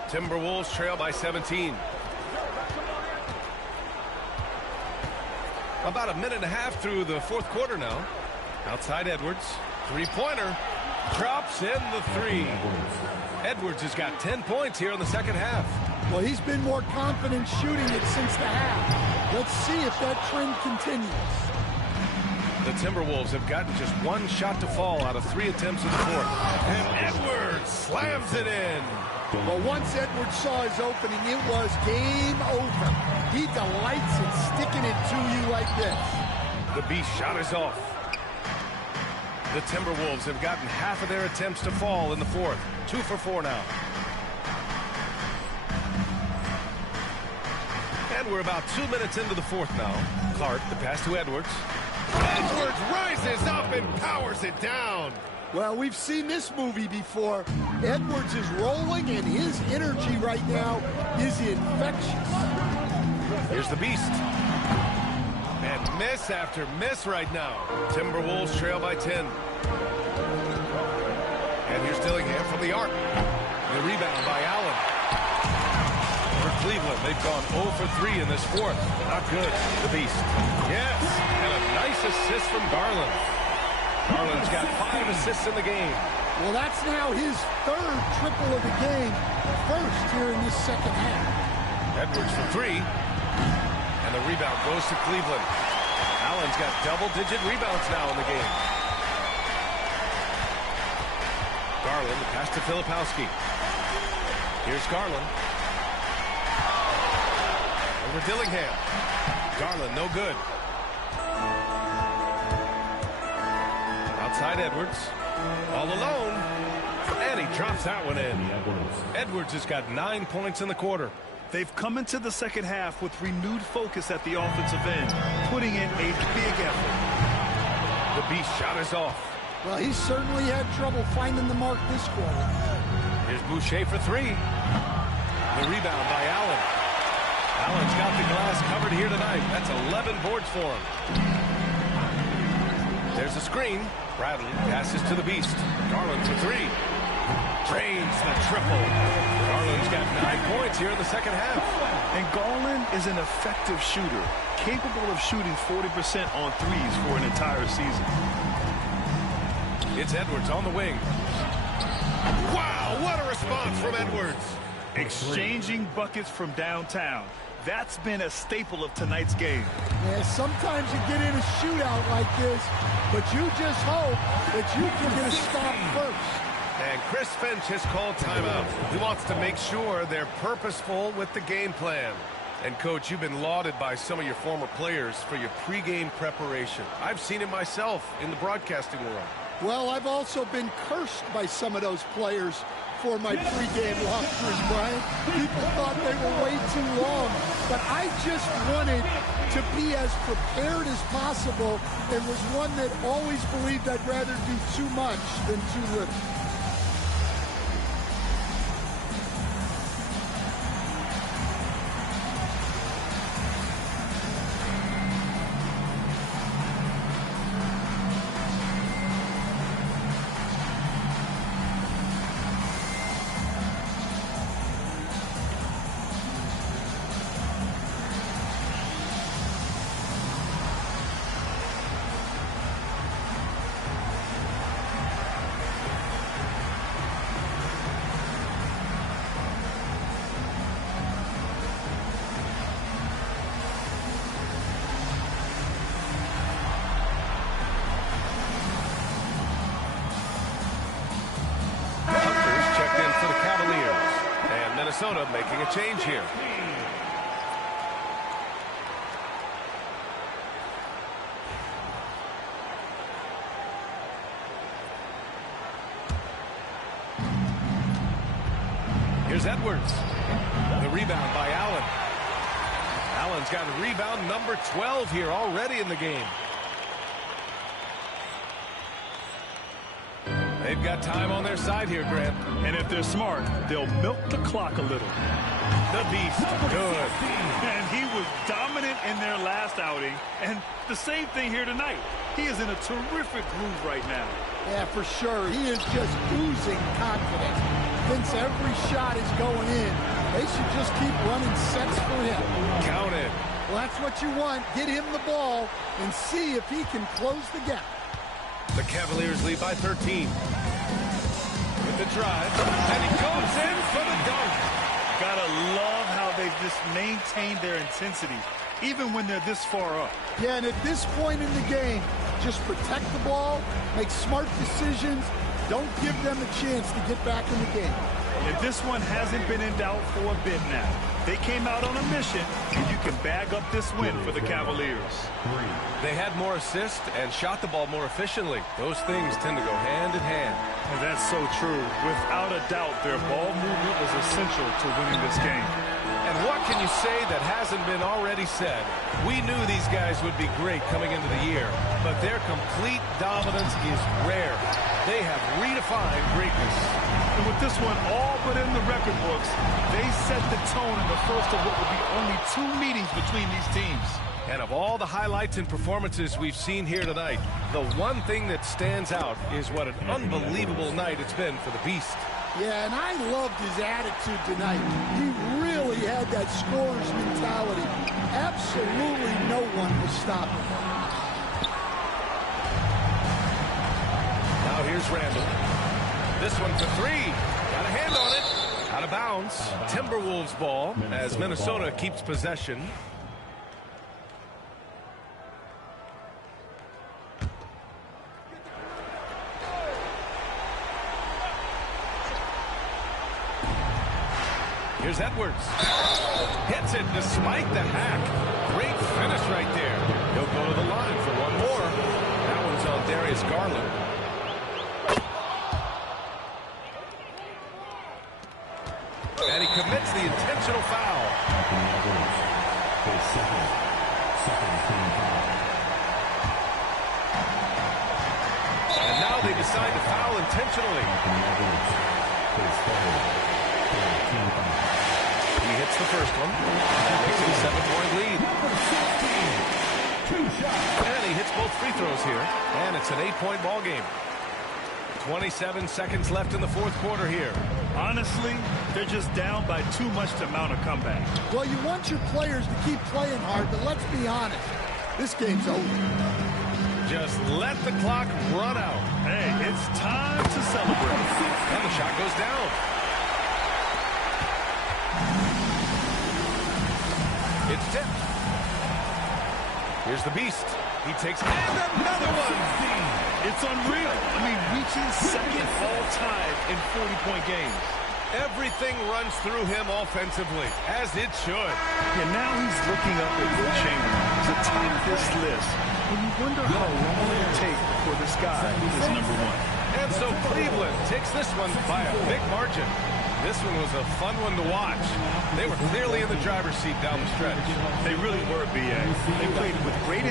Timberwolves trail by 17. About a minute and a half through the fourth quarter now. Outside Edwards. Three-pointer. Drops in the three. Edwards has got 10 points here in the second half. Well, he's been more confident shooting it since the half. Let's see if that trend continues. The Timberwolves have gotten just one shot to fall out of 3 attempts in the fourth. And Edwards slams it in. Well, once Edwards saw his opening, it was game over. He delights in sticking it to you like this. The Beast shot is off. The Timberwolves have gotten half of their attempts to fall in the fourth. 2 for 4 now. And we're about 2 minutes into the fourth now. Clark, the pass to Edwards. Edwards rises up and powers it down. Well, we've seen this movie before. Edwards is rolling, and his energy right now is infectious. Here's the Beast. And miss after miss right now. Timberwolves trail by 10. And here's Dillingham from the arc. The rebound by Allen. For Cleveland, they've gone 0 for 3 in this fourth. Not good. The Beast. Yes, and a nice assist from Garland. Garland's got 5 assists in the game. Well, that's now his third triple of the game. First here in this second half. Edwards for 3. And the rebound goes to Cleveland. Allen's got double-digit rebounds now in the game. Garland, the pass to Filipowski. Here's Garland. Over Dillingham. Garland, no good. Outside Edwards. All alone. And he drops that one in. Edwards has got 9 points in the quarter. They've come into the second half with renewed focus at the offensive end, putting in a big effort. The Beast shot is off. Well, he certainly had trouble finding the mark this quarter. Here's Boucher for 3. The rebound by Allen. Allen's got the glass covered here tonight. That's 11 boards for him. There's a screen. Bradley passes to the Beast. Garland for 3. Drains the triple. Garland's got 9 points here in the second half. And Garland is an effective shooter, capable of shooting 40% on threes for an entire season. It's Edwards on the wing. Wow, what a response from Edwards. Exchanging buckets from downtown. That's been a staple of tonight's game. Yeah, sometimes you get in a shootout like this, but you just hope that you can get a stop first. And Chris Finch has called timeout. He wants to make sure they're purposeful with the game plan. And, Coach, you've been lauded by some of your former players for your pregame preparation. I've seen it myself in the broadcasting world. Well, I've also been cursed by some of those players for my pregame walkthroughs, Brian. People thought they were way too long, but I just wanted to be as prepared as possible and was one that always believed I'd rather do too much than too little. Minnesota making a change here. Here's Edwards. The rebound by Allen. Allen's got rebound number 12 here already in the game. They've got time on their side here, Grant. And if they're smart, they'll milk the clock a little. The Beast, good. And he was dominant in their last outing. And the same thing here tonight. He is in a terrific groove right now. Yeah, for sure. He is just oozing confidence. Thinks every shot is going in. They should just keep running sets for him. Count it. Well, that's what you want. Get him the ball and see if he can close the gap. The Cavaliers lead by 13. With the drive, and he goes in for the dunk. Gotta love how they've just maintained their intensity, even when they're this far up. Yeah, and at this point in the game, just protect the ball, make smart decisions, don't give them a chance to get back in the game. And this one hasn't been in doubt for a bit now. They came out on a mission, and you can bag up this win for the Cavaliers. They had more assists and shot the ball more efficiently. Those things tend to go hand in hand. And that's so true. Without a doubt, their ball movement was essential to winning this game. And what can you say that hasn't been already said? We knew these guys would be great coming into the year, but their complete dominance is rare. They have redefined greatness. And with this one all but in the record books, they set the tone in the first of what will be only 2 meetings between these teams. And of all the highlights and performances we've seen here tonight, the one thing that stands out is what an unbelievable night it's been for the Beast. Yeah, and I loved his attitude tonight. He really had that scorer's mentality. Absolutely no one was stopping him. Now here's Randall. This one for 3. Got a hand on it. Out of bounds. Timberwolves ball as Minnesota keeps possession. Here's Edwards. Hits it despite the hack. Great finish right there. He'll go to the line for one more. That one's on Darius Garland. And he commits the intentional foul. And now they decide to foul intentionally. He hits the first one. That makes it a 7-point lead. And he hits both free throws here. And it's an 8-point ball game. 27 seconds left in the fourth quarter here. Honestly, they're just down by too much to mount a comeback. Well, you want your players to keep playing hard, but let's be honest. This game's over. Just let the clock run out. Hey, it's time to celebrate. And the shot goes down. It's tipped. Here's the Beast. He takes and another one. It's unreal. I mean, reaching second all-time in 40-point games. Everything runs through him offensively, as it should. And now he's looking up at Will Chamberlain to top this list. And you wonder how long it'll take before this guy is number one. And so Cleveland takes this one by a big margin. This one was a fun one to watch. They were clearly in the driver's seat down the stretch. They really were, B.A. They played with great